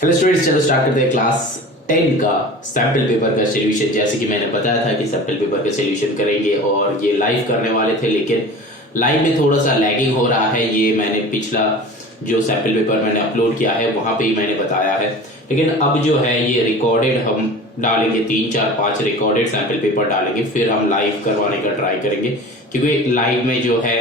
Hello students, चलो start करते हैं क्लास 10 का सैंपल पेपर का सोल्यूशन। जैसे कि मैंने बताया था कि सैंपल पेपर का सोल्यूशन करेंगे और ये लाइव करने वाले थे, लेकिन लाइव में थोड़ा सा लैगिंग हो रहा है। ये मैंने पिछला जो सैंपल पेपर मैंने अपलोड किया है वहां पे ही मैंने बताया है, लेकिन अब जो है ये रिकॉर्डेड हम डालेंगे, 3 4 5 रिकॉर्डेड सैंपल पेपर डालेंगे, फिर हम लाइव करवाने का ट्राई करेंगे। क्योंकि लाइव में जो है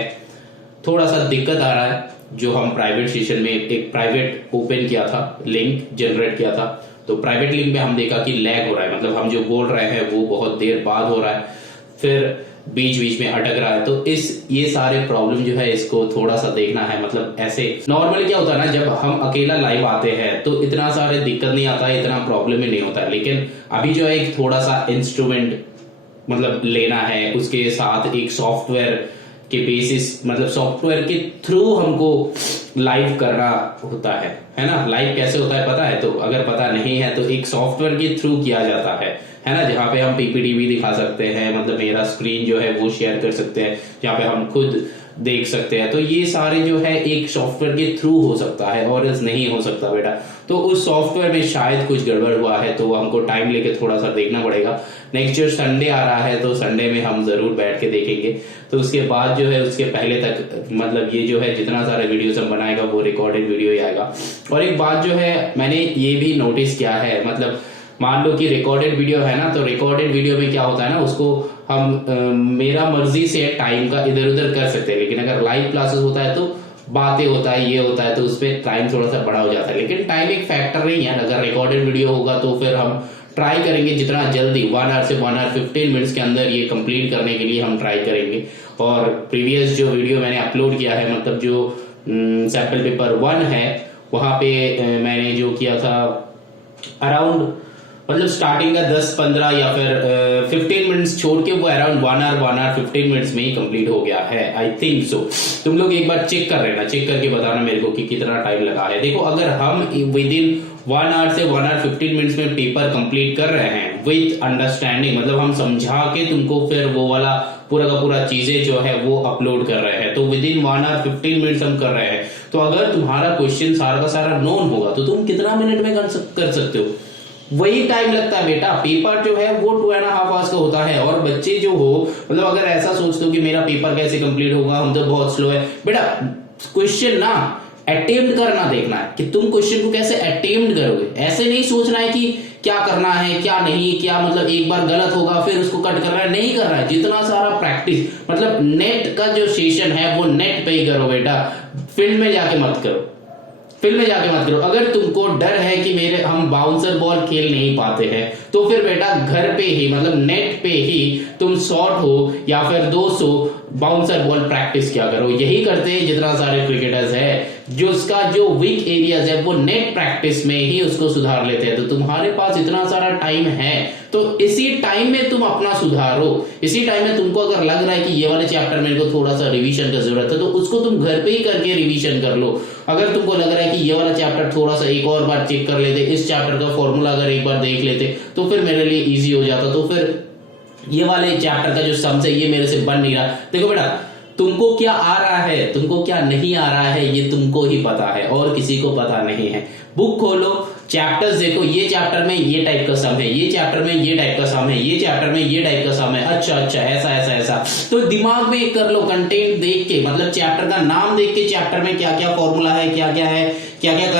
थोड़ा सा दिक्कत आ रहा है। जो हम प्राइवेट सेशन में एक प्राइवेट ओपन किया था, लिंक जनरेट किया था, तो प्राइवेट लिंक में हम देखा कि लैग हो रहा है, मतलब हम जो बोल रहे हैं वो बहुत देर बाद हो रहा है, फिर बीच बीच में अटक रहा है। तो ये सारे प्रॉब्लम जो है इसको थोड़ा सा देखना है। मतलब ऐसे नॉर्मली क्या होता है ना, जब हम अकेला लाइव आते हैं तो इतना सारे दिक्कत नहीं आता है, इतना प्रॉब्लम ही नहीं होता है। लेकिन अभी जो है एक थोड़ा सा इंस्ट्रूमेंट मतलब लेना है, उसके साथ एक सॉफ्टवेयर के बेसिस, मतलब सॉफ्टवेयर के थ्रू हमको लाइव करना होता है ना। लाइव कैसे होता है पता है? तो अगर पता नहीं है तो एक सॉफ्टवेयर के थ्रू किया जाता है ना, जहाँ पे हम पीपीटी भी दिखा सकते हैं, मतलब मेरा स्क्रीन जो है वो शेयर कर सकते हैं, जहाँ पे हम खुद देख सकते हैं। तो ये सारे जो है एक सॉफ्टवेयर के थ्रू हो सकता है और नहीं हो सकता बेटा। तो उस सॉफ्टवेयर में शायद कुछ गड़बड़ हुआ है, तो हमको टाइम लेके थोड़ा सा देखना पड़ेगा। नेक्स्ट जो संडे आ रहा है तो संडे में हम जरूर बैठ के देखेंगे। तो उसके बाद जो है उसके पहले तक मतलब ये जो है जितना सारा वीडियोस हम बनाएगा वो रिकॉर्डेड वीडियो ही आएगा। और एक बात जो है मैंने ये भी नोटिस किया है, मतलब मान लो कि रिकॉर्डेड वीडियो है ना, तो रिकॉर्डेड वीडियो में क्या होता है ना, उसको हम मेरा मर्जी से टाइम का इधर उधर कर सकते हैं। लेकिन अगर लाइव क्लासेस होता है तो बातें होता है, ये होता है, तो उसपे टाइम थोड़ा सा बड़ा हो जाता है। लेकिन टाइम एक फैक्टर नहीं है। अगर रिकॉर्डेड वीडियो होगा तो फिर हम ट्राई करेंगे जितना जल्दी 1 आवर से 1 आवर 15 मिनट्स के अंदर ये कंप्लीट करने के लिए हम ट्राई करेंगे। और प्रीवियस जो वीडियो मैंने अपलोड किया है, मतलब जो सैंपल पेपर 1 है, वहां पे मैंने जो किया था अराउंड मतलब स्टार्टिंग का 10-15 या फिर 15 मिनट्स छोड़ के वो अराउंड 1 आवर 15 मिनट्स में ही कंप्लीट हो गया है, आई थिंक सो। तुम लोग एक बार चेक कर लेना, चेक करके बताना मेरे को कि कितना टाइम लगा है। देखो, अगर हम विद इन 1 आवर से 1 आवर 15 मिनट्स में पेपर कंप्लीट कर रहे हैं विथ अंडरस्टैंडिंग, मतलब हम समझा के तुमको फिर वो वाला पूरा का पूरा चीजें जो है वो अपलोड कर रहे हैं, तो विद इन 1 आवर 15 मिनट्स हम कर रहे हैं। तो अगर तुम्हारा क्वेश्चन सारा का सारा नोन होगा तो तुम कितना मिनट में कर सकते हो? वही टाइम लगता है बेटा। पेपर जो है वो 2.5 आवर्स का होता है। और बच्चे जो हो, मतलब अगर ऐसा सोचते हो कि मेरा पेपर कैसे कंप्लीट होगा, हम तो बहुत स्लो है बेटा, क्वेश्चन ना अटेम्प्ट करना देखना है कि तुम क्वेश्चन को कैसे अटेम्प्ट करोगे। ऐसे नहीं सोचना है कि क्या करना है क्या नहीं, क्या मतलब एक बार गलत होगा फिर उसको कट करना है, नहीं करना है। जितना सारा प्रैक्टिस, मतलब नेट का जो सेशन है वो नेट पे ही करो बेटा, फील्ड में जाके मत करो, फील्ड में जाके मत करो। अगर तुमको डर है कि हम बाउंसर बॉल खेल नहीं पाते हैं, तो फिर बेटा घर पे ही, मतलब नेट पे ही तुम 100 हो या फिर 200 बाउंसर बॉल प्रैक्टिस क्या करो। यही करते हैं जितना सारे क्रिकेटर्स है, जो उसका जो वीक एरियाज है वो नेट प्रैक्टिस में ही उसको सुधार लेते हैं। तो तुम्हारे पास इतना सारा टाइम है, तो इसी टाइम में तुम अपना सुधारो। इसी टाइम में तुमको अगर लग रहा है कि ये वाले चैप्टर मेरे को थोड़ा सा रिवीजन का जरूरत है, तो उसको तुम घर पे ही करके रिवीजन कर लो। अगर तुमको लग रहा है कि ये वाला चैप्टर थोड़ा सा एक और बार चेक कर लेते, इस चैप्टर का फॉर्मूला अगर एक बार देख लेते तो फिर मेरे लिए इजी हो जाता, तो फिर ये वाले चैप्टर का जो सम्स है ये मेरे से बन नहीं रहा। देखो बेटा, तुमको क्या आ रहा है, तुमको क्या नहीं आ रहा है, ये तुमको ही पता है और किसी को पता नहीं है। बुक खोलो, चैप्टर्स देखो, ये चैप्टर में ये टाइप का सम है, ये चैप्टर में ये टाइप का सम है, ये चैप्टर में ये टाइप का सम है, अच्छा ऐसा ऐसा ऐसा। तो दिमाग में कर लो, कंटेंट देख के, मतलब चैप्टर का नाम देख के चैप्टर में क्या क्या फॉर्मूला है, क्या क्या है, क्या क्या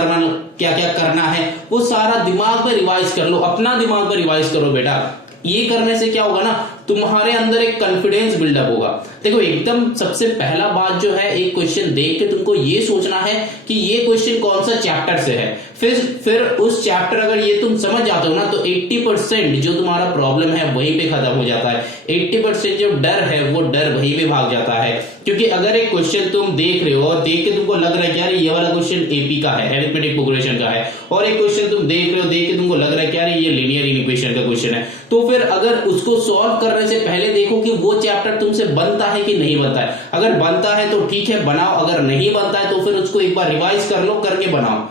करना है, वो सारा दिमाग में रिवाइज कर लो, अपना दिमाग में रिवाइज करो बेटा। ये करने से क्या होगा ना, तुम्हारे अंदर एक कॉन्फिडेंस बिल्डअप होगा। देखो, एकदम सबसे पहला बात जो है, एक क्वेश्चन देख के तुमको ये सोचना है कि ये क्वेश्चन कौन सा चैप्टर से है। फिर उस चैप्टर अगर ये तुम समझ जाते हो ना, तो 80% जो तुम्हारा प्रॉब्लम है वहीं पे खत्म हो जाता है। 80% जो डर है वो डर वहीं पे भाग जाता है। क्योंकि अगर एक क्वेश्चन तुम देख रहे हो और देख के तुमको लग रहा है कि यार ये वाला क्वेश्चन एपी का है, अरिथमेटिक प्रोग्रेशन का है, और एक क्वेश्चन तुम देख रहे हो, देख के तुमको लग रहा है कि यार ये लीनियर इक्वेशन का क्वेश्चन है, तो फिर अगर उसको सॉल्व करने से पहले देखो कि वो चैप्टर तुमसे बनता है कि नहीं बनता है। अगर बनता है तो ठीक है, बनाओ, अगर नहीं बनता है तो फिर उसको एक बार रिवाइज कर लो, करके बनाओ।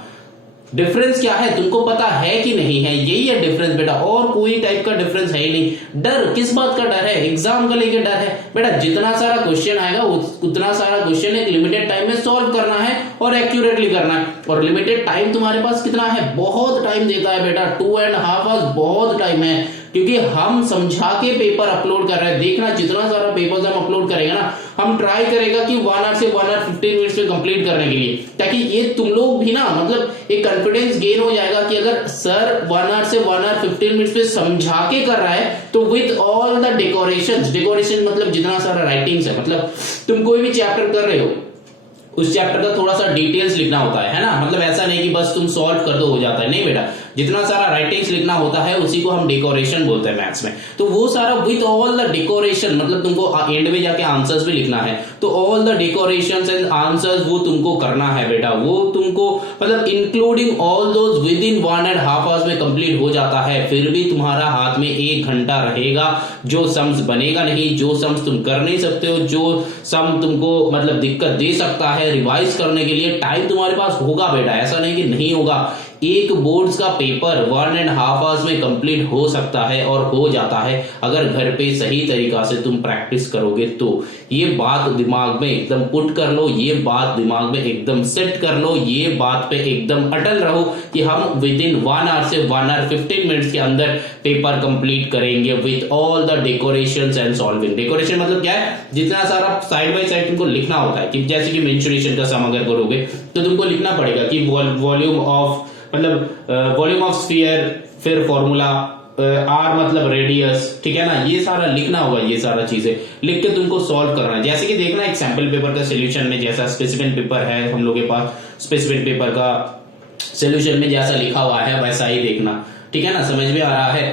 डिफरेंस क्या है तुमको पता है कि नहीं है, यही है डिफरेंस बेटा, और कोई टाइप का डिफरेंस है ही नहीं। डर किस बात का डर है? एग्जाम का लेके डर है बेटा। जितना सारा क्वेश्चन आएगा उतना सारा क्वेश्चन एक लिमिटेड टाइम में सॉल्व करना है और एक्यूरेटली करना है। और लिमिटेड टाइम तुम्हारे पास कितना है? बहुत टाइम देता है बेटा, 2.5 आवर्स बहुत टाइम है, क्योंकि हम समझा के पेपर अपलोड कर रहे हैं। देखना जितना सारा पेपर्स हम अपलोड करेंगे ना, हम ट्राई करेगा कि 1 आवर से 1 आवर 15 मिनट्स में कंप्लीट करने के लिए, ताकि ये तुम लोग भी ना मतलब एक कॉन्फिडेंस गेन हो जाएगा कि अगर सर 1 आवर से 1 आवर 15 मिनट्स में समझा के कर रहा है तो विद ऑल द डेकोरेशन मतलब जितना सारा राइटिंग्स है, मतलब तुम कोई भी चैप्टर कर रहे हो उस चैप्टर का थोड़ा सा डिटेल्स लिखना होता है ना, मतलब ऐसा नहीं कि बस तुम सॉल्व कर दो हो जाता है, नहीं बेटा। जितना सारा राइटिंग्स लिखना होता है उसी को हम डेकोरेशन बोलते हैं मैथ्स में। तो वो सारा विद ऑल द डेकोरेशन, मतलब तुमको एंड में जाके आंसर्स भी लिखना है, तो all the decorations and answers वो तुमको करना है बेटा। वो तुमको मतलब including all those with in 1.5 hours में कंप्लीट हो जाता है। फिर भी तुम्हारा हाथ में 1 घंटा रहेगा, जो सम्स बनेगा नहीं, जो सम्स तुम कर नहीं सकते हो, जो सम तुमको मतलब दिक्कत दे सकता है, रिवाइज करने के लिए टाइम तुम्हारे पास होगा बेटा, ऐसा नहीं कि नहीं होगा। एक बोर्ड्स का पेपर 1.5 आवर्स में कंप्लीट हो सकता है और हो जाता है अगर घर पे सही तरीका से तुम प्रैक्टिस करोगे तो। ये बात दिमाग में एकदम पुट कर लो, ये बात दिमाग में एकदम सेट कर लो, ये बात पे एकदम अटल रहो कि हम विद इन 1 आवर से 1 आवर 15 मिनट्स के अंदर पेपर कंप्लीट करेंगे with all the decorations and solving. Decoration मतलब क्या है? जितना सारा साइड बाय साइड तुमको लिखना होता है, कि जैसे कि मेंसुरेशन का सम अगर करोगे तो तुमको लिखना पड़ेगा कि वॉल्यूम ऑफ मतलब वॉल्यूम ऑफ स्फीयर, फिर फॉर्मूला, आर मतलब रेडियस, ठीक है ना, ये सारा लिखना होगा। ये सारा चीजें लिख के तुमको सॉल्व करना है। जैसे कि देखना एक सैंपल पेपर का सोल्यूशन में जैसा स्पेसिफिक पेपर है हम लोग के पास, स्पेसिफिक पेपर का सोल्यूशन में जैसा लिखा हुआ है वैसा ही देखना, ठीक है ना, समझ में आ रहा है?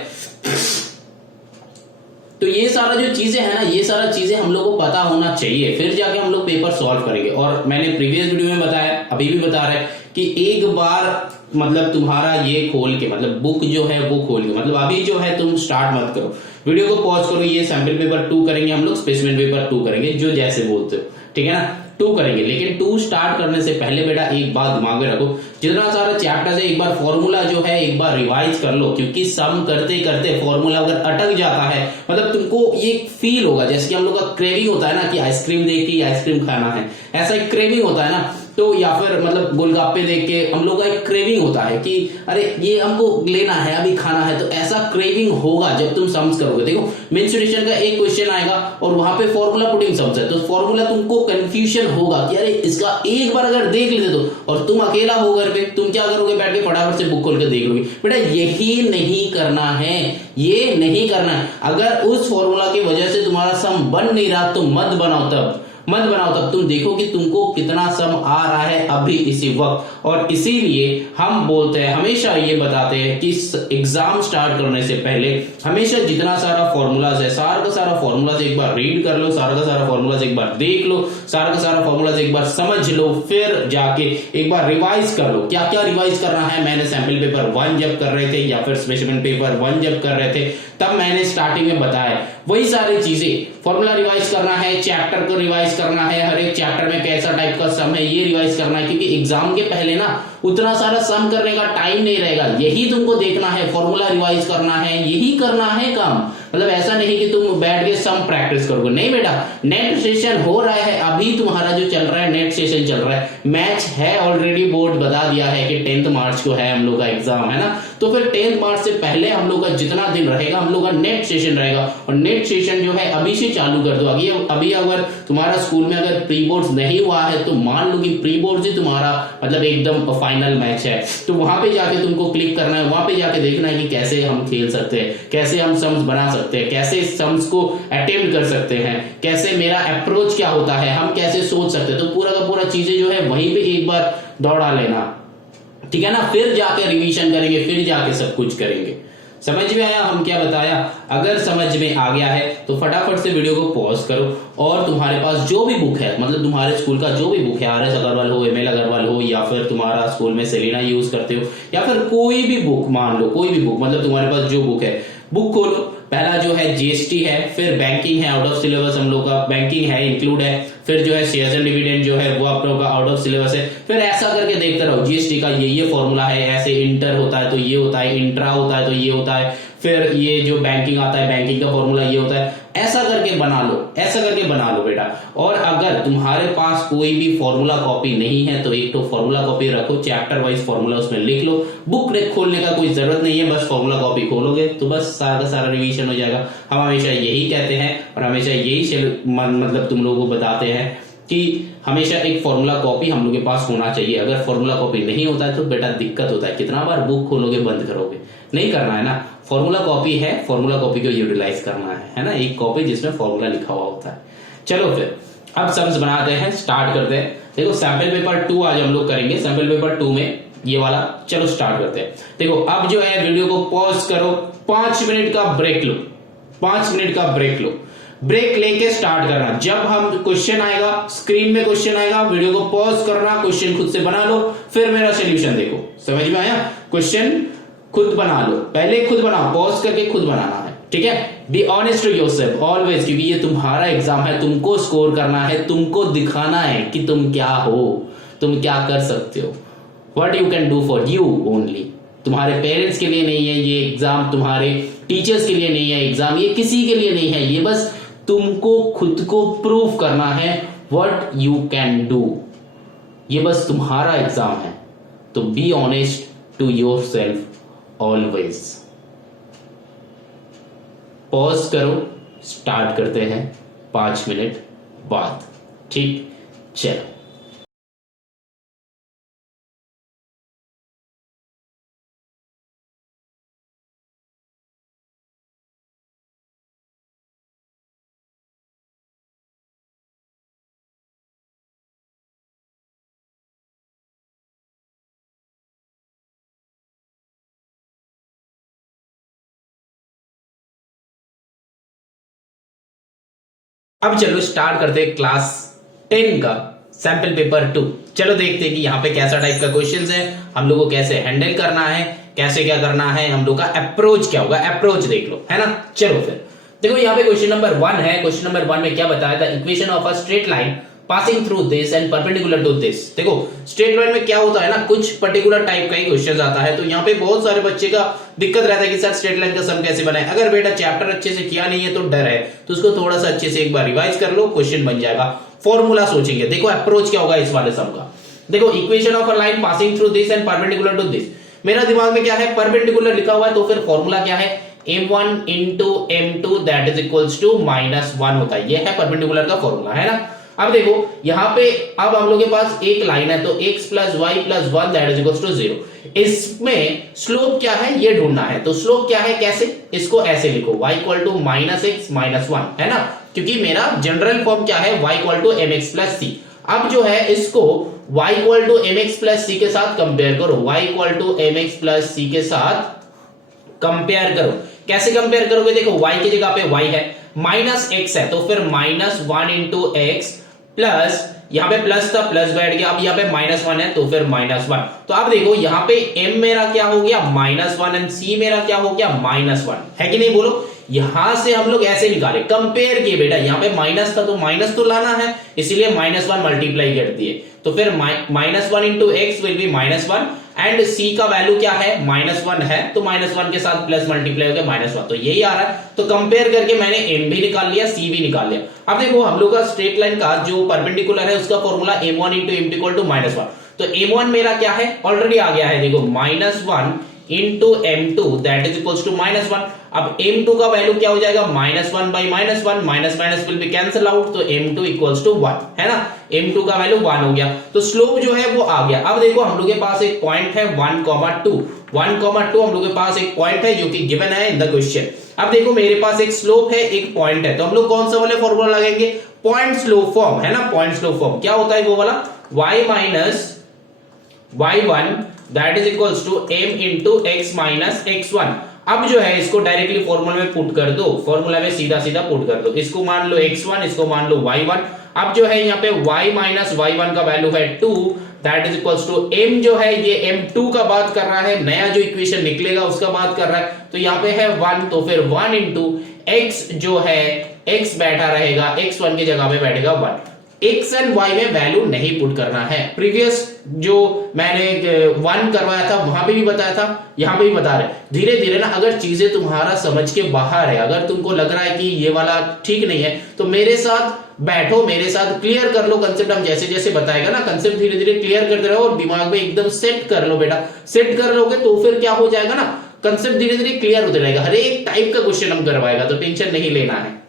तो ये सारा जो चीजें है ना, ये सारा चीजें हम लोग को पता होना चाहिए, फिर जाके हम लोग पेपर सॉल्व करेंगे। और मैंने प्रीवियस वीडियो में बताया, अभी भी बता रहे कि एक बार मतलब तुम्हारा ये खोल के मतलब बुक जो है वो खोल के मतलब अभी जो है तुम स्टार्ट मत करो, वीडियो को पॉज करो। ये सैंपल पेपर 2 करेंगे हम लोग, स्पेसिमेन पेपर 2 करेंगे, जो जैसे बोलते हो, ठीक है ना, 2 करेंगे। लेकिन 2 स्टार्ट करने से पहले बेटा एक बात दिमाग में रखो, जितना सारा चैप्टर है एक बार फॉर्मूला जो है एक बार रिवाइज कर लो, क्योंकि सम करते करते फॉर्मूला अगर अटक जाता है मतलब तुमको ये फील होगा जैसे कि हम लोग का क्रेविंग होता है ना कि आइसक्रीम देख के आइसक्रीम खाना है, ऐसा एक क्रेविंग होता है ना। तो या फिर मतलब गोलगप्पे देख के हम लोग का एक क्रेविंग होता है कि अरे ये हमको लेना है, अभी खाना है, तो ऐसा क्रेविंग होगा जब तुम सम्स करोगे। देखो मेंसुरेशन का एक क्वेश्चन आएगा और वहां पे फॉर्मूला पुटिंग सम्स है, तो फॉर्मूला तुमको कंफ्यूजन होगा कि अरे इसका एक बार अगर देख लेते तो, और तुम अकेला हो घर पे, तुम क्या करोगे? बैठ के फटाफट से बुक खोल के देख लोगे। बेटा यही नहीं करना है, ये नहीं करना है। अगर उस फॉर्मूला की वजह से तुम्हारा सम बन नहीं रहा तो मत बनाओ, तब तुम देखो कि तुमको कितना सम आ रहा है अभी इसी वक्त। और इसीलिए हम बोलते हैं, हमेशा ये बताते हैं कि एग्जाम स्टार्ट करने से पहले हमेशा जितना सारा फॉर्मूलाज है सारा का सारा फॉर्मूलाज एक बार रीड कर लो, सारा का सारा फॉर्मूलाज एक बार देख लो, सारा का सारा फॉर्मूलाज एक बार समझ लो, फिर जाके एक बार रिवाइज कर लो। क्या क्या रिवाइज करना है? मैंने सैंपल पेपर 1 जब कर रहे थे या फिर स्पेसिमेन पेपर 1 जब कर रहे थे तब मैंने स्टार्टिंग में बताया वही सारी चीजें। फॉर्मूला रिवाइज करना है, चैप्टर को रिवाइज करना है, हर एक चैप्टर में कैसा टाइप का सम है ये रिवाइज करना है, क्योंकि एग्जाम के पहले ना उतना सारा सम करने का टाइम नहीं रहेगा। यही तुमको देखना है, फॉर्मूला रिवाइज करना है, यही करना है काम। मतलब ऐसा नहीं कि तुम बैठ के सम प्रैक्टिस करोगे, नहीं बेटा। नेट सेशन हो रहा है अभी, तुम्हारा जो चल रहा है नेट सेशन चल रहा है, मैच है ऑलरेडी, बोर्ड बता दिया है कि 10 मार्च को है हम लोग का एग्जाम, है ना। तो फिर 10 मार्च से पहले हम लोग का जितना दिन रहेगा हम लोग का नेट सेशन रहेगा, और नेट सेशन जो है अभी से चालू कर दो। अभी अगर तुम्हारा स्कूल में अगर प्री बोर्ड्स नहीं हुआ है तो मान लो कि प्री बोर्ड्स ही तुम्हारा मतलब एकदम फाइनल मैच है, तो वहां पे जाके तुमको क्लिक करना है, वहां पे जाके देखना है कि कैसे हम खेल सकते हैं, कैसे हम सम्स बना सकते हैं, कैसे सम्स को अटेम्प्ट कर सकते हैं, कैसे मेरा अप्रोच क्या होता है, हम कैसे सोच सकते हैं। तो पूरा का पूरा चीजें जो है वहीं पे एक बार दौड़ा लेना, ठीक है ना। फिर जाके रिवीजन करेंगे, फिर जाके सब कुछ करेंगे। समझ में आया हम क्या बताया? अगर समझ में आ गया है तो फटाफट से वीडियो को पॉज करो, और तुम्हारे पास जो भी बुक है, मतलब तुम्हारे स्कूल का जो भी बुक है, RS अग्रवाल हो, ML अग्रवाल हो, या फिर तुम्हारा स्कूल में सेलिना यूज करते हो, या फिर कोई भी बुक, मान लो कोई भी बुक, मतलब तुम्हारे पास जो बुक है बुक खोलो, पहला जो है जीएसटी है, फिर बैंकिंग है, आउट ऑफ सिलेबस हम लोग का बैंकिंग है, इंक्लूड है, फिर जो है शेयर्स एंड डिविडेंड जो है वो आप लोगों का आउट ऑफ सिलेबस है। फिर ऐसा करके देखते रहो, जीएसटी का ये फॉर्मूला है, ऐसे इंटर होता है तो ये होता है, इंट्रा होता है तो ये होता है, फिर ये जो बैंकिंग आता है बैंकिंग का फॉर्मूला ये होता है, ऐसा करके बना लो, ऐसा करके बना लो बेटा। और अगर तुम्हारे पास कोई भी फॉर्मूला कॉपी नहीं है तो एक तो फॉर्मूला कॉपी रखो, चैप्टर वाइज फॉर्मूला उसमें लिख लो, बुक खोलने का कोई जरूरत नहीं है, बस फॉर्मूला कॉपी खोलोगे तो बस सारा का सारा रिवीजन हो जाएगा। हम हमेशा यही कहते हैं और हमेशा यही मतलब तुम लोगों को बताते हैं कि हमेशा एक फॉर्मूला कॉपी हम लोग के पास होना चाहिए। अगर फॉर्मूला कॉपी नहीं होता है तो बेटा दिक्कत होता है, कितना बार बुक खोलोगे बंद करोगे, नहीं करना है ना। फॉर्मूला कॉपी है, फॉर्मूला कॉपी को यूटिलाइज करना है ना, एक कॉपी जिसमें फॉर्मूला लिखा हुआ होता है। चलो फिर अब सम्स बनाते हैं, स्टार्ट करते हैं। देखो सैंपल पेपर 2 आज हम लोग करेंगे, सैंपल पेपर 2 में ये वाला। चलो स्टार्ट करते हैं। देखो अब जो है वीडियो को पॉज करो, 5 मिनट का ब्रेक लो, 5 मिनट का ब्रेक लो, ब्रेक लेके स्टार्ट करना। जब हम क्वेश्चन आएगा, स्क्रीन में क्वेश्चन आएगा, वीडियो को पॉज करना, क्वेश्चन खुद से बना लो, फिर मेरा सोल्यूशन देखो। समझ में आया? क्वेश्चन खुद बना लो, पहले खुद बनाओ, पॉज करके खुद बनाना है, ठीक है। Be honest to yourself always, क्योंकि ये तुम्हारा एग्जाम है, तुमको स्कोर करना है, तुमको दिखाना है कि तुम क्या हो, तुम क्या कर सकते हो, what you can do for you only. तुम्हारे पेरेंट्स के लिए नहीं है ये एग्जाम, तुम्हारे टीचर्स के लिए नहीं है एग्जाम, ये किसी के लिए नहीं है, ये बस तुमको खुद को प्रूव करना है व्हाट यू कैन डू। ये बस तुम्हारा एग्जाम है, तो be honest to yourself always. Pause करो, स्टार्ट करते हैं 5 मिनट बाद, ठीक। चलो अब चलो स्टार्ट करते हैं क्लास 10 का सैंपल पेपर 2। चलो देखते हैं कि यहाँ पे कैसा टाइप का क्वेश्चंस है, हम लोग को कैसे हैंडल करना है, कैसे क्या करना है, हम लोग का अप्रोच क्या होगा, अप्रोच देख लो, है ना। चलो फिर देखो यहाँ पे क्वेश्चन नंबर 1 है। क्वेश्चन नंबर 1 में क्या बताया था, equation of a straight line passing through this and perpendicular to this. देखो स्ट्रेट लाइन में क्या होता है ना, कुछ पर्टिकुलर टाइप का ही क्वेश्चन आता है, तो यहाँ पे बहुत सारे बच्चे का दिक्कत रहता है कि सर स्ट्रेट लाइन का सम कैसे बनाए। अगर बेटा चैप्टर अच्छे से किया नहीं है तो डर है, तो उसको थोड़ा सा अच्छे से एक बार रिवाइज कर लो, क्वेश्चन बन जाएगा। फॉर्मूला सोचेंगे, देखो अप्रोच क्या होगा इस वाले सम का। देखो equation of a line passing through this and perpendicular to this, मेरा दिमाग में क्या है, परपेंडिकुलर लिखा हुआ है, तो फिर फॉर्मूला क्या है, m1 into m2 that is equals to -1 होता है, ये है परपेंडिकुलर का फॉर्मूला, है ना। अब देखो यहाँ पे अब हम लोग के पास एक लाइन है, तो x + y + 1 that is equals to 0। इसमें स्लोप क्या है ये ढूंढना है, तो स्लोप क्या है, कैसे, इसको ऐसे लिखो y = -x - 1, है ना, क्योंकि मेरा जनरल फॉर्म क्या है, y = mx + c। अब जो है इसको y = mx + c के साथ कंपेयर करो, y = mx + c के साथ कंपेयर करो। कैसे कंपेयर करोगे, देखो y की जगह पे y है, -x है, तो फिर -1 × x प्लस, यहाँ पे प्लस था प्लस बैठ गया, अब यहाँ पे -1 है तो फिर -1। तो अब देखो यहाँ पे m मेरा क्या हो गया -1 एंड c मेरा क्या हो गया -1, है कि नहीं, बोलो। यहां से हम लोग ऐसे निकाले, कंपेयर किए बेटा, यहाँ पे माइनस था तो माइनस तो लाना है, इसीलिए -1 मल्टीप्लाई कर दिए, तो फिर -1 × x will be -1 and c का वैल्यू क्या है, -1 है, तो -1 के साथ प्लस मल्टीप्लाई हो गया -1, तो यही आ रहा है। तो कंपेयर करके मैंने m भी निकाल लिया, c भी निकाल लिया। अब देखो हम लोग का स्ट्रेट लाइन का जो परपेंडिकुलर है उसका फॉर्मूला m1 × m2 = -1, तो m1 मेरा क्या है, ऑलरेडी आ गया है, देखो -1 × m2 that is equals to -1। अब m2 का वैल्यू क्या हो जाएगा, -1 by -1, minus minus will be cancel out, तो m2 इक्वल्स टू 1, है ना, m2 का वैल्यू 1 हो गया, तो स्लोप जो है वो आ गया। अब देखो हम लोग के पास एक पॉइंट है 1,2 हम लोग के पास एक पॉइंट है जो कि गिवन है इन द क्वेश्चन। अब देखो मेरे पास एक स्लोप है, एक पॉइंट है, तो हम लोग कौन सा वाले फॉर्मूला लगाएंगे, पॉइंट स्लोप फॉर्म, है ना। पॉइंट स्लोप फॉर्म क्या होता है, वो वाला y - y1 that is equals to m × x - x1। अब जो है इसको डायरेक्टली फॉर्मूला में पुट कर दो, फॉर्मूला में सीधा सीधा पुट कर दो, इसको मान लो x1, इसको मान लो y1। अब जो है यहाँ पे y - y1 का वैल्यू है 2 that is equals to m जो है ये m2 का बात कर रहा है, नया जो इक्वेशन निकलेगा उसका बात कर रहा है, तो यहाँ पे है 1, तो फिर 1 इंटू x जो है x बैठा रहेगा, x1 की जगह पे बैठेगा 1। x एंड y में वैल्यू नहीं पुट करना है। प्रीवियस जो मैंने 1 करवाया था वहां पे भी बताया था, यहां पे भी बता रहे। धीरे धीरे ना अगर चीजें तुम्हारा समझ के बाहर है, अगर तुमको लग रहा है कि ये वाला ठीक नहीं है, तो मेरे साथ बैठो, मेरे साथ क्लियर कर लो कंसेप्ट। हम जैसे जैसे बताएगा ना कंसेप्ट धीरे धीरे क्लियर करते रहो और दिमाग में एकदम सेट कर लो बेटा। सेट कर लोगे तो फिर क्या हो जाएगा ना, कंसेप्ट धीरे धीरे क्लियर होते रहेगा। हर एक टाइप का क्वेश्चन हम करवाएगा, तो टेंशन नहीं लेना है।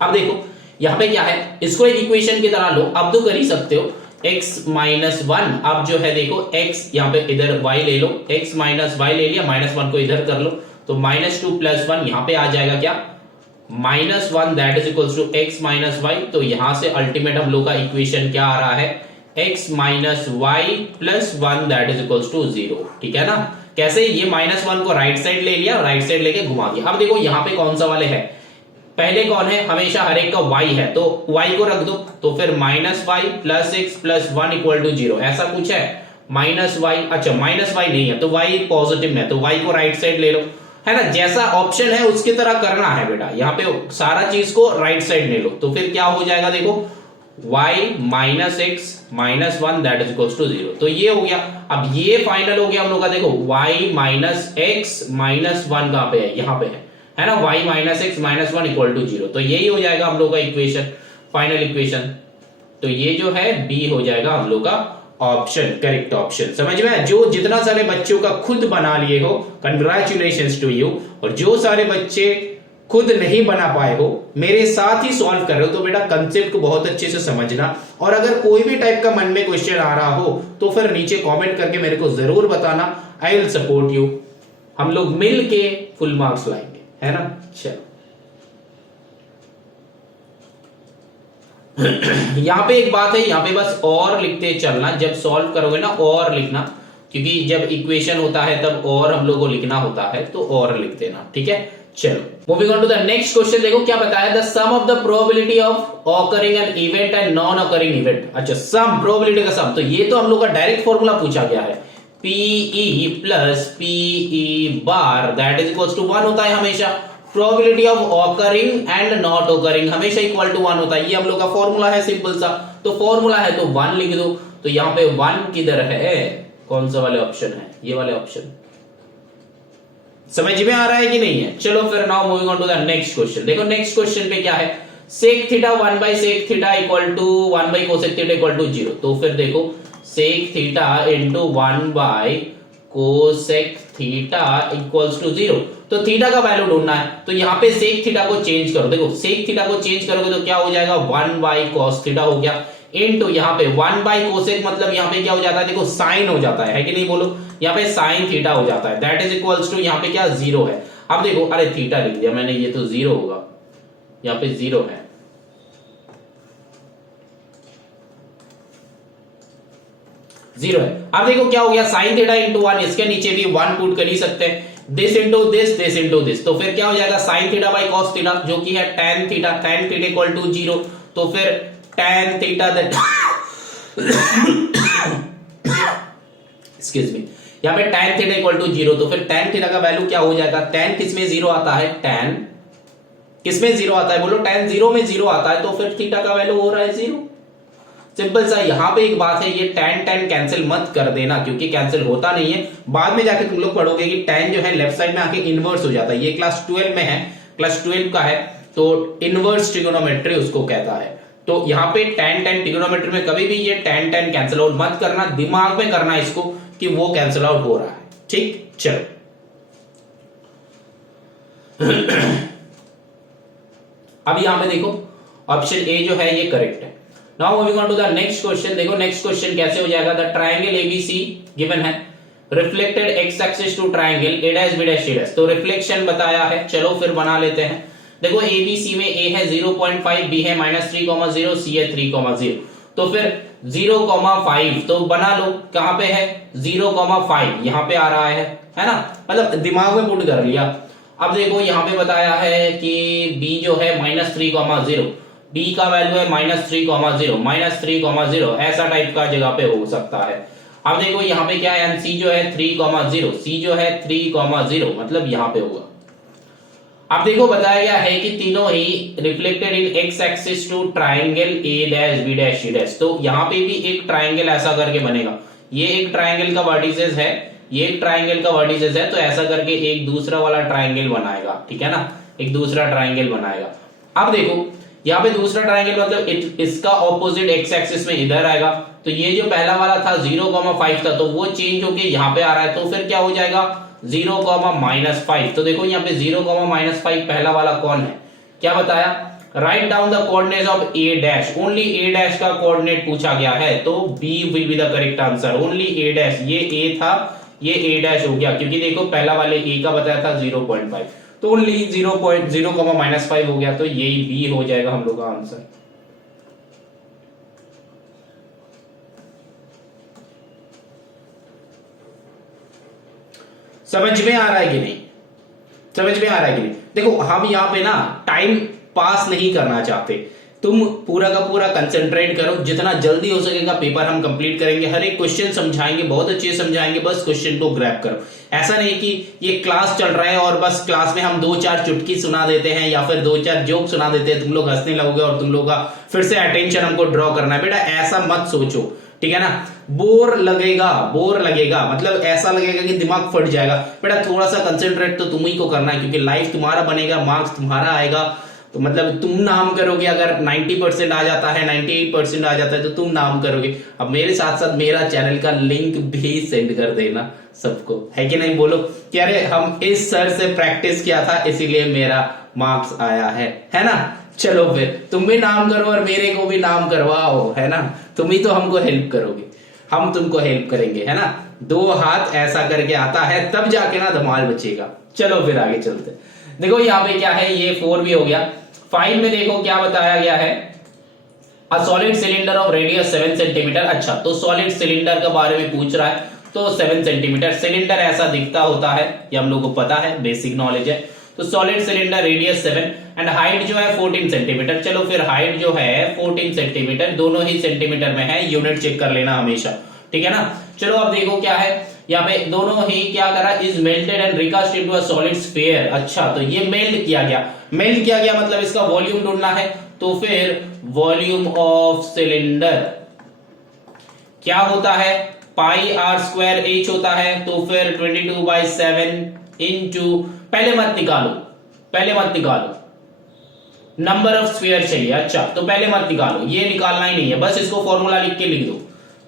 अब देखो यहां पे क्या है, इसको एक इक्वेशन की तरह लो, अब तो कर ही सकते हो। x माइनस 1, अब जो है देखो x यहाँ पे इधर y ले लो, x माइनस y ले लिया, -1 को इधर कर लो, तो -2 + 1 यहाँ पे आ जाएगा क्या, -1 that is equals to x minus y। तो यहां से अल्टीमेट हम लोग का इक्वेशन क्या आ रहा है, x minus y plus 1 that is equals to 0। ठीक है ना, कैसे, ये -1 को राइट साइड ले लिया, राइट साइड लेके घुमा दिया। अब देखो यहाँ पे कौन सा वाले है, पहले कौन है, हमेशा हर एक का y है, तो y को रख दो, तो फिर -y plus x plus 1 equal to 0, ऐसा कुछ है। -y, अच्छा -y नहीं है तो y पॉजिटिव में, तो y को राइट साइड ले लो, है ना, जैसा ऑप्शन है उसकी तरह करना है बेटा। यहाँ पे सारा चीज को राइट साइड ले लो, तो फिर क्या हो जाएगा देखो, y minus x minus 1 that is equal to 0। तो ये हो गया। अब ये फाइनल हो गया हम लोग का, देखो y माइनस x माइनस 1 कहां पे है, यहाँ पे है ना, y minus x minus 1 equal to 0। तो यही हो जाएगा हम लोग का इक्वेशन, फाइनल इक्वेशन। तो ये जो है b हो जाएगा हम लोग का ऑप्शन, करेक्ट ऑप्शन। समझ में, जो जितना सारे बच्चों का खुद बना लिए हो, कंग्रेचुलेशंस टू यू। और जो सारे बच्चे खुद नहीं बना पाए हो, मेरे साथ ही सॉल्व कर रहे हो, तो बेटा कंसेप्ट को बहुत अच्छे से समझना। और अगर कोई भी टाइप का मन में क्वेश्चन आ रहा हो तो फिर नीचे कमेंट करके मेरे को जरूर बताना, आई विल सपोर्ट यू। हम लोग मिल के फुल मार्क्स लाएंगे, है ना। चलो यहां पे एक बात है, यहां पे बस और लिखते चलना, जब सॉल्व करोगे ना और लिखना, क्योंकि जब इक्वेशन होता है तब और हम लोग को लिखना होता है, तो और लिख देना, ठीक है। चलो moving on to the next question, देखो क्या बताया, the sum of the probability of occurring an event and non occurring event. अच्छा, सम, प्रोबेबिलिटी का सम, तो ये तो हम लोग का डायरेक्ट फॉर्मूला पूछा गया है, PE plus PE bar that is equal to 1 होता है हमेशा। Probability of occurring and not occurring हमेशा इक्वल टू 1 होता है, ये हम लोग का फॉर्मूला है, सिंपल सा। तो फॉर्मूला है तो 1 लिख दो। तो यहाँ पे 1 किधर है, कौन सा वाले ऑप्शन है, ये वाले ऑप्शन। समझ में आ रहा है कि नहीं है। चलो फिर now moving on to the next question. देखो नेक्स्ट क्वेश्चन पे क्या है, sec theta 1 by sec theta equal to 1 by cosec theta equal to 0। तो फिर देखो sec theta into 1 by cosec theta equals to 0। तो थीटा का वैल्यू ढूंढना है, तो यहाँ पे sec थीटा को चेंज करो। देखो sec थीटा को चेंज करोगे तो क्या हो जाएगा, 1 by cos थीटा हो गया, इनटू यहाँ पे 1 by cosec, मतलब यहाँ पे क्या हो जाता है, देखो साइन हो जाता है कि नहीं, बोलो, यहाँ पे साइन थीटा हो जाता है, दैट इज इक्वल्स टू यहाँ पे क्या 0 है। अब देखो, अरे थीटा लिख दिया मैंने, ये तो 0 होगा, यहाँ पे 0 है, जीरो है। अब देखो क्या हो गया, साइन थीटा इंटू 1, इसके नीचे भी 1 पुट कर ही सकते हैं, this into this, this into this. तो फिर क्या हो जाएगा, sine theta by cos theta जो कि है tan theta, tan theta equal to 0। तो फिर tan theta that excuse me, यहाँ पे tan थीटा इक्वल टू 0। तो फिर tan थीटा का वैल्यू क्या हो जाएगा, tan किसमें 0 आता है, tan किसमें 0 आता है, बोलो, tan 0 में 0 आता है, तो फिर थीटा का वैल्यू हो रहा है 0। सिंपल सा। यहां पे एक बात है, ये tan tan कैंसिल मत कर देना, क्योंकि कैंसिल होता नहीं है। बाद में जाके तुम लोग पढ़ोगे कि tan जो है लेफ्ट साइड में आके इनवर्स हो जाता है, ये क्लास 12 में है, क्लास 12 का है, तो इनवर्स ट्रिगोनोमेट्री उसको कहता है। तो यहाँ पे tan tan ट्रिगोनोमेट्री में कभी भी ये tan tan कैंसिल आउट मत करना, दिमाग में करना इसको कि वो कैंसिल आउट हो रहा है, ठीक। चलो अब यहां पे देखो ऑप्शन ए जो है ये करेक्ट है। Now moving on to the next question. देखो नेक्स्ट क्वेश्चन कैसे हो जाएगा, द ट्रायंगल एबीसी गिवन है, reflected x axis to triangle A dash B dash C dash. तो रिफ्लेक्शन बताया है, चलो फिर बना लेते हैं। देखो एबीसी में ए है 0.5, बी है -3,0, सी है 3,0। तो फिर 0,5 तो बना लो, कहां पे है 0,5, यहां पे आ रहा है ना, मतलब दिमाग में पुट कर लिया। अब देखो यहां पे बताया है कि b जो है -3,0, डी का वैल्यू है -3,0 -3,0 ऐसा टाइप का जगह पे हो सकता है। अब देखो यहाँ पे क्या है, सी जो है 3,0, सी जो है 3,0 मतलब यहाँ पे होगा। अब देखो बताया गया है कि तीनों ही reflected in x axis to triangle A dash B dash C dash, तो यहाँ पे भी एक ट्राइंगल ऐसा करके बनेगा। ये एक ट्राइंगल का वर्टिसेस है, ये एक ट्राइंगल का वर्टिसेस है, तो ऐसा करके एक दूसरा वाला ट्राइंगल बनाएगा, ठीक है ना, एक दूसरा ट्राइंगल बनाएगा। अब देखो यहाँ पे दूसरा ट्राइंगल मतलब इसका ऑपोजिट एक्स एक्सिस में इधर आएगा, तो ये जो पहला वाला था 0,5 था, तो वो चेंज होके यहाँ पे आ रहा है, तो फिर क्या हो जाएगा 0,-5। तो देखो यहाँ पे 0,-5 पहला वाला कौन है, क्या बताया, write down the coordinates of A dash, only A dash का कोऑर्डिनेट पूछा गया है, तो B will be the correct answer, only A dash, ये ए था, ये ए डैश हो गया, क्योंकि देखो पहला वाले ए का बताया था 0.5, तो ओनली 0,0,-5 हो गया, तो यही बी हो जाएगा हम लोग का आंसर। समझ में आ रहा है कि नहीं, समझ में आ रहा है कि नहीं। देखो हम यहाँ पे ना टाइम पास नहीं करना चाहते, तुम पूरा का पूरा कंसंट्रेट करो, जितना जल्दी हो सकेगा पेपर हम कंप्लीट करेंगे, हर एक क्वेश्चन समझाएंगे, बहुत अच्छे समझाएंगे, बस क्वेश्चन को ग्रैब करो। ऐसा नहीं कि ये क्लास चल रहा है और बस क्लास में हम 2-4 चुटकी सुना देते हैं या फिर 2-4 जोक सुना देते हैं, तुम लोग हंसने लगोगे और तुम लोग का फिर से अटेंशन हमको ड्रॉ करना है। बेटा ऐसा मत सोचो, ठीक है ना, बोर लगेगा मतलब ऐसा लगेगा कि दिमाग फट जाएगा। बेटा थोड़ा सा कंसंट्रेट तो तुम ही को करना है, क्योंकि लाइफ तुम्हारा बनेगा, मार्क्स तुम्हारा आएगा, तो मतलब तुम नाम करोगे। अगर 90% आ जाता है, 98% आ जाता है, तो तुम नाम करोगे। अब मेरे साथ साथ मेरा चैनल का लिंक भी सेंड कर देना सबको, है कि नहीं, बोलो कि अरे हम इस सर से प्रैक्टिस किया था इसीलिए मेरा मार्क्स आया है ना। चलो फिर तुम भी नाम करो और मेरे को भी नाम करवाओ, है ना, तुम ही तो हमको हेल्प करोगे, हम तुमको हेल्प करेंगे, है ना। 2 हाथ ऐसा करके आता है तब जाके ना धमाल बचेगा। चलो फिर आगे चलते। देखो यहाँ पे क्या है, ये 4 भी हो गया। 5 में देखो क्या बताया गया है, a solid cylinder of radius 7 centimetre. अच्छा, तो सॉलिड सिलेंडर के बारे में पूछ रहा है, तो 7 सेंटीमीटर सिलेंडर ऐसा दिखता होता है, ये हम लोग को पता है, बेसिक नॉलेज है। तो solid cylinder radius 7 and height जो है 14 सेंटीमीटर। चलो फिर हाइट जो है 14 सेंटीमीटर, दोनों ही सेंटीमीटर में है, यूनिट चेक कर लेना हमेशा, ठीक है ना। चलो अब देखो क्या है, यहाँ पे दोनों ही क्या करा, is melted and recast into a solid sphere. अच्छा, तो ये मेल्ट किया गया मतलब इसका वॉल्यूम ढूंढना है, तो फिर वॉल्यूम ऑफ सिलेंडर क्या होता है, πr² होता है, तो फिर 22/7 इंटू, पहले मत निकालो, नंबर ऑफ स्फीयर चाहिए। अच्छा, तो पहले मत निकालो, ये निकालना ही नहीं है, बस इसको फॉर्मूला लिख के लिख दो,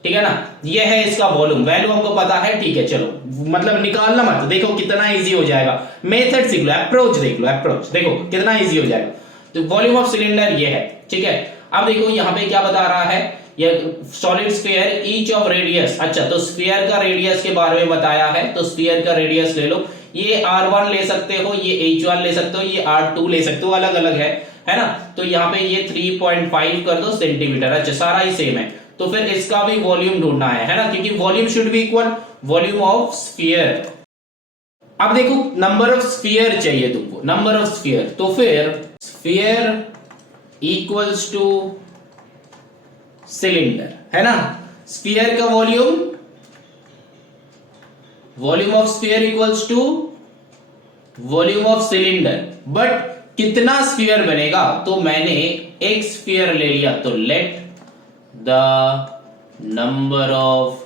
ठीक है ना। ये है इसका वॉल्यूम, वैल्यू हमको पता है, ठीक है। चलो मतलब निकालना मत, देखो कितना इजी हो जाएगा, मेथड सीख लो, अप्रोच देख लो, अप्रोच देखो कितना इजी हो जाएगा। तो वॉल्यूम ऑफ सिलेंडर ये है, ठीक है। अब देखो यहाँ पे क्या बता रहा है, ये solid sphere each of radius. अच्छा, तो स्फीयर का रेडियस के बारे में बताया है, तो स्फीयर का रेडियस ले लो, ये r1 ले सकते हो, ये h1 ले सकते हो, ये r2 ले सकते हो, अलग अलग है ना। तो यहाँ पे ये 3.5 कर दो सेंटीमीटर। अच्छा, सारा ही सेम है, तो फिर इसका भी वॉल्यूम ढूंढना है ना, क्योंकि volume should be equal volume of sphere. अब देखो नंबर ऑफ स्फीयर चाहिए तुमको, नंबर ऑफ स्फीयर, तो फिर स्फीयर इक्वल्स टू सिलेंडर, है ना। स्फीयर का volume of sphere equals to volume of cylinder, but कितना स्फीयर बनेगा, तो मैंने एक स्फीयर ले लिया, तो let the number of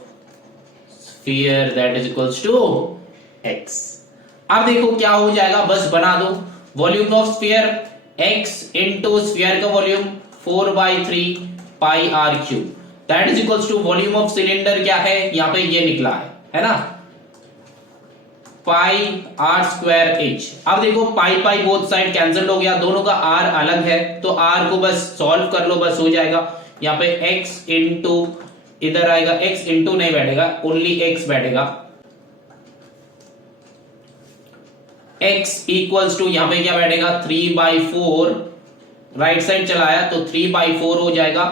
sphere that is equals to x। अब देखो क्या हो जाएगा, बस बना दो, volume of sphere x into sphere का volume 4/3 πr³ that is equals to volume of cylinder क्या है, यहां पे ये निकला है ना, πr²h। अब देखो पाई बोथ साइड कैंसिल हो गया, दोनों का r अलग है, तो r को बस सॉल्व कर लो, बस हो जाएगा। यहाँ पे x इंटू इधर आएगा, x इंटू नहीं बैठेगा, ओनली x बैठेगा, x इक्वल्स टू यहाँ पे क्या बैठेगा 3/4, राइट साइड चलाया तो 3/4 हो जाएगा,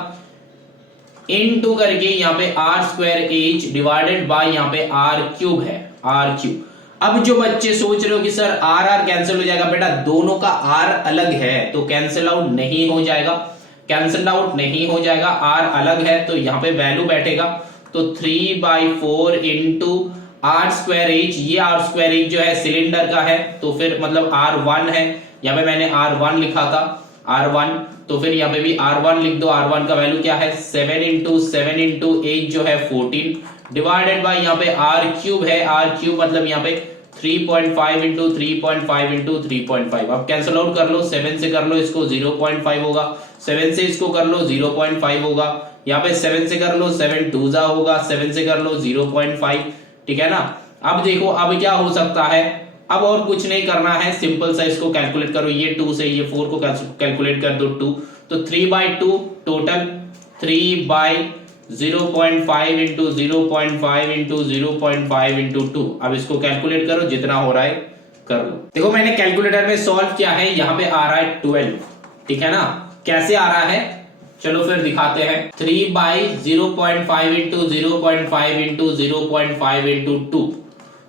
इनटू करके यहाँ पे r²h डिवाइडेड बाय यहाँ पे r³ है, r³। अब जो बच्चे सोच रहे हो कि सर r कैंसिल हो जाएगा, बेटा दोनों का r अलग है तो कैंसिल आउट नहीं हो जाएगा, कैंसल आउट नहीं हो जाएगा, r अलग है तो यहाँ पे वैल्यू बैठेगा, तो 3/4 इंटू आर स्क्वायर एच, ये आर स्क्वायर एच जो है सिलेंडर का है, तो फिर मतलब R1 है, यहाँ पे मैंने R1 लिखा था, R1, तो फिर यहाँ पे भी R1 लिख दो। R1 का वैल्यू क्या है 7 इंटू 7 इंटू 8 जो है 14 डिवाइडेड बाय यहाँ पे R क्यूब है, R क्यूब मतलब यहाँ पे 3.5 इंटू 3.5 इंटू 3.5। अब कैंसिल आउट कर लो, 7 से कर लो इसको 0.5 होगा, 7 से इसको कर लो 0.5 होगा, यहाँ पे 7 से कर लो 7 2 जा होगा, 7 से कर लो 0.5, ठीक है ना। अब देखो अब क्या हो सकता है, अब और कुछ नहीं करना है, सिंपल सा इसको कैलकुलेट करो, ये 2 से ये 4 को कैलकुलेट कर दो 2, तो 3/2 टोटल 3/0.5 इंटू 0.5 इंटू 0.5 इंटू 2। अब इसको कैलकुलेट करो, जितना हो रहा है कर लो। देखो मैंने कैलकुलेटर में सॉल्व किया है, यहाँ पे आ रहा है 12, ठीक है ना। कैसे आ रहा है चलो फिर दिखाते हैं, 3/0.5 इंटू 0.5 इंटू 0.5 इंटू 2,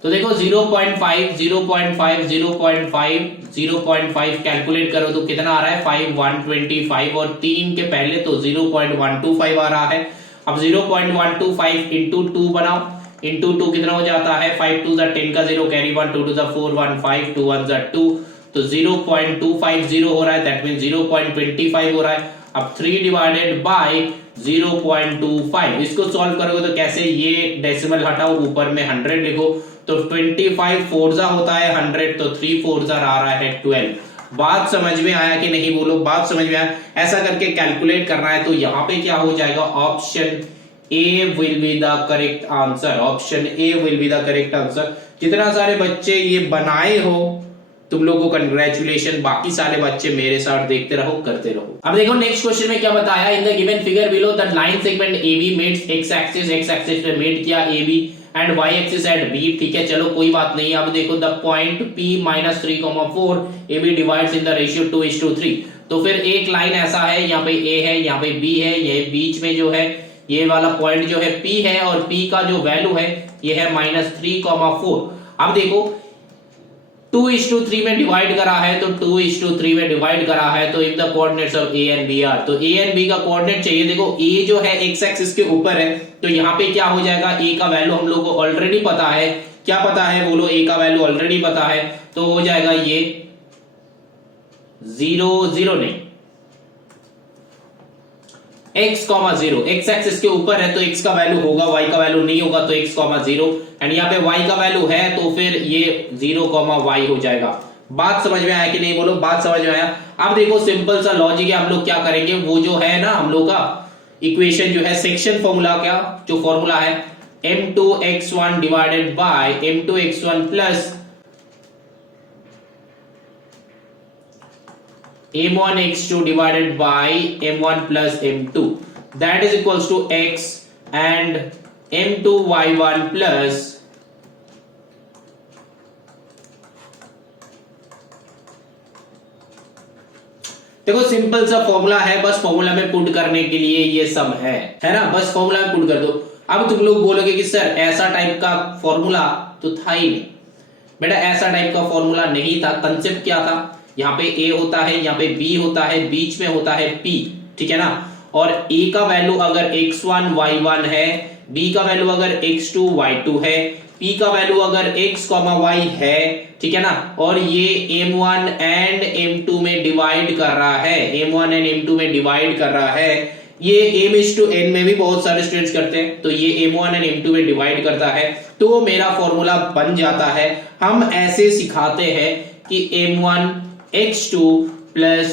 तो देखो 0.5 0.5 0.5 0.5 कैलकुलेट करो तो कितना आ रहा है 5,125, और 3 के पहले तो 0.125 आ रहा है। अब 0.125 इंटू 2 बनाओ, इंटू 2 कितना हो जाता है 5 2 10 का 0 कैरी 1 2 2 4 1 5 2 1 2, तो 0.250 हो रहा है, दैट मीन 0.25 हो रहा है। अब 3 डिवाइडेड बाय 0.25, इसको सॉल्व करोगे तो कैसे, ये डेसिमल हटाओ ऊपर में 100 लिखो, तो 25 फोर्जा होता है 100, तो 3 फोर्जा आ रहा है 12। बात समझ में आया कि नहीं, बोलो बात समझ में आया। ऐसा करके कैलकुलेट करना है, तो यहाँ पे क्या हो जाएगा, option A will be the correct answer, option A will be the correct answer. जितना सारे बच्चे ये बनाए हो तुम लोगों को कंग्रेचुलेशन, बाकी सारे बच्चे मेरे साथ देखते रहो करते रहो। अब देखो नेक्स्ट क्वेश्चन में क्या बताया, in the given figure below the line segment AB meets x axis पे मेट किया AB and y axis at B, ठीक है चलो कोई बात नहीं। अब देखो the point P -3,4 AB divides in the ratio 2:3, तो फिर एक लाइन ऐसा है, यहाँ पे A है यहाँ पे B है, ये बीच में जो है ये वाला पॉइंट जो है P है, और P का जो वैल्यू है ये है -3,4। अब देखो 2:3 में डिवाइड करा है, तो 2:3 में डिवाइड करा है, तो if the coordinates of A and B are, तो A एंड B का कोऑर्डिनेट चाहिए। देखो A जो है x एक्सिस के ऊपर है, तो यहाँ पे क्या हो जाएगा, A का वैल्यू हम लोग को ऑलरेडी पता है, क्या पता है बोलो, A का वैल्यू ऑलरेडी पता है, तो हो जाएगा ये 0 0 नहीं x, 0, x एक्सिस के ऊपर है तो x का वैल्यू होगा, y का वैल्यू नहीं होगा, तो x, 0, एंड यहाँ पे y का वैल्यू है, तो फिर ये 0, y हो जाएगा। बात समझ में आया कि नहीं, बोलो बात समझ में आया। अब देखो सिंपल सा लॉजिक है, हम लोग क्या करेंगे, वो जो है ना हम लोग का इक्वेशन जो है सेक्शन फॉर्मूला, क्या जो फॉर्मूला है m2x1 divided by m2x1 plus m1x2 divided by m1 plus m2, that is equals to x and m2y1 plus देखो सिंपल सा फॉर्मूला है, बस फॉर्मूला में पुट करने के लिए ये सब है ना, बस फॉर्मूला में पुट कर दो। अब तुम लोग बोलोगे कि सर ऐसा टाइप का फॉर्मूला तो था ही नहीं, बेटा ऐसा टाइप का फॉर्मूला नहीं था। कंसेप्ट क्या था, यहाँ पे A होता है, यहाँ पे B होता है, बीच में होता है P, ठीक है ना, और A का वैल्यू अगर x1 y1 है, B का वैल्यू अगर x2 y2 है, P का वैल्यू अगर x, y है, ठीक है ना, और ये m1 एंड m2 में डिवाइड कर रहा है, m1 एंड m2 में डिवाइड कर रहा है, ये m/n में भी बहुत सारे स्टूडेंट्स करते हैं, तो ये m1 एंड m2 में डिवाइड करता है, तो मेरा फॉर्मूला बन जाता है। हम ऐसे सिखाते हैं कि m1 x2 plus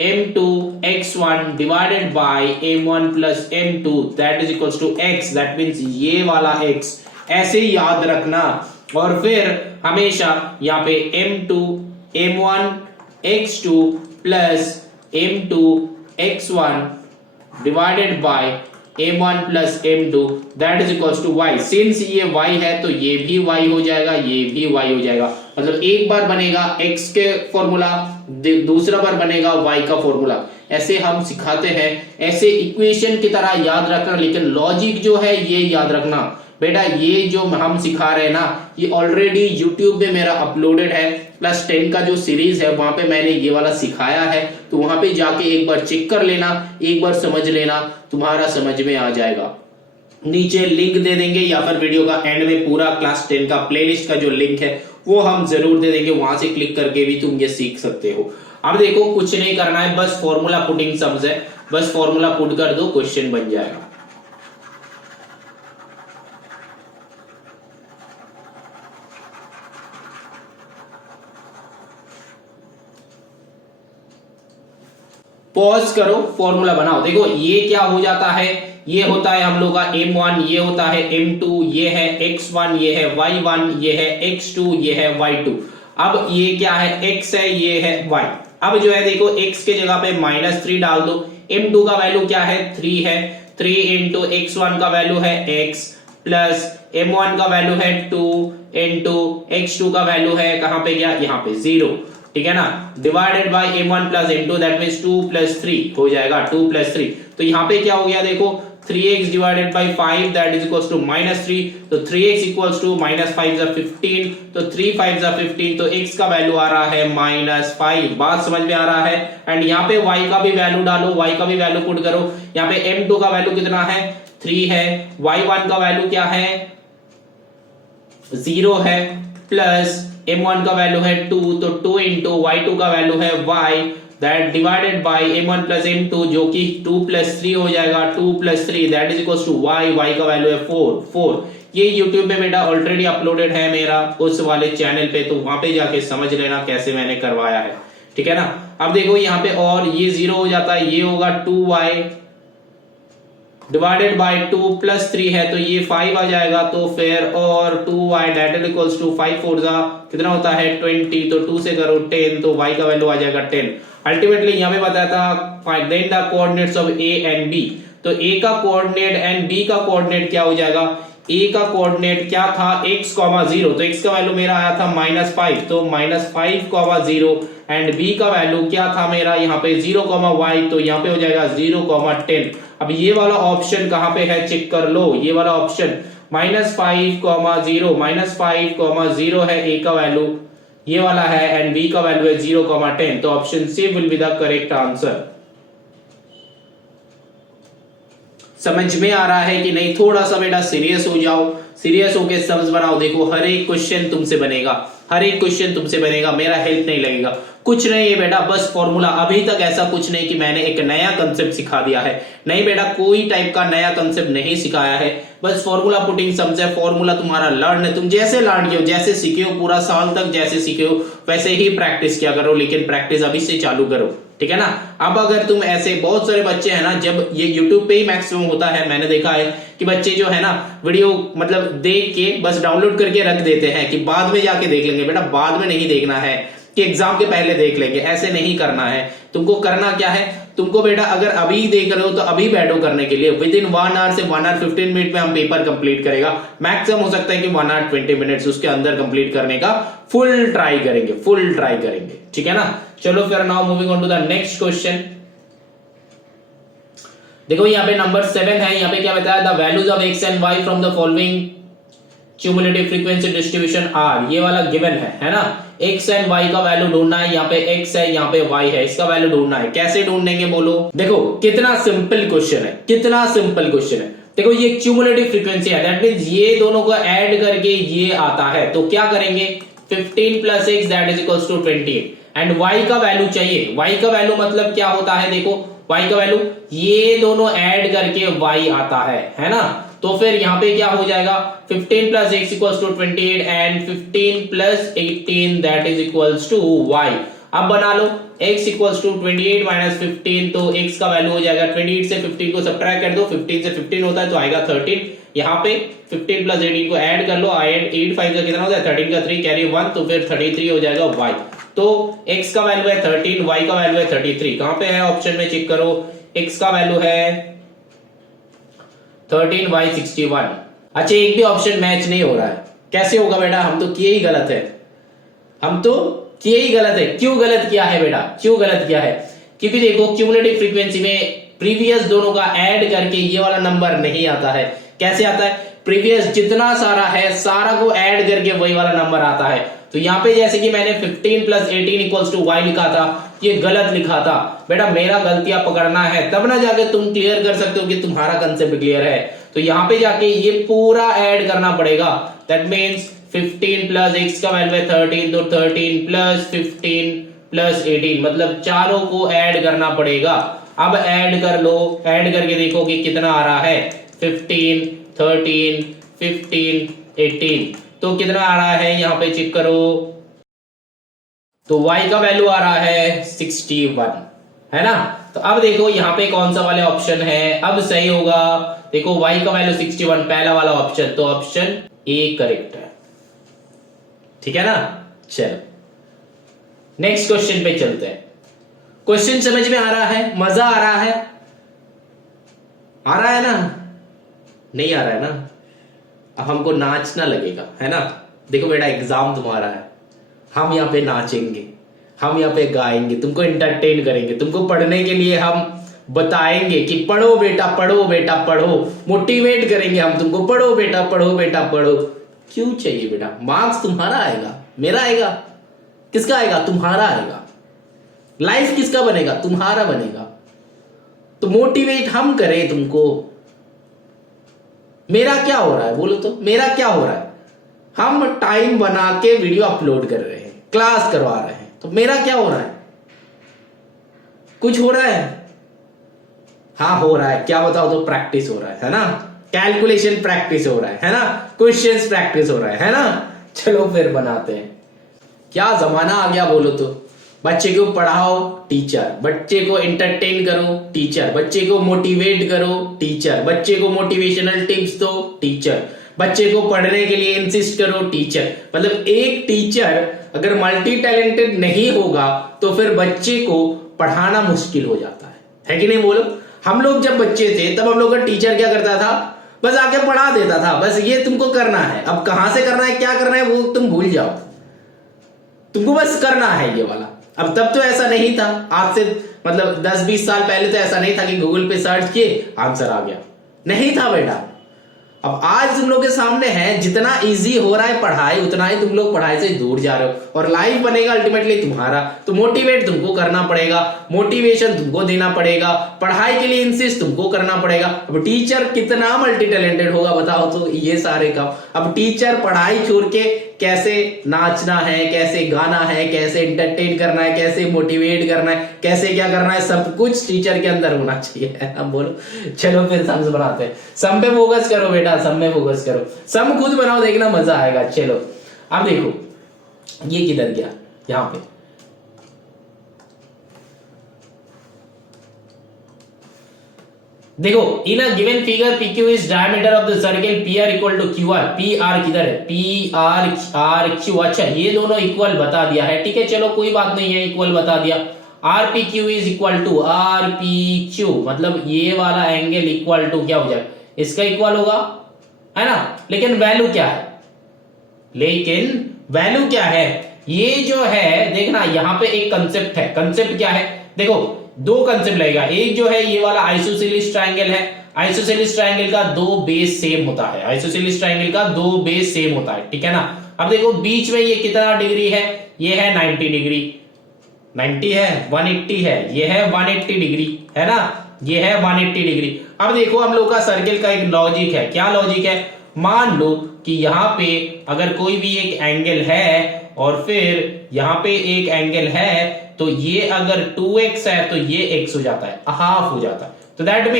m2 x1 divided by m1 plus m2 that is equals to x, that means ये वाला x ऐसे याद रखना, और फिर हमेशा यहाँ पे m1 x2 plus m2 x1 divided by m1 plus m2 that is equals to y, since ये y है तो ये भी y हो जाएगा, ये भी y हो जाएगा, मतलब एक बार बनेगा x के फॉर्मूला, दूसरा बार बनेगा y का फॉर्मूला। ऐसे हम सिखाते हैं, ऐसे इक्वेशन की तरह याद रखना, लेकिन लॉजिक जो है ये याद रखना, बेटा ये जो हम सिखा रहे हैं ना, ये ऑलरेडी YouTube में मेरा अपलोडेड है। क्लास 10 का जो सीरीज है वहां पे मैंने ये वाला सिखाया है, तो वहां पे जाके एक बार चेक कर लेना, एक बार समझ लेना, तुम्हारा समझ में आ जाएगा। नीचे लिंक दे देंगे या फिर वीडियो का एंड में पूरा क्लास 10 का प्लेलिस्ट का जो लिंक है वो हम जरूर दे देंगे, वहां से क्लिक करके भी तुम ये सीख सकते हो। अब देखो कुछ नहीं करना है, बस फॉर्मूला पुटिंग सम्स है, बस फॉर्मूला पुट कर दो, क्वेश्चन बन जाएगा। पॉज करो, फॉर्मूला बनाओ। देखो ये क्या हो जाता है, ये होता है हम लोग का m1, ये होता है m2, ये है x1, ये है y1, ये है x2, ये है y2। अब ये क्या है, x है, ये है y। अब जो है देखो x के जगह पे -3 डाल दो, m2 का वैल्यू क्या है, 3 है, 3 इंटू x1 का वैल्यू है x प्लस m1 का वैल्यू है 2 इंटू x2 का वैल्यू है कहां पे गया, यहाँ पे 0, ठीक है ना, divided by m1 plus m2, that means 2 plus 3 हो जाएगा, 2 प्लस 3। तो यहाँ पे क्या हो गया देखो, 3x divided by 5 that is equals to -3, तो 3x इक्वल्स टू -5 जा 15, तो 3 5 जा 15, तो x का वैल्यू आ रहा है -5। बात समझ में आ रहा है। एंड यहाँ पे y का भी वैल्यू डालो, y का भी वैल्यू पुट करो। यहाँ पे m2 का वैल्यू कितना है, 3 है, y1 का वैल्यू क्या है, 0 है, प्लस m1 का वैल्यू है 2, तो 2 इंटू y2 का वैल्यू है y, that divided by m1 plus m2 जो कि 2 प्लस 3 हो जाएगा, 2 plus 3 that is equals to y का वैल्यू है 4। ये YouTube में बेटा ऑलरेडी अपलोडेड है मेरा उस वाले चैनल पे, तो वहां पे जाके समझ लेना कैसे मैंने करवाया है, ठीक है ना। अब देखो यहाँ पे और ये 0 हो जाता है, ये होगा 2y डिवाइडेड बाय 2 प्लस 3 है, तो ये 5 आ जाएगा, तो फिर और 2y that is equals to 5 4 जा कितना होता है 20, तो 2 से करो 10, तो y का वैल्यू आ जाएगा 10। अल्टीमेटली यहाँ पे बताया था find then the coordinates of a and b, तो a का कोऑर्डिनेट एंड b का कोऑर्डिनेट क्या हो जाएगा, a का कोऑर्डिनेट क्या था x, 0, तो x का वैल्यू मेरा आया था -5, तो -5, 0, एंड b का वैल्यू क्या था मेरा यहाँ पे 0, y, तो यहाँ पे हो जाएगा 0, 10। अब ये वाला ऑप्शन कहां पे है, चेक कर लो, ये वाला ऑप्शन -5, 0, -5, 0 है a का वैल्यू, ये वाला है, एंड b का वैल्यू है 0, 10, तो option C will be the correct answer. समझ में आ रहा है कि नहीं, थोड़ा सा बेटा सीरियस हो जाओ, सीरियस होके सम्स बनाओ। देखो हर एक क्वेश्चन तुमसे बनेगा, हर एक क्वेश्चन तुमसे बनेगा, मेरा हेल्प नहीं लगेगा, कुछ नहीं है बेटा, बस फॉर्मूला। अभी तक ऐसा कुछ नहीं कि मैंने एक नया कंसेप्ट सिखा दिया है, नहीं बेटा, कोई टाइप का नया कंसेप्ट नहीं सिखाया है, बस फॉर्मूला पुटिंग सम्स है। फॉर्मूला तुम्हारा लर्न है, तुम जैसे लर्न किए हो, जैसे सीखे हो, पूरा साल तक जैसे सीखे हो वैसे ही प्रैक्टिस किया करो, लेकिन प्रैक्टिस अभी से चालू करो, ठीक है ना। अब अगर तुम ऐसे, बहुत सारे बच्चे हैं ना, जब ये YouTube पे ही मैक्सिमम होता है, मैंने देखा है कि बच्चे जो है ना वीडियो मतलब देख के बस डाउनलोड करके रख देते हैं कि बाद में जाके देख लेंगे। बेटा बाद में नहीं देखना है कि एग्जाम के पहले देख लेंगे, ऐसे नहीं करना है। तुमको करना क्या है, तुमको बेटा अगर अभी देख रहे हो तो अभी बैठो करने के लिए। विद इन 1 आवर से 1 आवर 15 मिनट में हम पेपर कंप्लीट करेगा, मैक्सिमम हो सकता है कि 1 आवर 20 मिनट्स उसके अंदर कंप्लीट करने का फुल ट्राई करेंगे, फुल ट्राई करेंगे, ठीक है ना। चलो फिर now moving on to the next question. देखो यहाँ पे नंबर 7 है, यहाँ पे क्या बताया, the values of x and y from the following cumulative frequency distribution are, ये वाला गिवन है ना। x एंड y का वैल्यू ढूंढना है, यहाँ पे x है, यहाँ पे y है, इसका वैल्यू ढूंढना है। कैसे ढूंढेंगे बोलो, देखो कितना सिंपल क्वेश्चन है, कितना सिंपल क्वेश्चन है। देखो ये क्यूमुलेटिव फ्रीक्वेंसी है, दैट मींस ये दोनों को ऐड करके ये आता है, तो क्या करेंगे 15 plus x that is equals to 28, and y का वैल्यू चाहिए। y का वैल्यू मतलब क्या होता है, देखो y का वैल्यू ये दोनों ऐड करके y आता है ना। तो फिर यहाँ पे क्या हो जाएगा 15 plus x equals to 28 and 15 plus 18 that is equals to y। अब बना लो x इक्वल्स टू 28 माइनस 15, तो x का वैल्यू हो जाएगा 28 से 15 को सब्ट्रैक्ट कर दो, 15 से 15 होता है तो आएगा 13। यहाँ पे 15 प्लस 18 को ऐड कर लो, 8 5 का कितना होता है 13 का 3 कैरी 1, तो फिर 33 हो जाएगा y। तो x का वैल्यू है 13, y का वैल्यू है 33। कहां पे है ऑप्शन में चेक करो, x का वैल्यू है 13, y 61। अच्छा एक भी ऑप्शन मैच नहीं हो रहा है, कैसे होगा बेटा, हम तो किए ही गलत है, हम तो किए ही गलत है। क्यों गलत किया है बेटा, क्यों गलत किया है, क्योंकि देखो क्यूमुलेटिव फ्रीक्वेंसी में प्रीवियस दोनों का ऐड करके ये वाला नंबर नहीं आता है। कैसे आता है, प्रीवियस जितना सारा है सारा को ऐड करके वही वाला नंबर आता है। तो यहाँ पे जैसे कि मैंने 15 प्लस 18 इक्वल्स टू y लिखा था, ये गलत लिखा था। बेटा मेरा गलतियां पकड़ना है तब ना जाके तुम क्लियर कर सकते हो कि तुम्हारा कंसेप्ट क्लियर है। तो यहाँ पे जाके ये पूरा ऐड करना पड़ेगा। दैट मीन्स 15 प्लस x का वैल्यू है 13, तो 13 प्लस 15 प्लस 18 मतलब चारों को ऐड करना पड़ेगा। अब ऐड कर लो, ऐड करके देखो कि कितना आ रहा है 15 13 15 18 तो कितना आ रहा है यहाँ पे चेक करो। तो y का वैल्यू आ रहा है 61 है ना। तो अब देखो यहाँ पे कौन सा वाले ऑप्शन है अब सही होगा। देखो y का वैल्यू 61 पहला वाला ऑप्शन, तो ऑप्शन ए करेक्ट है। ठीक है ना। चलो नेक्स्ट क्वेश्चन पे चलते हैं। क्वेश्चन समझ में आ रहा है, मजा आ रहा है, आ रहा है ना, नहीं आ रहा है ना। अब हमको नाचना लगेगा है ना। देखो बेटा एग्जाम तुम्हारा है, हम यहाँ पे नाचेंगे, हम यहाँ पे गाएंगे, तुमको एंटरटेन करेंगे, तुमको पढ़ने के लिए हम बताएंगे कि पढ़ो बेटा पढ़ो बेटा पढ़ो, मोटिवेट करेंगे हम तुमको, पढ़ो बेटा पढ़ो बेटा पढ़ो। क्यों चाहिए बेटा, मार्क्स तुम्हारा आएगा, मेरा आएगा, किसका आएगा, तुम्हारा आएगा। लाइफ किसका बनेगा, तुम्हारा बनेगा। तो मोटिवेट हम करें तुमको। मेरा क्या हो रहा है बोलो तो, मेरा क्या हो रहा है, हम टाइम बना के वीडियो अपलोड कर रहे हैं, क्लास करवा रहे हैं, तो मेरा क्या हो रहा है, कुछ हो रहा है। हाँ हो रहा है, क्या बताओ तो, प्रैक्टिस हो रहा है ना, कैलकुलेशन प्रैक्टिस हो रहा है ना, क्वेश्चंस प्रैक्टिस हो रहा है ना। चलो फिर बनाते हैं। क्या जमाना आ गया बोलो तो। बच्चे को पढ़ाओ टीचर, बच्चे को एंटरटेन करो टीचर, बच्चे को मोटिवेट करो टीचर, बच्चे को मोटिवेशनल टिप्स दो टीचर, बच्चे को पढ़ने के लिए इंसिस्ट करो टीचर। मतलब एक टीचर अगर मल्टी टैलेंटेड नहीं होगा तो फिर बच्चे को पढ़ाना मुश्किल हो जाता है कि नहीं बोलो। हम लोग जब बच्चे थे तब हम लोग का टीचर क्या करता था, बस आके पढ़ा देता था, बस ये तुमको करना है। अब कहां से करना है, क्या करना है वो तुम भूल जाओ, तुमको बस करना है ये वाला। अब तब तो ऐसा नहीं था, आज से मतलब 10-20 साल पहले तो ऐसा नहीं था कि गूगल पे सर्च किए आंसर आ गया, नहीं था बेटा। अब आज तुम लोग के सामने है, जितना इजी हो रहा है पढ़ाई उतना ही तुम लोग पढ़ाई से दूर जा रहे हो, और लाइफ बनेगा अल्टीमेटली तुम्हारा। तो मोटिवेट तुमको करना पड़ेगा, मोटिवेशन तुमको देना पड़ेगा, पढ़ाई के लिए इंसिस्ट तुमको करना पड़ेगा। अब टीचर कितना मल्टी टैलेंटेड होगा बताओ तो, ये सारे काम। अब टीचर पढ़ाई छोड़ के कैसे नाचना है, कैसे गाना है, कैसे एंटरटेन करना है, कैसे मोटिवेट करना है, कैसे क्या करना है, सब कुछ टीचर के अंदर होना चाहिए। अब बोलो चलो फिर सम्स बनाते हैं। सम पे फोकस करो बेटा, सम में फोकस करो, सम खुद बनाओ, देखना मजा आएगा। चलो अब देखो ये किधर गया, यहां पे देखो। In a given figure PQ is diameter of the circle PR equal to QR। PR किधर है, PR अच्छा ये दोनों इक्वल बता दिया है, ठीक है चलो कोई बात नहीं है, इक्वल बता दिया। RPQ is equal to RPQ मतलब ये वाला एंगल इक्वल टू क्या हो जाए, इसका इक्वल होगा है ना। लेकिन वैल्यू क्या है, लेकिन वैल्यू क्या है, ये जो है देखना यहाँ पे एक कंसेप्ट है। कंसेप्ट क्या है, देखो दो कंसेप्ट लगेगा। एक जो है ये वाला आइसोसेलेस ट्रायंगल है, आइसोसेलेस ट्रायंगल का दो बेस सेम होता है, आइसोसेलेस ट्रायंगल का दो बेस सेम होता है, ठीक है ना। अब देखो बीच में ये कितना डिग्री है, ये है 90 डिग्री, 90 है 180 है, ये है 180 डिग्री है ना, ये है 180 डिग्री। अब देखो हम लोग का सर्किल का एक लॉजिक है, क्या लॉजिक है, मान लो कि यहाँ पे अगर कोई भी एक एंगल है और फिर यहाँ पे एक एंगल है, तो ये अगर 2x है तो ये x हो जाता है, हाफ हो जाता है। तो दैट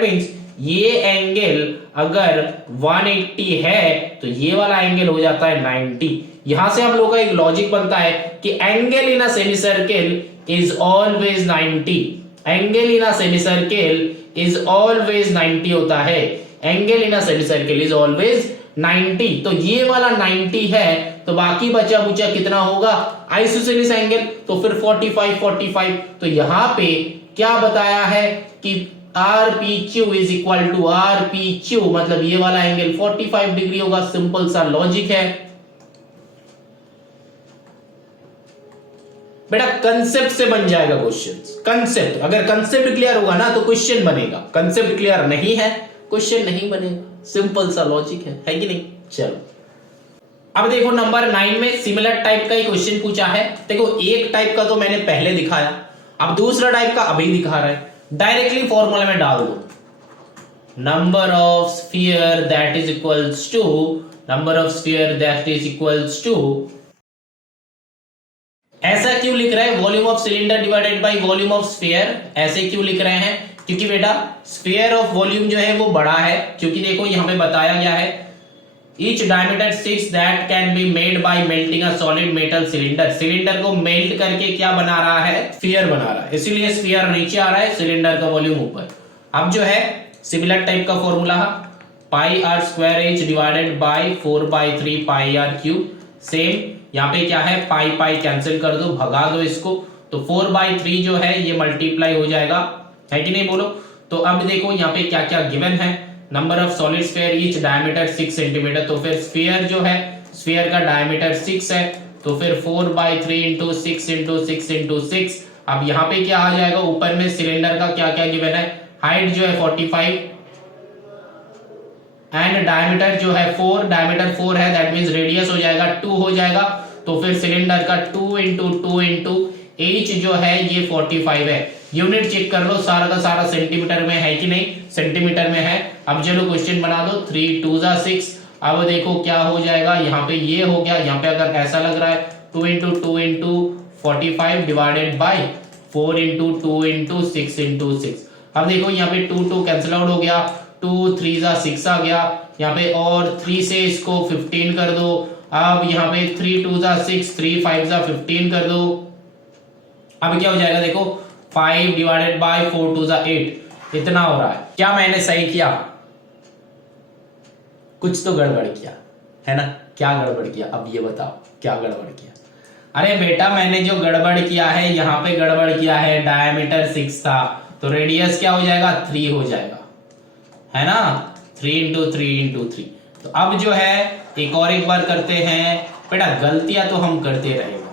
मीन्स ये एंगल अगर 180 है तो ये वाला एंगल हो जाता है 90। यहां से हम लोग का एक लॉजिक बनता है कि angle in a semi circle is always 90, angle in a semi circle is always 90 होता है, angle in a semi circle is always 90। तो ये वाला 90 है, तो बाकी बचा बुचा कितना होगा आइसोसेलेस एंगल, तो फिर 45। तो यहां पे क्या बताया है कि RPQ is equal to RPQ मतलब ये वाला एंगल 45 डिग्री होगा। सिंपल सा लॉजिक है बेटा, कंसेप्ट से बन जाएगा क्वेश्चन। कंसेप्ट अगर कंसेप्ट क्लियर होगा ना तो क्वेश्चन बनेगा, कंसेप्ट क्लियर नहीं है क्वेश्चन नहीं बनेगा। सिंपल सा लॉजिक है कि नहीं। चलो अब देखो नंबर 9 में सिमिलर टाइप का ही क्वेश्चन पूछा है। देखो एक टाइप का तो मैंने पहले दिखाया, अब दूसरा टाइप का अभी दिखा रहा है। डायरेक्टली फॉर्मूला में डाल दो, number of sphere that is equals to, number of sphere that is equals to, ऐसा क्यों लिख रहे हैं, volume of cylinder divided by volume of sphere, ऐसे क्यों लिख रहे हैं, क्योंकि बेटा स्फीयर ऑफ वॉल्यूम जो है वो बड़ा है, क्योंकि देखो यहां पे बताया गया है each diameter 6 that can be made by melting a solid metal cylinder, cylinder को मेल्ट करके क्या बना रहा है, स्फीयर बना रहा है, इसीलिए स्फीयर नीचे आ रहा है, सिलेंडर का वॉल्यूम ऊपर। अब जो है सिमिलर टाइप का formula pi r square h divided by 4/3 pi r cube, same यहाँ पे क्या है, पाई पाई कैंसिल कर दो, भगा दो इसको, तो 4/3 जो है ये मल्टीप्लाई हो जाएगा, है कि नहीं बोलो। तो अब देखो यहाँ पे क्या क्या गिवन है, number of solid sphere each diameter 6 centimetre, तो फिर स्फीयर जो है, स्फीयर का डायमीटर 6 है, तो फिर 4/3 इंटू 6 इंटू 6 इंटू 6। अब यहाँ पे क्या आ जाएगा, ऊपर में सिलेंडर का क्या क्या गिवन है, हाइट जो है 45 एंड डायमीटर जो है 4, डायमीटर 4 है, दैट मींस रेडियस हो जाएगा 2 हो जाएगा, तो फिर सिलेंडर का 2 इंटू 2 इंटू एच जो है ये 45 है। यूनिट चेक कर लो, सारा का सारा सेंटीमीटर में है कि नहीं, सेंटीमीटर में है। अब चलो क्वेश्चन बना दो, 3 2 6। अब देखो क्या हो जाएगा, यहाँ पे ये हो गया, यहाँ पे अगर ऐसा लग रहा है 2 into 2 into 45 divided by 4 into 2 into 6 into 6। अब देखो यहाँ पे 2 2 कैंसिल आउट हो गया, 2 3 6 आ गया, यहाँ पे और 3 से इसको 15 कर दो। अब यहाँ पे 3 2 6, 3 5 15 कर दो। अब क्या हो जाएगा, देखो 5 डिवाइडेड बाय 4 2 8, इतना हो रहा है। क्या मैंने सही किया, कुछ तो गड़बड़ किया है ना, क्या गड़बड़ किया, अब ये बताओ क्या गड़बड़ किया। अरे बेटा मैंने जो गड़बड़ किया है, यहाँ पे गड़बड़ किया है, डायमीटर 6 था तो रेडियस क्या हो जाएगा, 3 हो जाएगा, है ना, 3 इंटू 3 इंटू 3। तो अब जो है एक बार करते हैं बेटा, गलतियां तो हम करते रहेगा,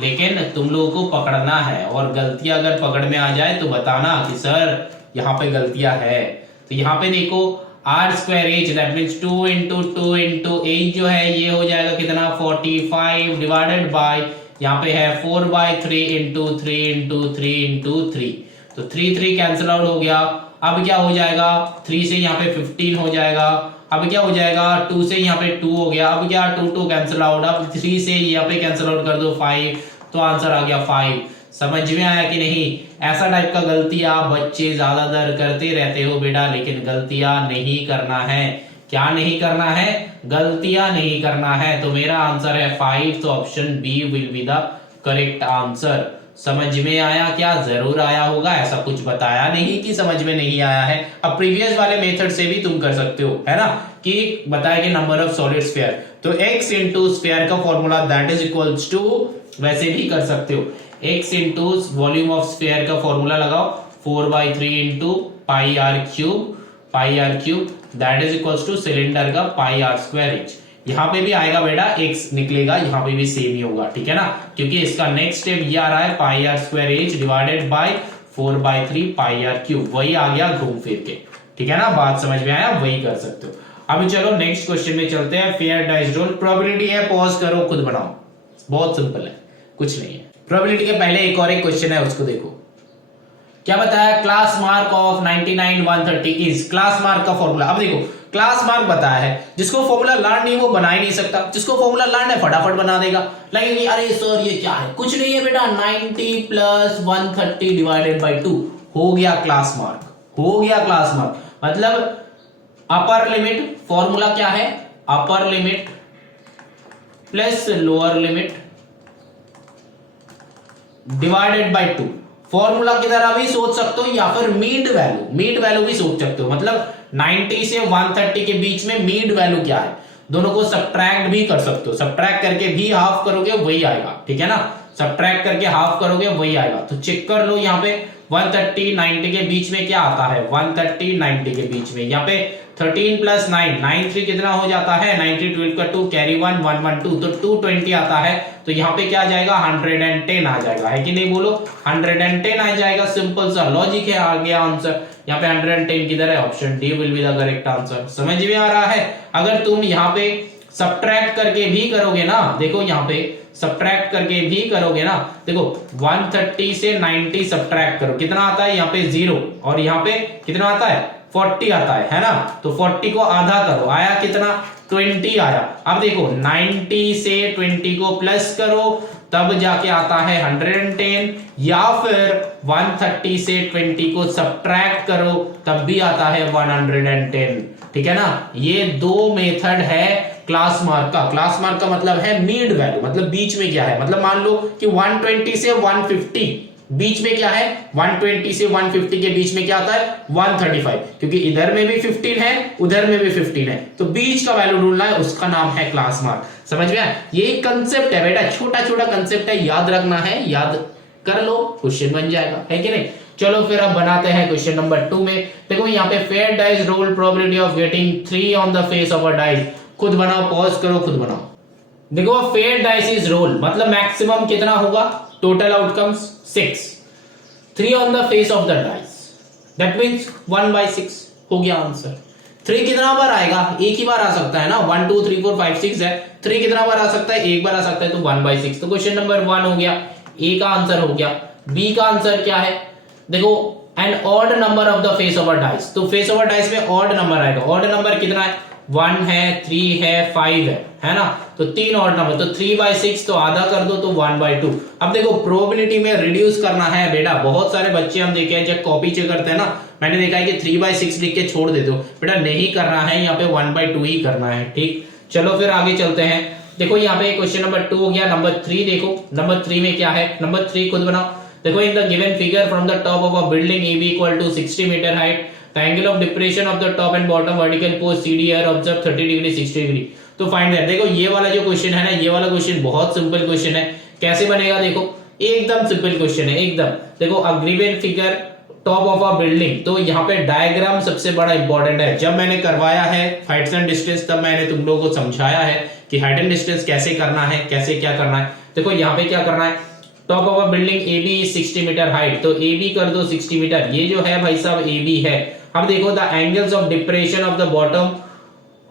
लेकिन तुम लोगों को पकड़ना है, और गलतियां अगर पकड़ में आ जाए तो बताना कि सर यहाँ पे गलतियां है। तो यहाँ पे देखो r square h that means 2 into 2 into h जो है ये हो जाएगा कितना, 45 डिवाइडेड बाय, यहाँ पे है 4/3 इंटू 3 इंटू 3 इंटू 3, तो 3 3 कैंसिल आउट हो गया। अब क्या हो जाएगा, 3 से यहाँ पे 15 हो जाएगा, अब क्या हो जाएगा, 2 से यहाँ पे 2 हो गया, अब क्या 2 2 कैंसिल आउट, अब 3 से यहाँ पे कैंसिल आउट कर दो 5, तो आंसर आ गया 5। समझ में आया कि नहीं। ऐसा टाइप का गलतियां बच्चे ज्यादातर करते रहते हो बेटा, लेकिन गलतियां नहीं करना है। क्या नहीं करना है, गलतियां नहीं करना है। तो मेरा आंसर है 5, तो option B will be the correct answer. समझ में आया क्या, जरूर आया होगा, ऐसा कुछ बताया नहीं कि समझ में नहीं आया है। अब प्रीवियस वाले मेथड से भी तुम कर सकते हो, है ना, कि बताया कि नंबर ऑफ सॉलिड स्फीयर, तो x इंटू स्फीयर का formula that is equals to, वैसे भी कर सकते हो, x into volume of sphere का फॉर्मूला लगाओ 4/3 into pi r cube that is equals to cylinder का पाई आर स्क्वायर एच। यहाँ पे भी आएगा बेटा x निकलेगा, यहाँ पे भी सेम ही होगा, ठीक है ना, क्योंकि इसका नेक्स्ट स्टेप ये आ रहा है pi r square h divided by 4/3 pi r cube, वही आ गया घूम फिर के, ठीक है ना, बात समझ में आया, वही कर सकते हो। अब चलो नेक्स्ट क्वेश्चन में चलते हैं। फेयर डाइस रोल, प्रोबेबिलिटी है, पॉज करो खुद बनाओ, बहुत सिंपल है, कुछ नहीं है। प्रोबेबिलिटी के पहले एक और एक क्वेश्चन है, उसको देखो क्या बताया, class mark of 99 130 is, class mark का फॉर्मूला। अब देखो क्लास मार्क बताया है, जिसको फॉर्मूला लर्न नहीं वो बना ही नहीं सकता, जिसको फॉर्मूला लर्न है फटाफट बना देगा। लगेगी अरे सर ये क्या है, कुछ नहीं है बेटा, 90 प्लस 130 डिवाइडेड बाई 2 हो गया क्लास मार्क, हो गया क्लास मार्क। मतलब अपर लिमिट, फॉर्मूला क्या है, upper limit plus lower limit divided by 2। Formula की तरह भी सोच सकते हो या फिर मीड वैल्यू भी सोच सकते हो। मतलब 90 से 130 के बीच में मीड वैल्यू क्या है, दोनों को सब्ट्रैक्ट भी कर सकते हो, सब्ट्रैक्ट करके भी हाफ करोगे वही आएगा, ठीक है ना, सब्ट्रैक्ट करके हाफ करोगे वही आएगा। तो चेक कर लो यहाँ पे 130 90 के बीच में क्या आता है, 130 90 के बीच में यहाँ पे 13 प्लस 9 93 कितना हो जाता है, 90 12 का 2 कैरी 1 112, तो 220 आता है। तो यहाँ पे क्या आ जाएगा, 110 आ जाएगा, है कि नहीं बोलो, 110 आ जाएगा। सिंपल सा लॉजिक है, आ गया आंसर, यहाँ पे 110 किधर है, option D will be the correct answer. समझ में आ रहा है। अगर तुम यहाँ पे सब्ट्रैक्ट करके भी करोगे ना, देखो यहाँ पे सब्ट्रैक्ट करके भी करोगे ना, देखो 130 से 90 सब्ट्रैक्ट करो, कितना आता है, यहाँ पे 0 और यहाँ पे कितना आता है 40 आता है ना। तो 40 को आधा करो, आया कितना 20 आया। अब देखो 90 से 20 को प्लस करो तब जाके आता है 110, या फिर 130 से 20 को सब्ट्रैक्ट करो तब भी आता है 110। ठीक है ना। ये दो मेथड है क्लास मार्क का। क्लास मार्क का मतलब है मीड वैल्यू, मतलब बीच में क्या है, मतलब मान लो कि 120 से 150 बीच में क्या है, 120 से 150 के बीच में क्या आता है 135, क्योंकि इधर में भी 15 है उधर में भी 15 है, तो बीच का वैल्यू ढूंढना है, उसका नाम है क्लास मार्क। समझ में आया। ये एक कंसेप्ट है बेटा, छोटा छोटा कंसेप्ट है, याद रखना है, याद कर लो क्वेश्चन बन जाएगा, है कि नहीं। चलो फिर अब बनाते हैं क्वेश्चन नंबर 2 में। देखो यहाँ पे fair dice role probability of getting 3 on the face of a dice. खुद बनाओ, पॉज करो, खुद बनाओ। देखो फेयर डाइस इज रोल मतलब मैक्सिमम कितना होगा, total outcomes 6, 3 on the face of the dice, that means 1/6 हो गया आंसर। 3 कितना बार आएगा, एक ही बार आ सकता है ना, 1 2 3 4 5 6 है, 3 कितना बार आ सकता है, एक बार आ सकता है, तो 1/6। तो क्वेश्चन नंबर 1 हो गया, ए का आंसर हो गया। बी का आंसर क्या है, देखो an odd number of the face of a dice, तो फेस ऑफ अ डाइस में ऑड नंबर आएगा। ऑड नंबर कितना है, 1 है, 3 है, 5 है ना, तो 3 ऑड नंबर, तो 3/6 तो आधा कर दो तो 1/2। अब देखो प्रोबेबिलिटी में रिड्यूस करना है बेटा, बहुत सारे बच्चे हम देखे हैं जब कॉपी चेक करते हैं ना, मैंने देखा है कि 3/6 लिख के छोड़ देते हो, बेटा नहीं करना है, यहाँ पे 1/2 ही करना है। ठीक, चलो फिर आगे चलते हैं। देखो यहाँ पे क्वेश्चन नंबर 2 हो गया। नंबर 3 देखो, नंबर 3 में क्या है, नंबर 3 खुद बनाओ। देखो in the given figure from the top of a building AB equal to 60 metre height, the angle of depression of the top and bottom vertical post CD are observe 30 degree 60 degree. तो find that. देखो ये वाला जो question है ना, ये वाला question बहुत सिंपल क्वेश्चन है। कैसे बनेगा, देखो एकदम सिंपल क्वेश्चन है एकदम। देखो अ given figure top of a building, तो यहाँ पे डायग्राम सबसे बड़ा इंपॉर्टेंट है। जब मैंने करवाया है हाइट्स एंड डिस्टेंस तब मैंने तुम लोगों को समझाया है कि हाइट एंड डिस्टेंस कैसे करना है, कैसे क्या करना है। देखो यहाँ पे क्या करना है, top of a building AB 60 metre height, तो AB कर दो 60 मीटर, ये जो है भाई साहब AB है। अब देखो the angles of depression of the bottom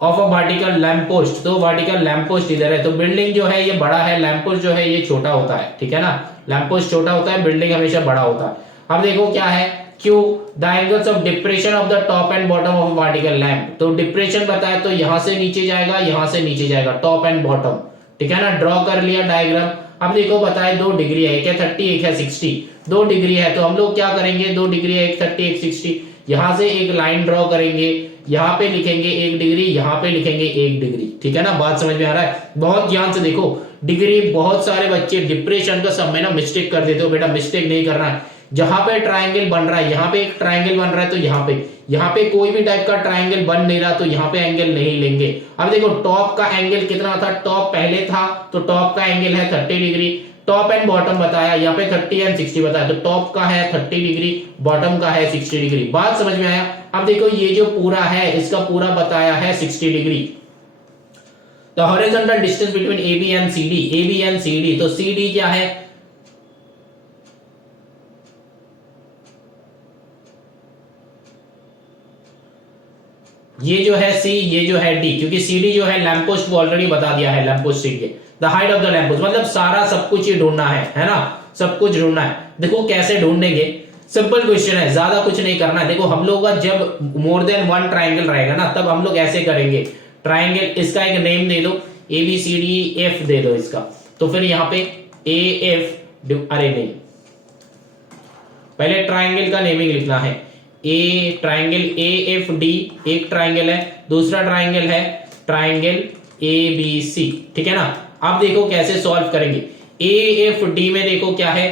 of a vertical lamp post, तो वर्टिकल लैंप पोस्ट इधर है, तो बिल्डिंग जो है ये बड़ा है, लैंप पोस्ट जो है ये छोटा होता है। ठीक है ना, लैंप पोस्ट छोटा होता है, बिल्डिंग हमेशा बड़ा होता है। अब देखो क्या है, Q the angles of depression of the top and bottom of vertical lamp, तो डिप्रेशन बताया तो यहां से नीचे जाएगा, यहां से नीचे जाएगा, टॉप एंड बॉटम। ठीक है ना, ड्रॉ कर लिया डायग्राम। अब देखो बताए 2 डिग्री है, एक है 30 एक है 60, 2 डिग्री है, तो हम लोग क्या करेंगे, 2 डिग्री है, एक 30 एक 60, यहां से एक लाइन ड्रॉ करेंगे, यहाँ पे लिखेंगे 1 डिग्री, यहाँ पे लिखेंगे 1 डिग्री। ठीक है ना, बात समझ में आ रहा है। बहुत ध्यान से देखो डिग्री, बहुत सारे बच्चे डिप्रेशन का सब में ना मिस्टेक कर देते हो, बेटा मिस्टेक नहीं करना है। जहां पे ट्राइंगल बन रहा है, यहाँ पे एक ट्राइंगल बन रहा है, तो यहाँ पे कोई भी टाइप का ट्राइंगल बन नहीं रहा, तो यहाँ पे एंगल नहीं लेंगे। अब देखो टॉप का एंगल कितना था, टॉप पहले था तो टॉप का एंगल है 30 डिग्री, टॉप एंड बॉटम बताया, यहाँ पे 30 एंड 60 बताया, तो टॉप का है 30 डिग्री, बॉटम का है 60 डिग्री। बात समझ में आया। अब देखो ये जो पूरा है इसका पूरा बताया है 60 degree. The horizontal distance between AB and CD, तो CD क्या है, ये जो है C, ये जो है D, क्योंकि CD जो है लैंप पोस्ट को ऑलरेडी बता दिया है, लैंप पोस्ट सीधी है। The height of the lamp post मतलब सारा सब कुछ ये ढूंढना है ना, सब कुछ ढूंढना है। देखो कैसे ढूंढेंगे, सिंपल क्वेश्चन है, ज्यादा कुछ नहीं करना है। देखो हम लोग का जब मोर देन 1 ट्राइंगल रहेगा ना, तब हम लोग ऐसे करेंगे, ट्राइंगल इसका एक नेम दे दो, ABCDF दे दो इसका, तो फिर यहाँ पे AF, अरे नहीं, पहले ट्राइंगल का नेमिंग लिखना है। ए ट्राइंगल AFD एक ट्राइंगल है, दूसरा ट्राइंगल है ट्राइंगल ABC। ठीक है ना। अब देखो कैसे सॉल्व करेंगे। AFD में देखो क्या है,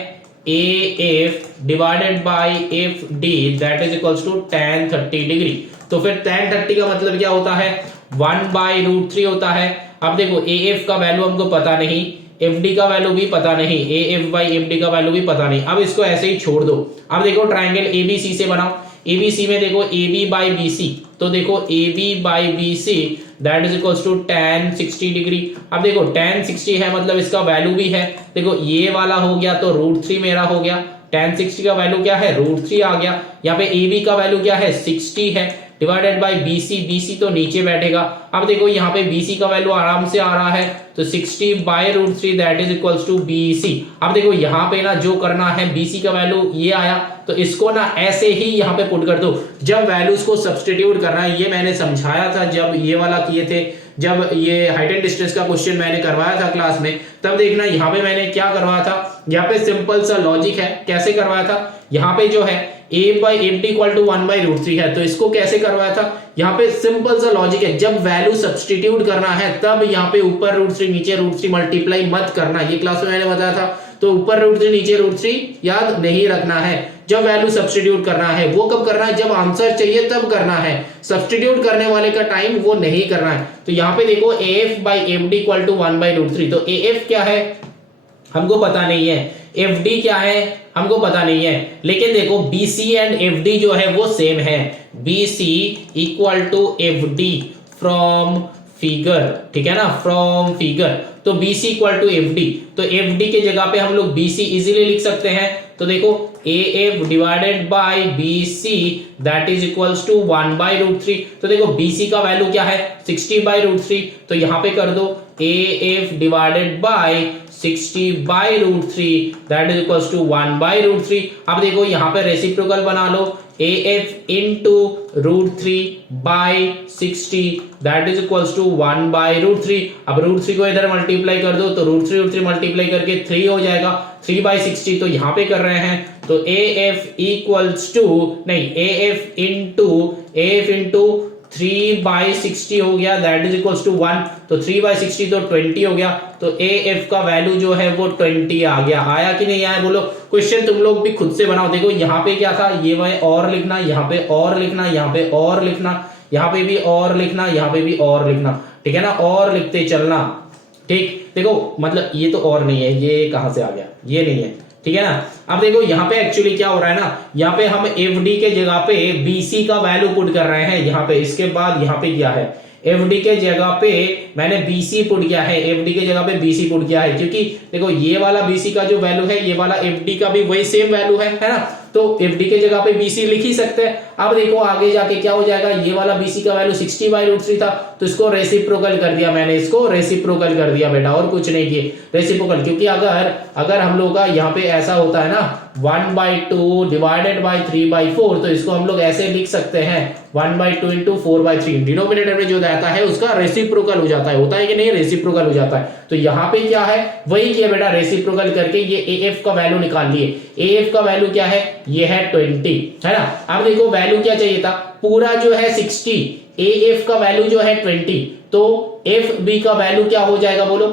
AF divided by FD that is equals to tan 30 degree. तो फिर tan 30 का मतलब क्या होता है, 1/√3 होता है। अब देखो AF का वैल्यू हमको पता नहीं, FD का वैल्यू भी पता नहीं, AF/FD का वैल्यू भी पता नहीं। अब इसको ऐसे ही छोड़ दो। अब देखो ट्राइंगल ABC से बनाओ, ABC में देखो AB/BC, तो देखो AB/BC that is equals to tan 60 degree. अब देखो tan 60 है मतलब इसका वैल्यू भी है, देखो ये वाला हो गया तो √3 मेरा हो गया, tan 60 का वैल्यू क्या है √3 आ गया। यहाँ पे AB का वैल्यू क्या है 60 है डिवाइडेड बाय BC तो नीचे बैठेगा। अब देखो यहाँ पे BC का वैल्यू आराम से आ रहा है तो 60 by √3 that is equals to BC। अब देखो यहाँ पे ना जो करना है BC का वैल्यू ये आया तो इसको ना ऐसे ही यहाँ पे पुट कर दो। जब वैल्यूज को सब्स्टिट्यूट करना है ये मैंने समझाया था जब ये वाला किए थे, जब ये हाइट एंड डिस्टेंस का क्वेश्चन मैंने करवाया था क्लास में, तब देखना यहाँ पे मैंने क्या करवाया था। यहाँ पे सिंपल सा लॉजिक है, कैसे करवाया था। यहाँ पे जो है a by mt equal to 1/√3 है तो इसको कैसे करवाया था। यहाँ पे सिंपल सा लॉजिक है, जब वैल्यू सब्स्टिट्यूट करना है तब यहाँ पे ऊपर √3 नीचे √3 मल्टीप्लाई मत करना, ये क्लास में मैंने बताया था। तो ऊपर √3 नीचे √3 याद नहीं रखना है। जब वैल्यू सब्स्टिट्यूट करना है वो कब करना है, जब आंसर चाहिए तब करना है, सब्स्टिट्यूट करने वाले का टाइम वो नहीं करना है। तो यहाँ पे देखो AF by MD equal to 1/√3, तो AF क्या है हमको पता नहीं है, FD क्या है हमको पता नहीं है, लेकिन देखो BC एंड FD जो है वो सेम है। BC equal to FD from figure, ठीक है ना, फ्रॉम फिगर। तो BC इक्वल टू FD, तो FD के जगह पे हम लोग BC इजीली लिख सकते हैं। तो देखो AF divided by BC that is equals to 1/√3। तो देखो BC का वैल्यू क्या है 60/√3, तो यहां पे कर दो AF divided by 60/√3 that is equals to 1/√3। अब देखो यहाँ पे रेसिप्रोकल बना लो, AF into √3 by 60 that is equals to 1/√3। अब √3 को इधर मल्टीप्लाई कर दो तो √3 मल्टीप्लाई करके 3 हो जाएगा, 3/60 तो यहाँ पे कर रहे हैं। तो AF इक्वल्स टू नहीं AF इंटू 3/60 हो गया दैट इज इक्वल्स टू 1, तो 3/60 तो 20 हो गया। तो AF का वैल्यू जो है वो 20 आ गया। आया कि नहीं आया बोलो। क्वेश्चन तुम लोग भी खुद से बनाओ। देखो यहाँ पे क्या था, ये वह और लिखना, यहाँ पे और लिखना, यहाँ पे और लिखना, यहाँ पे भी और लिखना, यहाँ पे भी और लिखना, ठीक है ना, और लिखते चलना। ठीक, देखो मतलब ये तो और नहीं है, ये कहां से आ गया, ये नहीं है, ठीक है ना। अब देखो यहाँ पे एक्चुअली क्या हो रहा है ना, यहाँ पे हम FD के जगह पे BC का वैल्यू पुट कर रहे हैं यहाँ पे। इसके बाद यहाँ पे क्या है FD के जगह पे मैंने BC पुट किया है, FD के जगह पे BC पुट किया है, क्योंकि देखो ये वाला BC का जो वैल्यू है ये वाला FD का भी वही सेम वैल्यू है ना। तो FD के जगह पे BC लिख ही सकते हैं। अब देखो आगे जाके क्या हो जाएगा, ये वाला BC का वैल्यू 60/√3 था तो इसको रेसिप्रोकल कर दिया मैंने, इसको रेसिप्रोकल कर दिया बेटा, और कुछ नहीं किए, रेसिप्रोकल। क्योंकि अगर हम लोग का यहाँ पे ऐसा होता है ना 1/2 डिवाइडेड बाय 3/4, तो इसको हम लोग ऐसे लिख सकते हैं 1/2 इंटू 4/3। डिनोमिनेटर में जो रहता है उसका रेसिप्रोकल हो जाता है, होता है कि नहीं, रेसिप्रोकल हो जाता है। तो यहाँ पे क्या है वही किया बेटा, रेसिप्रोकल करके ये AF का वैल्यू निकाल लिए। AF का वैल्यू क्या है, ये है 20, है ना। अब देखो वैल्यू क्या चाहिए था, पूरा जो है 60, AF का वैल्यू जो है 20, तो FB का वैल्यू क्या हो जाएगा बोलो,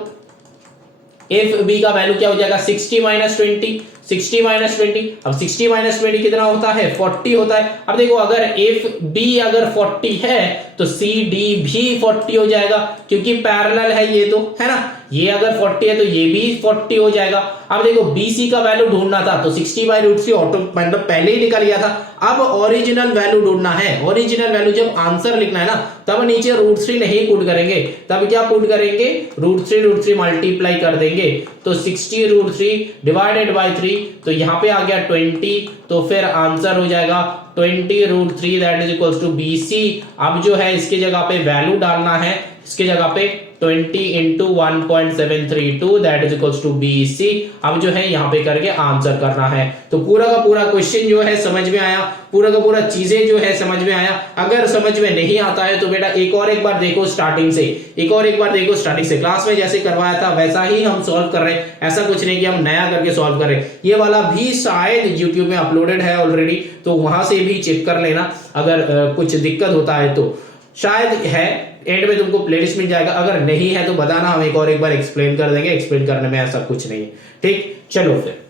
FB का वैल्यू क्या हो जाएगा 60 माइनस 20, 60 माइनस 20। अब 60 माइनस 20 कितना होता है 40 होता है। अब देखो अगर FB अगर 40 है तो CD भी 40 हो जाएगा, क्योंकि पैरेलल है ये, तो है ना, ये अगर 40 है तो ये भी 40 हो जाएगा। अब देखो BC का वैल्यू ढूंढना था तो 60/√3 ऑटो मतलब पहले ही निकल गया था। अब ओरिजिनल वैल्यू ढूंढना है, ओरिजिनल वैल्यू जब आंसर लिखना है ना तब नीचे √3 नहीं पुट करेंगे, तब क्या पुट करेंगे √3 मल्टीप्लाई कर देंगे। तो 60√3 डिवाइडेड बाय 3, तो यहाँ पे आ गया 20, तो फिर आंसर हो जाएगा 20√3 that is equals to BC। अब जो है इसके जगह पे वैल्यू डालना है, इसके जगह पे 20 into 1.732 that is equals to BC। अब जो है यहाँ पे करके आंसर करना है। तो पूरा का पूरा क्वेश्चन जो है समझ में आया, पूरा का पूरा चीजें जो है समझ में आया। अगर समझ में नहीं आता है तो बेटा एक बार देखो स्टार्टिंग से, एक बार देखो स्टार्टिंग से। क्लास में जैसे करवाया था वैसा ही हम सॉल्व कर रहे हैं, ऐसा कुछ नहीं कि हम नया करके सॉल्व कर रहे हैं। ये वाला भी शायद YouTube में अपलोडेड है ऑलरेडी, तो वहां से भी चेक कर लेना। अगर कुछ दिक्कत होता है तो शायद है, एंड में तुमको प्लेलिस्ट मिल जाएगा। अगर नहीं है तो बताना, हम एक बार एक्सप्लेन कर देंगे। एक्सप्लेन करने में ऐसा कुछ नहीं है, ठीक। चलो फिर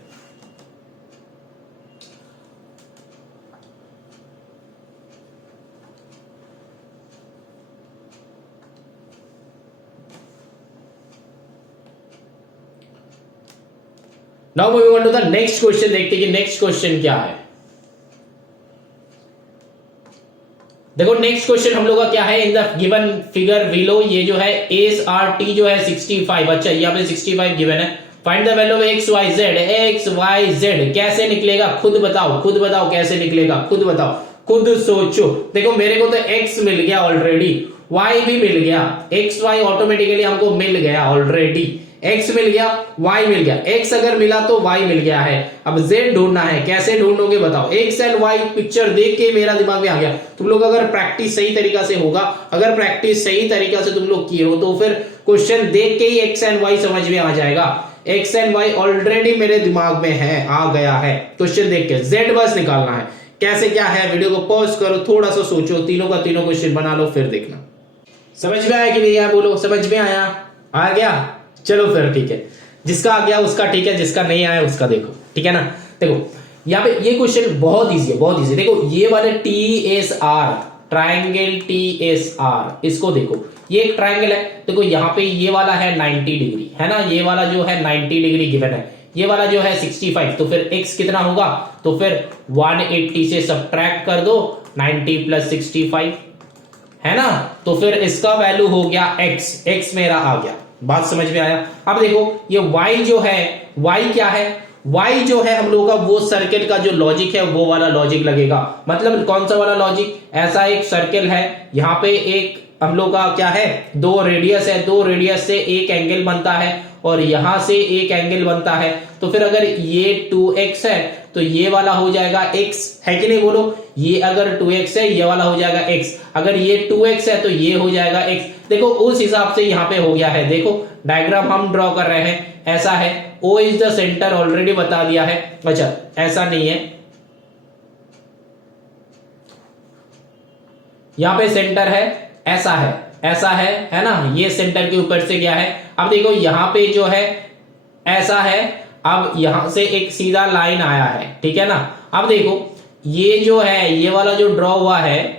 now moving on to the next question, देखते हैं कि नेक्स्ट क्वेश्चन क्या है। देखो नेक्स्ट क्वेश्चन हम लोग का क्या है, इन द गिवन फिगर बिलो, ये जो है SRT जो है 65, अच्छा यहाँ पे 65 गिवन है। Find the value of x y z कैसे निकलेगा, खुद बताओ कैसे निकलेगा, खुद बताओ, खुद सोचो। देखो मेरे को तो एक्स मिल गया ऑलरेडी, वाई भी मिल गया, एक्स वाई ऑटोमेटिकली हमको मिल गया ऑलरेडी, एक्स मिल गया, वाई मिल गया, एक्स अगर मिला तो वाई मिल गया है। अब जेड ढूंढना है, कैसे ढूंढोगे बताओ। एक्स एंड वाई पिक्चर देख के मेरा दिमाग में आ गया। तुम लोग अगर प्रैक्टिस सही तरीका से होगा, अगर प्रैक्टिस सही तरीका से तुम लोग किए हो तो फिर क्वेश्चन देख के ही एक्स एंड वाई समझ में आ जाएगा। एक्स एंड वाई ऑलरेडी मेरे दिमाग में है, आ गया है क्वेश्चन देख के। जेड बस निकालना है, कैसे क्या है, वीडियो को पॉज करो, थोड़ा सा सोचो, तीनों का तीनों क्वेश्चन बना लो, फिर देखना। समझ में आया कि नहीं आया, बोलो समझ में आया, आ गया, चलो फिर ठीक है। जिसका आ गया उसका ठीक है, जिसका नहीं आया उसका देखो, ठीक है ना। देखो यहाँ पे ये क्वेश्चन बहुत इजी है, बहुत इजी। देखो ये वाले TSR, ट्राइंगल TSR, इसको देखो, ये एक ट्राइंगल है। देखो यहाँ पे ये वाला है 90 डिग्री, है ना, ये वाला जो है 90 डिग्री गिवन है, ये वाला जो है 65, तो फिर x कितना होगा, तो फिर 180 से सब्ट्रैक्ट कर दो 90 प्लस 65, है ना, तो फिर इसका वैल्यू हो गया x मेरा आ गया। बात समझ में आया। अब देखो ये y जो है, y क्या है, y जो है हम लोगों का वो सर्किल का जो लॉजिक है वो वाला लॉजिक लगेगा। मतलब कौन सा वाला लॉजिक, ऐसा एक सर्किल है, यहाँ पे एक हम लोग का क्या है, दो रेडियस है, दो रेडियस से एक एंगल बनता है और यहां से एक एंगल बनता है। तो फिर अगर ये 2x है तो ये वाला हो जाएगा x, है कि नहीं बोलो। ये अगर 2x है ये वाला हो जाएगा x, अगर ये 2x है तो ये हो जाएगा x। देखो उस हिसाब से यहाँ पे हो गया है। देखो डायग्राम हम ड्रॉ कर रहे हैं, ऐसा है, O is the centre, already बता दिया है। अच्छा ऐसा नहीं है, यहां पे सेंटर है, ऐसा है, ऐसा है ना, ये सेंटर के ऊपर से गया है। अब देखो यहां पे जो है ऐसा है, अब यहां से एक सीधा लाइन आया है, ठीक है ना। अब देखो ये जो है, ये वाला जो ड्रॉ हुआ है,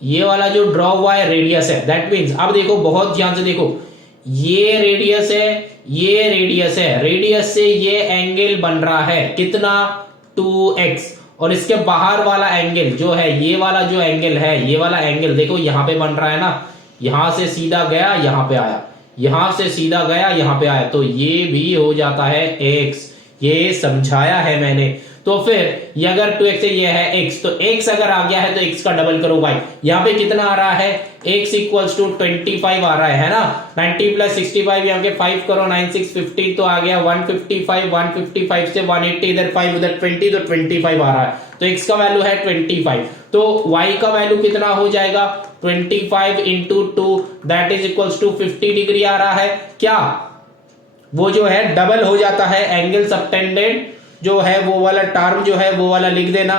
ये वाला जो ड्रॉ हुआ है रेडियस है, दैट मींस, अब देखो बहुत ध्यान से देखो, ये रेडियस है, ये रेडियस है, रेडियस से ये एंगल बन रहा है कितना, 2x, और इसके बाहर वाला एंगल जो है, ये वाला जो एंगल है, ये वाला एंगल देखो यहां पे बन रहा है ना, यहां से सीधा गया यहां पे आया, यहां से सीधा गया यहां पे आया, तो ये भी हो जाता है x। ये समझाया है मैंने। तो फिर ये अगर 2x है, ये है x, तो x अगर आ गया है तो x का डबल करो y। यहाँ पे कितना आ रहा है, x इक्वल्स टू 25 आ रहा है ना, 90 प्लस 65, यहाँ पे 5 करो, 9 6 15, तो आ गया 155, 155 से 180, इधर 5 उधर 20, तो 25 आ रहा है, तो x का वैल्यू है 25। तो y का वैल्यू कितना हो जाएगा, 25 into 2, that is equals to 50 degree आ रहा है। क्या वो जो है डबल हो जाता है, एंगल सबटेंडेड जो है वो वाला टर्म जो है वो वाला लिख देना,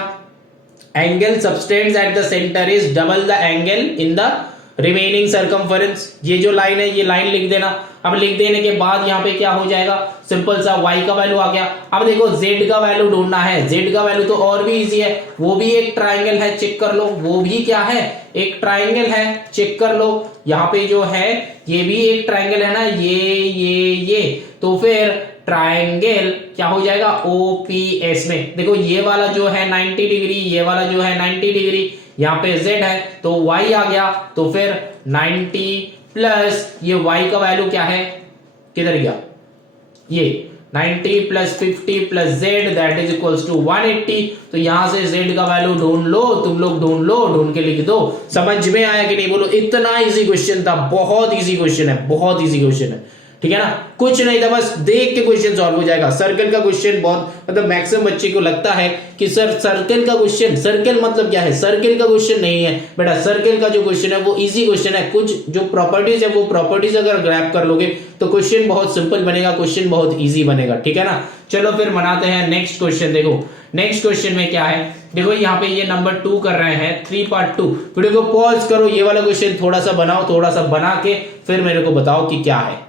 angle subtends at the centre is double the angle in the remaining circumference. ये जो लाइन है ये लाइन लिख देना। अब लिख देने के बाद यहाँ पे क्या हो जाएगा, सिंपल सा y का वैल्यू आ गया। अब देखो z का वैल्यू ढूंढना है, z का वैल्यू तो और भी इजी है, वो भी एक ट्राइंगल है, चेक कर लो, वो भी क्या है, एक ट्राइंगल है, चेक कर लो। यहाँ पे जो है ये भी एक ट्राइंगल है ना, ये तो फिर ट्राइंगल क्या हो जाएगा, OPS में। देखो ये वाला जो है 90 डिग्री, ये वाला जो है 90 डिग्री, यहाँ पे z है तो y आ गया, तो फिर 90 प्लस ये y का वैल्यू क्या है, किधर गया, ये 90 plus 50 plus z that is equals to 180। तो यहां से z का वैल्यू ढूंढ लो, तुम लोग ढूंढ लो, ढूंढ के लिख दो। समझ में आया कि नहीं बोलो। इतना इजी क्वेश्चन था, बहुत इजी क्वेश्चन है, बहुत इजी क्वेश्चन है, ठीक है ना। कुछ नहीं था, बस देख के क्वेश्चन सॉल्व हो जाएगा। सर्कल का क्वेश्चन बहुत, मतलब मैक्सिमम बच्चे को लगता है कि सर सर्कल का क्वेश्चन, सर्कल मतलब क्या है, सर्कल का क्वेश्चन नहीं है बेटा। सर्कल का जो क्वेश्चन है वो इजी क्वेश्चन है, कुछ जो प्रॉपर्टीज है वो प्रॉपर्टीज अगर ग्रैब कर लोगे तो क्वेश्चन बहुत सिंपल बनेगा, क्वेश्चन बहुत ईजी बनेगा, ठीक है ना। चलो फिर बनाते हैं नेक्स्ट क्वेश्चन। देखो नेक्स्ट क्वेश्चन में क्या है, देखो यहाँ पे ये नंबर 2 कर रहे हैं, 3 पार्ट 2। वीडियो को पॉज करो, ये वाला क्वेश्चन थोड़ा सा बनाओ, थोड़ा सा बना के फिर मेरे को बताओ कि क्या है।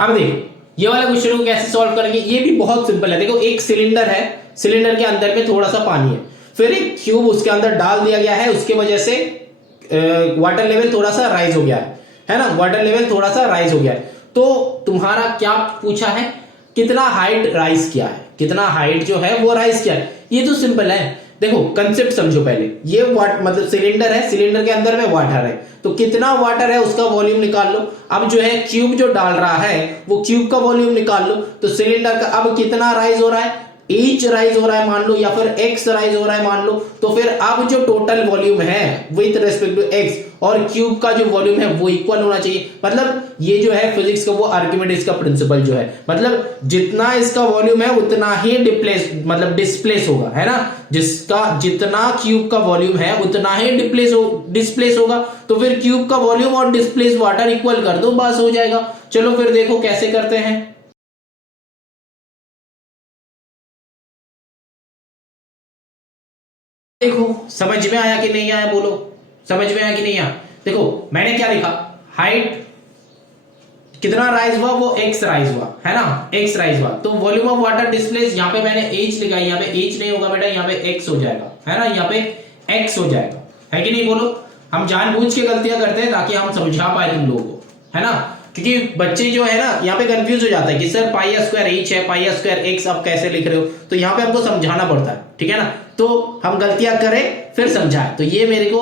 अब देखो ये वाला क्वेश्चन को कैसे सॉल्व करेंगे, ये भी बहुत सिंपल है। देखो एक सिलेंडर है, सिलेंडर के अंदर में थोड़ा सा पानी है, फिर एक क्यूब उसके अंदर डाल दिया गया है, उसके वजह से वाटर लेवल थोड़ा सा राइज हो गया है ना, वाटर लेवल थोड़ा सा राइज हो गया है। तो तुम्हारा क्या पूछा है, कितना हाइट राइज किया है, कितना हाइट जो है वो राइज किया है। ये तो सिंपल है, देखो कंसेप्ट समझो पहले, ये वाट मतलब सिलेंडर है, सिलेंडर के अंदर में वाटर है, तो कितना वाटर है उसका वॉल्यूम निकाल लो। अब जो है क्यूब जो डाल रहा है वो क्यूब का वॉल्यूम निकाल लो। तो सिलेंडर का अब कितना राइज हो रहा है, एच राइज हो रहा है मान लो, या फिर एक्स राइज हो रहा है मान लो। तो फिर अब जो टोटल वॉल्यूम है विथ रेस्पेक्ट टू एक्स और क्यूब का जो वॉल्यूम है वो इक्वल होना चाहिए। मतलब ये जो है फिजिक्स का वो आर्किमिडीज का प्रिंसिपल जो है, मतलब जितना इसका वॉल्यूम है उतना ही डिस्प्लेस होगा, है ना। जिसका जितना क्यूब का वॉल्यूम है उतना ही डिस्प्लेस होगा। तो फिर क्यूब का वॉल्यूम और डिस्प्लेस वाटर इक्वल कर दो, बस हो जाएगा। चलो फिर देखो कैसे करते हैं। देखो समझ में आया कि नहीं आया, बोलो समझ में आया कि नहीं आया। देखो मैंने क्या लिखा, हाइट कितना राइज हुआ, वो एक्स राइज हुआ, है ना, एक्स राइज हुआ। तो वॉल्यूम ऑफ वाटर डिस्प्लेस यहाँ पे मैंने एच लिखा, यहाँ पे एच नहीं होगा बेटा, यहाँ पे एक्स हो जाएगा, है ना, यहाँ पे एक्स हो जाएगा, है कि नहीं बोलो। हम जानबूझ के गलतियां करते हैं ताकि हम समझा पाए तुम लोगों को, है ना, क्योंकि बच्चे जो है ना यहाँ पे कंफ्यूज हो जाता है कि सर पाई स्क्वायर एच है, पाई स्क्वायर एक्स आप कैसे लिख रहे हो। तो यहाँ पे हमको समझाना पड़ता है, ठीक है ना। तो हम गलतियां करें फिर समझाएं, तो ये मेरे को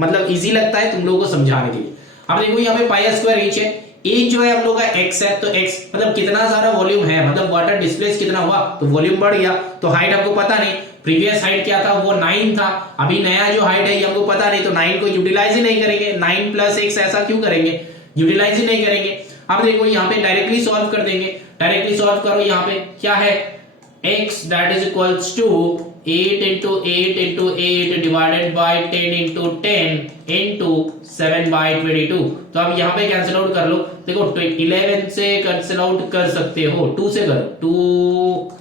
मतलब इजी लगता है तुम लोगों को समझाने के लिए। अब देखो यहाँ पे पाई स्क्वायर एच है, एच जो है हम लोग का एक्स है, तो एक्स मतलब कितना सारा वॉल्यूम है, मतलब वाटर डिस्प्लेस कितना हुआ, तो वॉल्यूम बढ़ गया। तो हाइट हमको पता नहीं, प्रीवियस हाइट क्या था, वो 9 था, अभी नया जो हाइट है ये हमको पता नहीं, तो 9 को यूटिलाइज ही नहीं करेंगे, 9 प्लस एक्स ऐसा क्यों करेंगे, यूटिलाइज ही नहीं करेंगे। अब देखो यहाँ पे डायरेक्टली सॉल्व कर देंगे, डायरेक्टली सॉल्व करो। यहाँ पे क्या है, x that is equals to 8 into 8 into 8 divided by 10 into 10 into 7 by 22। तो अब यहाँ पे कैंसिल आउट कर लो। देखो 11 से कैंसिल आउट कर सकते हो, 2 से करो, 2।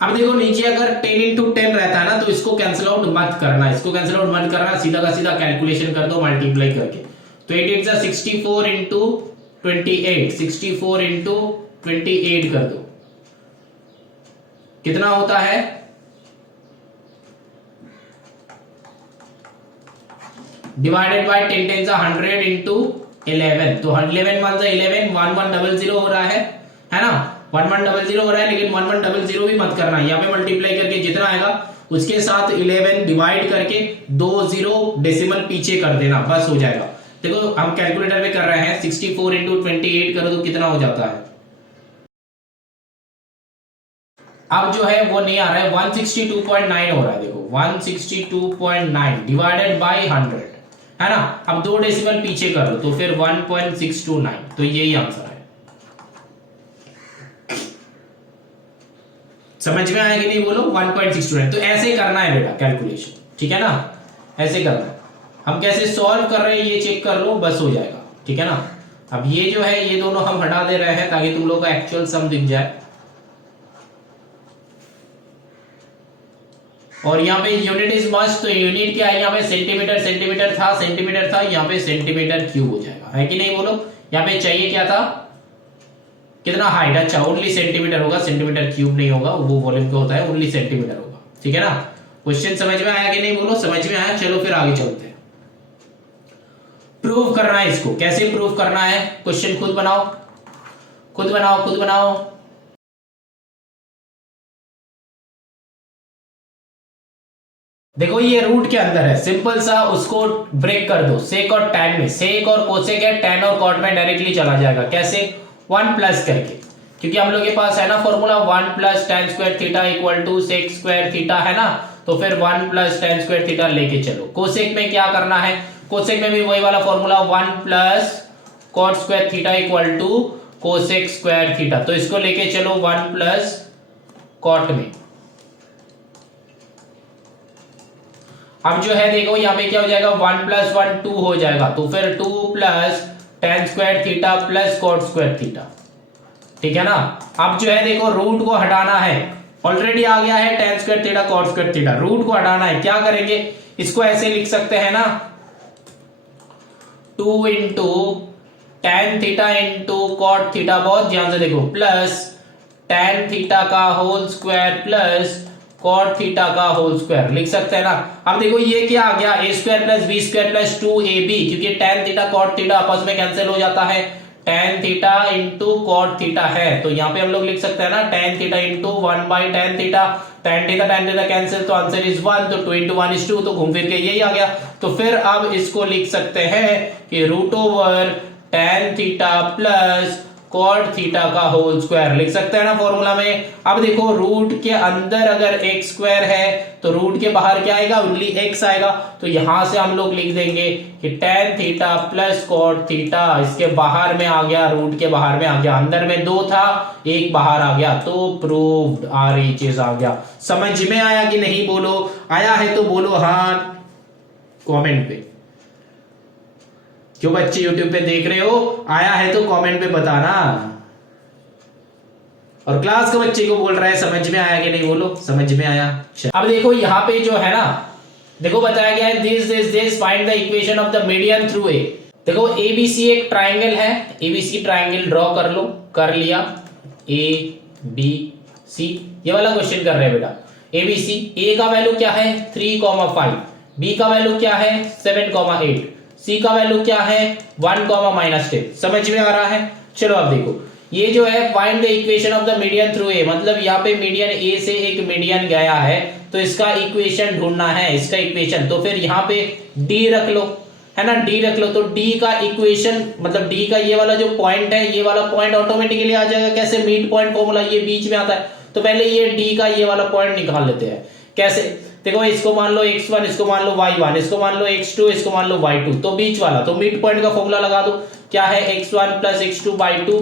अब देखो नीचे अगर 10 into 10 रहता है ना, तो इसको कैंसिल आउट मत करना, इसको कैंसिल आउट मत करना, सीधा का सीधा कैलकुलेशन कर दो मल्टीप्लाई करके। तो 8 8 64 into 28, 64 into 28 कर दो, कितना होता है, डिवाइडेड बाय 10 10 100 into 11। तो 11 1 11, 1100 हो रहा है ना, 1100 हो रहा है, लेकिन 1100 भी मत करना, यहाँ पे मल्टीप्लाई करके जितना आएगा उसके साथ 11 डिवाइड करके 2 0 डेसिमल पीछे कर देना, बस हो जाएगा। देखो हम कैलकुलेटर पे कर रहे हैं, 64 into 28 करो तो कितना हो जाता है। अब जो है वो नहीं आ रहा है, 162.9 हो रहा है। देखो 162.9 डिवाइडेड बाय 100, है ना। अब 2 डेसिमल पीछे कर लो तो फिर 1.629, तो यही आंसर है। समझ में आया कि नहीं बोलो, 1.629। तो ऐसे करना है बेटा कैलकुलेशन, ठीक है ना, ऐसे करना है। हम कैसे सॉल्व कर रहे हैं ये चेक कर लो, बस हो जाएगा, ठीक है ना। अब ये जो है ये दोनों हम हटा दे रहे हैं ताकि तुम लोग का एक्चुअल सम दिख जाए। और यहाँ पे यूनिट इज मस्ट, तो यूनिट क्या है, यहाँ पे सेंटीमीटर था, यहाँ पे सेंटीमीटर क्यूब हो जाएगा, है कि नहीं बोलो। यहाँ पे चाहिए क्या था, कितना हाइट, अच्छा ओनली सेंटीमीटर होगा, सेंटीमीटर क्यूब नहीं होगा, वो वॉल्यूम का होता है, ओनली सेंटीमीटर होगा, ठीक है ना। क्वेश्चन समझ में आया कि नहीं बोलो, समझ में आया। चलो फिर आगे चलते हैं, प्रूव करना है इसको। कैसे प्रूव करना है, क्वेश्चन खुद बनाओ, खुद बनाओ, खुद बनाओ। देखो ये रूट के अंदर है, सिंपल सा उसको ब्रेक कर दो, सेक और टैन में, सेक और कोसेक है, टैन और कॉट में डायरेक्टली चला जाएगा। कैसे, 1 प्लस करके, क्योंकि हम लोग के पास है ना formula 1 plus tan square theta equal to sec square theta, है ना। तो फिर 1 प्लस tan स्क्वायर थीटा लेके चलो। कोसेक में क्या करना है, कोसेक में भी वही वाला formula 1 plus cot square theta equal to cosec square theta. तो इसको लेके चलो 1 प्लस कॉट में। अब जो है देखो यहाँ पे क्या हो जाएगा, 1 प्लस 1 2 हो जाएगा, तो फिर 2 plus tan square theta plus cot square theta, ठीक है ना। अब जो है देखो रूट को हटाना है, ऑलरेडी आ गया है tan square theta cot square theta, root को हटाना है। क्या करेंगे, इसको ऐसे लिख सकते हैं ना, 2 into tan theta into cot theta, बहुत ध्यान से देखो, प्लस tan थीटा का whole square plus cot theta का होल स्क्वायर लिख सकते हैं ना। अब देखो ये क्या आ गया, a square plus b square plus 2ab, क्योंकि tan थीटा कॉट थीटा आपस में कैंसिल हो जाता है, tan theta into cot theta है, तो यहाँ पे हम लोग लिख सकते हैं ना tan theta into 1/tan theta, tan theta cancel, तो आंसर इज 1, तो 2 इंटू 1 इज 2, तो घूम फिर के यही आ गया। तो फिर अब इसको लिख सकते हैं कि root over tan theta plus cot theta का होल स्क्वायर लिख सकते हैं ना फॉर्मूला में। अब देखो रूट के अंदर अगर x स्क्वायर है तो रूट के बाहर क्या आएगा, ओनली x आएगा, तो यहां से हम लोग लिख देंगे कि tan theta plus cot theta, इसके बाहर में आ गया, रूट के बाहर में आ गया, अंदर में 2 था, एक बाहर आ गया, तो प्रूव्ड, RHS आ गया। समझ में आया कि नहीं, बोलो, आया है तो बोलो हाँ कमेंट पे। जो बच्चे YouTube पे देख रहे हो, आया है तो कमेंट पे बताना। और क्लास के बच्चे को बोल रहा है समझ में आया कि नहीं, बोलो समझ में आया। अब देखो यहाँ पे जो है ना, देखो बताया गया है this find the equation of the median through a. देखो ABC एक ट्राइंगल है, ABC ट्राइंगल ड्रॉ कर लो, कर लिया, ABC ये वाला क्वेश्चन कर रहे हैं बेटा। ABC, A का वैल्यू क्या है 3,5, B का वैल्यू क्या है 7,8, C का वैल्यू क्या है 1,-10। समझ में आ रहा है। चलो अब देखो ये जो है find the equation of the median through a, मतलब यहाँ पे मीडियन A से एक मीडियन गया है तो इसका इक्वेशन ढूंढना है, इसका इक्वेशन। तो फिर यहाँ पे D रख लो, है ना, D रख लो, तो D का इक्वेशन मतलब D का ये वाला जो पॉइंट है, ये वाला पॉइंट ऑटोमेटिकली आ जाएगा। कैसे, मिड पॉइंट फॉर्मूला ये बीच में आता है, तो पहले ये D का ये वाला पॉइंट निकाल लेते हैं। कैसे, देखो इसको मान लो x1, इसको मान लो y1, इसको मान लो x2, इसको मान लो y2, तो बीच वाला, तो मिड पॉइंट का फॉर्मूला लगा दो। क्या है x1 plus x2 by 2,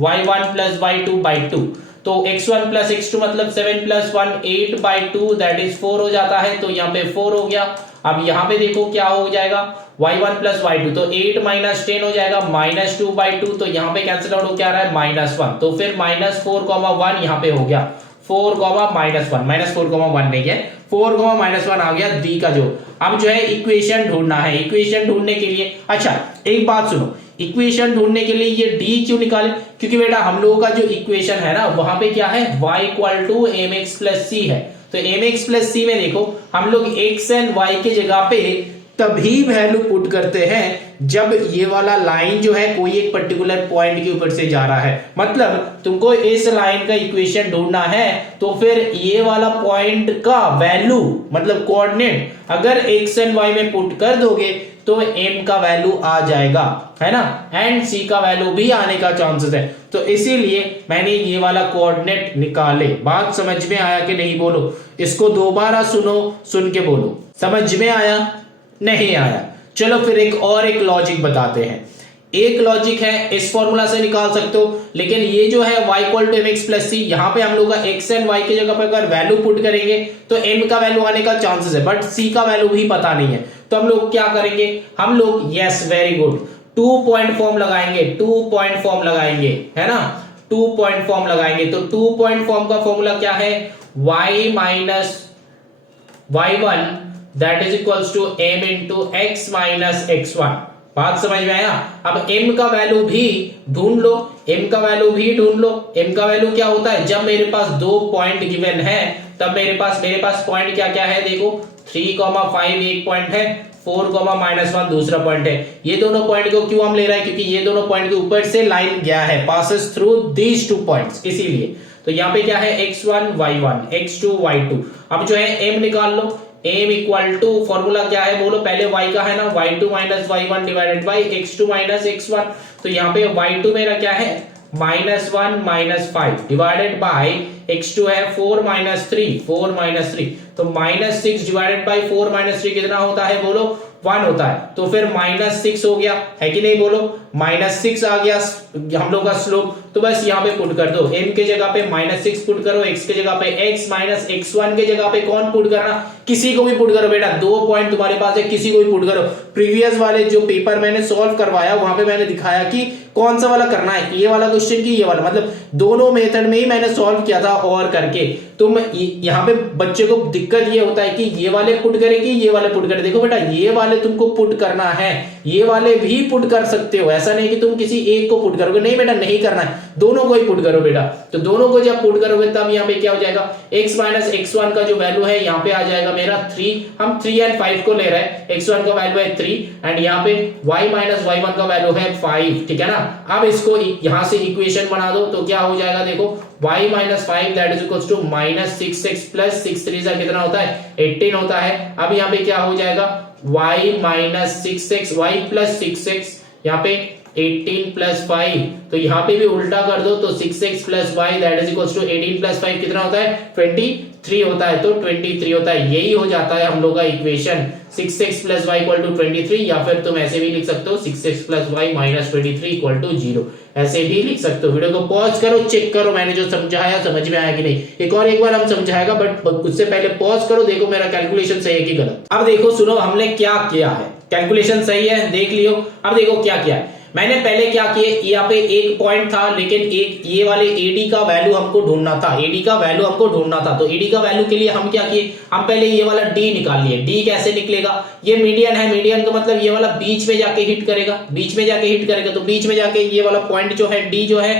y1 plus y2 by 2, तो x1 प्लस x2 मतलब 7 प्लस 1 8 बाई 2 दैट इज 4 हो जाता है, तो यहाँ पे 4 हो गया। अब यहाँ पे देखो क्या हो जाएगा y1 प्लस y2, तो 8 माइनस 10 हो जाएगा माइनस 2 बाई 2, तो यहाँ पे कैंसिल आउट हो क्या रहा है -1, तो फिर -4,1 यहाँ पे हो गया 4,-1, -4,1 नहीं है, 4,-1 आ गया डी का जो। अब जो है इक्वेशन ढूंढना है, इक्वेशन ढूंढने के लिए, अच्छा एक बात सुनो, इक्वेशन ढूंढने के लिए ये डी क्यों निकाले, क्योंकि बेटा हम लोगों का जो इक्वेशन है ना वहां पे क्या है y = mx + c है, तो mx + c में देखो हम लोग x एंड y के जगह पे तभी वैल्यू पुट करते हैं जब ये वाला लाइन जो है कोई एक पर्टिकुलर पॉइंट के ऊपर से जा रहा है। मतलब तुमको इस लाइन का इक्वेशन ढूंढना है तो फिर ये वाला पॉइंट का वैल्यू मतलब कोऑर्डिनेट अगर x एंड y में पुट कर दोगे तो m का वैल्यू आ जाएगा, है ना, एंड c का वैल्यू भी आने का चांसेस है। तो इसीलिए मैंने ये वाला कोऑर्डिनेट निकाले। बात समझ में आया कि नहीं, बोलो, इसको दोबारा सुनो, सुन के बोलो, समझ में आया नहीं आया। चलो फिर एक लॉजिक बताते हैं। एक लॉजिक है, इस फॉर्मूला से निकाल सकते हो, लेकिन ये जो है y = mx + c, यहां पे हम लोग का x एंड y की जगह पर अगर वैल्यू पुट करेंगे तो m का वैल्यू आने का चांसेस है, बट c का वैल्यू भी पता नहीं है। तो हम लोग क्या करेंगे, हम लोग yes very good 2 point form लगाएंगे, 2 पॉइंट फॉर्म लगाएंगे, है ना, 2 पॉइंट फॉर्म लगाएंगे। तो 2 पॉइंट फॉर्म का फॉर्मूला क्या है, y - y1 that is equals to m into x minus x1। बात समझ में आया। अब m का वैल्यू भी ढूंढ लो, m का वैल्यू भी ढूंढ लो। m का वैल्यू क्या होता है, जब मेरे पास 2 पॉइंट गिवन है तब मेरे पास पॉइंट क्या क्या है, देखो 3,5 एक पॉइंट है, 4,-1 दूसरा पॉइंट है। ये दोनों पॉइंट को क्यों हम ले रहे हैं, क्योंकि ये दोनों पॉइंट के ऊपर से लाइन गया है, पासेस थ्रू दीज 2 पॉइंट्स, इसीलिए। तो यहाँ पे क्या है x1 y1 x2 y2। अब जो है m निकाल लो, m = फॉर्मूला क्या है बोलो, पहले y का है ना y2 - y1 divided by x2 - x1। तो यहाँ पे y2 मेरा क्या है -1 - 5 डिवाइडेड बाय x2 है 4 - 3 तो -6 डिवाइडेड बाय 4 - 3 कितना होता है बोलो, 1 होता है। तो फिर -6 हो गया, है कि नहीं, बोलो -6 आ गया हम लोग का स्लोप। तो बस यहाँ पे पुट कर दो, m के जगह पे -6 पुट करो, x के जगह पे x - x1 के जगह पे कौन पुट करना, किसी को भी पुट करो बेटा, 2 पॉइंट तुम्हारे पास है, किसी को भी पुट करो। प्रीवियस वाले जो पेपर मैंने सॉल्व करवाया वहां पे मैंने दिखाया कि कौन सा वाला करना है, ये वाला क्वेश्चन की ये वाला, मतलब दोनों मेथड में ही मैंने सॉल्व किया था और करके। तुम यहाँ पे बच्चे को दिक्कत ये होता है कि ये वाले पुट करेगी, ये वाले पुट करे। देखो बेटा ये वाले तुमको पुट करना है, ये वाले भी पुट कर सकते हो, ऐसा नहीं कि तुम किसी एक को पुट करोगे, नहीं बेटा नहीं करना है, दोनों को ही पुट करो बेटा। तो दोनों को जब पुट करोगे तब यहाँ पे क्या हो जाएगा, x - x1 का जो वैल्यू है यहाँ पे आ जाएगा मेरा 3, हम 3 एंड 5 को ले रहे हैं, x1 का वैल्यू है 3 एंड यहाँ पे y - y1 का वैल्यू है 5, ठीक है ना। अब इसको यहां से इक्वेशन बना दो तो क्या हो जाएगा, देखो y minus 5 that is equal to minus 6x plus 6 3 कितना होता है 18 होता है। अब यहाँ पे क्या हो जाएगा y minus 6x y plus 6x, यहाँ पे 18 प्लस 5, तो यहाँ पे भी उल्टा कर दो तो 6x plus y that is equal to 18 plus 5 कितना होता है 23 होता है, तो 23 होता है। यही हो जाता है हम लोग का equation 6x plus y equal to 23, या फिर तुम ऐसे भी लिख सकते हो 6x plus y minus 23 equal to 0, ऐसे भी लिख सकते हो। वीडियो को पॉज करो, चेक करो मैंने जो समझाया समझ में आया कि नहीं। एक बार हम समझाएगा, बट उससे पहले पॉज करो, देखो मेरा कैलकुलेशन सही है कि गलत। अब देखो सुनो हमने क्या किया है, कैलकुलेशन सही है देख लियो। अब देखो क्या किया है मैंने, पहले क्या किए, यहाँ पे एक पॉइंट था लेकिन एक ये वाले AD का वैल्यू हमको ढूंढना था, AD का वैल्यू हमको ढूंढना था। तो AD का वैल्यू के लिए हम क्या किए, हम पहले ये वाला D निकाल लिए। D कैसे निकलेगा, ये मीडियन है, मीडियन का मतलब ये वाला बीच में जाके हिट करेगा, बीच में जाके हिट करेगा, तो बीच में जाके ये वाला पॉइंट जो है D जो है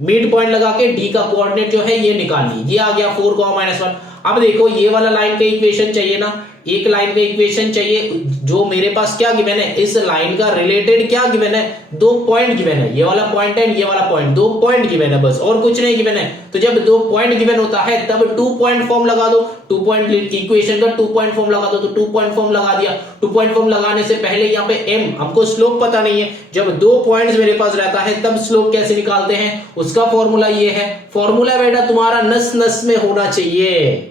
मिड पॉइंट लगा के D का कोऑर्डिनेट जो है ये निकाल ली, ये आ गया 4,-1। अब देखो ये वाला लाइन का इक्वेशन चाहिए ना, एक लाइन का इक्वेशन चाहिए जो मेरे पास क्या गिवन है, इस लाइन का रिलेटेड क्या गिवन है, 2 पॉइंट गिवन है, ये वाला पॉइंट है ये वाला पॉइंट, 2 पॉइंट गिवन है बस, और कुछ नहीं गिवन है। तो जब 2 पॉइंट गिवन होता है तब 2 पॉइंट फॉर्म लगा दो, 2 पॉइंट इक्वेशन का 2 पॉइंट फॉर्म लगा दो, तो 2 पॉइंट फॉर्म लगा दिया। 2 पॉइंट फॉर्म लगाने से पहले यहाँ पे m हमको स्लोप पता नहीं है, जब 2 पॉइंट्स मेरे पास रहता है तब स्लोप कैसे निकालते हैं, उसका फॉर्मूला ये है। फॉर्मूला बेटा तुम्हारा नस नस में होना चाहिए,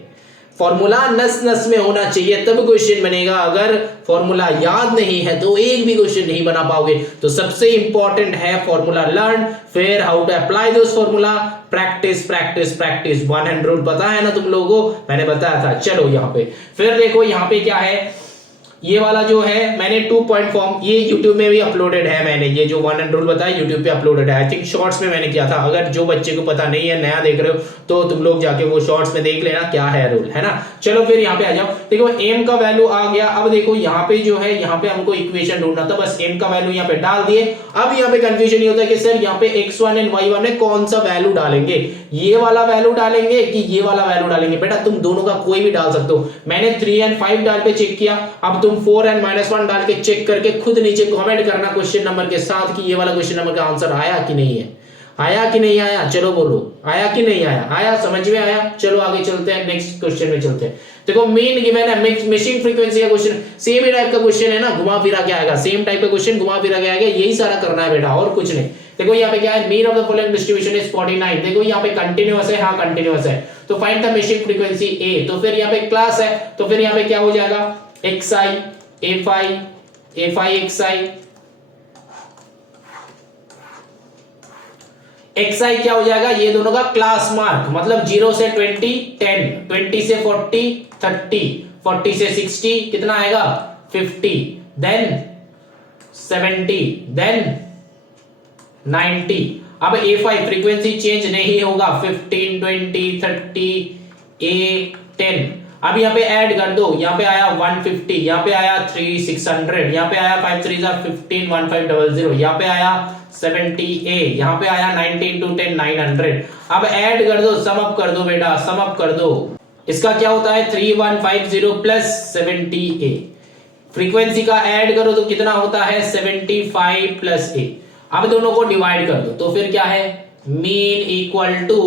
फॉर्मूला नस नस में होना चाहिए तब क्वेश्चन बनेगा। अगर फॉर्मूला याद नहीं है तो एक भी क्वेश्चन नहीं बना पाओगे। तो सबसे इंपॉर्टेंट है फॉर्मूला लर्न, फिर how to apply those formula, practice practice practice. 100 rule पता है ना तुम लोगों को, मैंने बताया था। चलो यहाँ पे फिर देखो यहाँ पे क्या है, ये वाला जो है मैंने 2 पॉइंट फॉर्म, ये YouTube में भी अपलोडेड है, मैंने ये जो 100 रूल बताया YouTube पे अपलोडेड है। आई थिंक शॉर्ट्स में मैंने किया था, अगर जो बच्चे को पता नहीं है नया देख रहे हो तो तुम लोग जाके वो शॉर्ट्स में देख लेना क्या है रूल, है ना। चलो फिर यहाँ पे आ जाओ, देखो m का वैल्यू आ गया। अब देखो यहाँ पे जो है, यहाँ पे हमको इक्वेशन ढूंढना था, बस m का वैल्यू यहाँ पे डाल दिए। अब यहाँ पे कंफ्यूजन ये होता है कि सर यहाँ पे x1 एंड y1 है, कौन सा वैल्यू डालेंगे, ये वाला वैल्यू डालेंगे कि ये वाला वैल्यू डालेंगे। बेटा तुम दोनों का कोई भी डाल सकते हो, मैंने 3 एंड 5 डाल के चेक किया, अब तुम 4 एंड -1 डाल के चेक करके खुद नीचे कमेंट करना क्वेश्चन नंबर के साथ कि ये वाला क्वेश्चन नंबर का आंसर आया कि नहीं है, आया कि नहीं आया। चलो बोलो आया कि नहीं आया, आया समझ में आया। चलो आगे चलते हैं, नेक्स्ट क्वेश्चन में चलते हैं। देखो मीन गिवन है, मिसिंग फ्रीक्वेंसी का क्वेश्चन, सेम ही टाइप का क्वेश्चन है ना, घुमा फिरा के आएगा, सेम टाइप का क्वेश्चन घुमा फिरा के आएगा, यही सारा करना है बेटा और कुछ नहीं। देखो यहाँ पे क्या है, mean of the following distribution is 49। देखो यहाँ पे कंटिन्यूअस है, हाँ कंटिन्यूअस है, तो फाइंड द मिसिंग फ्रीक्वेंसी ए। तो फिर यहाँ पे क्लास है, तो फिर यहाँ पे क्या हो जाएगा, xi fi xi क्या हो जाएगा, ये दोनों का क्लास मार्क, मतलब 0 से 20 10, 20 से 40 30, 40 से 60 कितना आएगा 50, देन 70, देन 90। अब A5 फ्रीक्वेंसी चेंज नहीं होगा, 15 20 30 A10। अब यहाँ पे ऐड कर दो, यहाँ पे आया 150, यहाँ पे आया 3600, यहाँ पे आया 5 3 15 1500, यहाँ पे आया 70A, यहाँ पे आया 90 into 10 900। अब ऐड कर दो, सम अप कर दो बेटा, सम अप कर दो। इसका क्या होता है 3150 प्लस 70A, फ्रीक्वेंसी का ऐड करो तो कितना होता है 75 प्लस A। अब दोनों को डिवाइड कर दो तो फिर क्या है, मीन इक्वल टू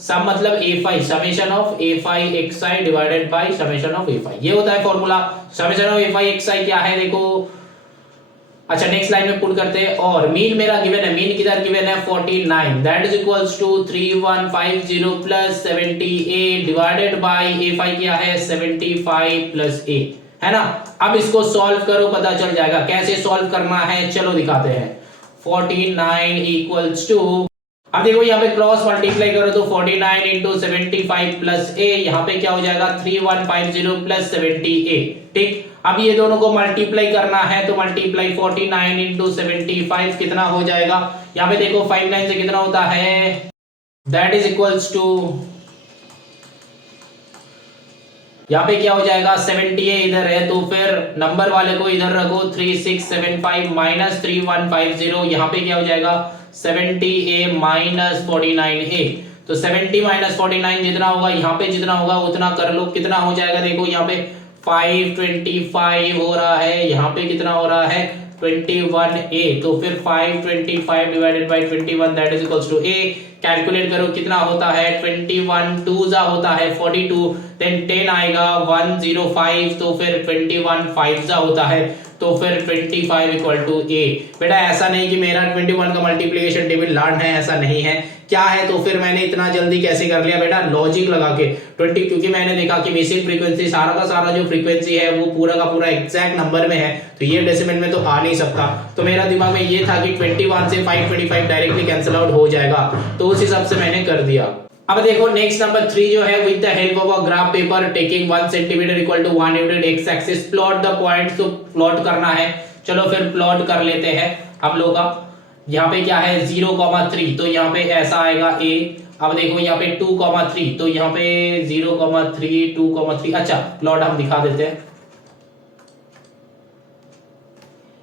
सम मतलब A5 summation of A5 xi divided by summation of A5, ये होता है formula. Summation of A5 xi क्या है देखो, अच्छा नेक्स्ट लाइन में पुट करते हैं, और मीन मेरा गिवन है, मीन किधर गिवन है 49, that is equals to 3150 plus 70A divided by A5 क्या है 75 प्लस A, है ना। अब इसको सॉल्व करो, पता चल जाएगा कैसे सॉल्व करना है, चलो दिखाते हैं। 49 इक्वल्स टू, अब देखो यहाँ पे क्रॉस मल्टीप्लाई करो तो 49 इंटू 75 प्लस A, यहाँ पे क्या हो जाएगा 3150 प्लस 70A, ठीक। अब ये दोनों को मल्टीप्लाई करना है तो मल्टीप्लाई 49 इंटू 75 कितना हो जाएगा, यहाँ पे देखो 59 से कितना होता है, दैट इज इक्वल्स टू, यहाँ पे क्या हो जाएगा 70A इधर है तो फिर नंबर वाले को इधर रखो, 3675 माइनस 3150, यहाँ पे क्या हो जाएगा 70A माइनस 49A। तो 70 माइनस 49 जितना होगा यहाँ पे जितना होगा उतना कर लो, कितना हो जाएगा देखो यहाँ पे 525 हो रहा है, यहाँ पे कितना हो रहा है 21a, तो फिर 525 divided by 21 that is equals to a। Calculate करो कितना होता है, 21 2 जा होता है 42, देन 10 आएगा 105, तो फिर 21 5 जा होता है, तो फिर 25 इक्वल टू a। बेटा ऐसा नहीं कि मेरा 21 का मल्टीप्लिकेशन टेबल लर्न है, ऐसा नहीं है। क्या है तो फिर मैंने इतना जल्दी कैसे कर लिया बेटा, लॉजिक लगा के 20, क्योंकि मैंने देखा कि बेसिक फ्रीक्वेंसी सारा का सारा जो फ्रीक्वेंसी है वो पूरा का पूरा एग्जैक्ट नंबर में है, तो ये डेसिमल में तो आ नहीं सकता। तो मेरा दिमाग में ये था कि 21 से 525 डायरेक्टली कैंसिल आउट हो जाएगा, तो उस हिसाब से मैंने कर दिया। अब देखो नेक्स्ट नंबर 3 जो है, with the help of a graph paper taking 1 centimetre equal to 1 unit x axis plot the points. तो प्लॉट करना है, चलो फिर प्लॉट कर लेते हैं हम लोग का। यहाँ पे क्या है 0,3, तो यहाँ पे ऐसा आएगा a। अब देखो यहाँ पे 2,3, तो यहाँ पे 0,3 2,3। अच्छा प्लॉट हम दिखा देते हैं,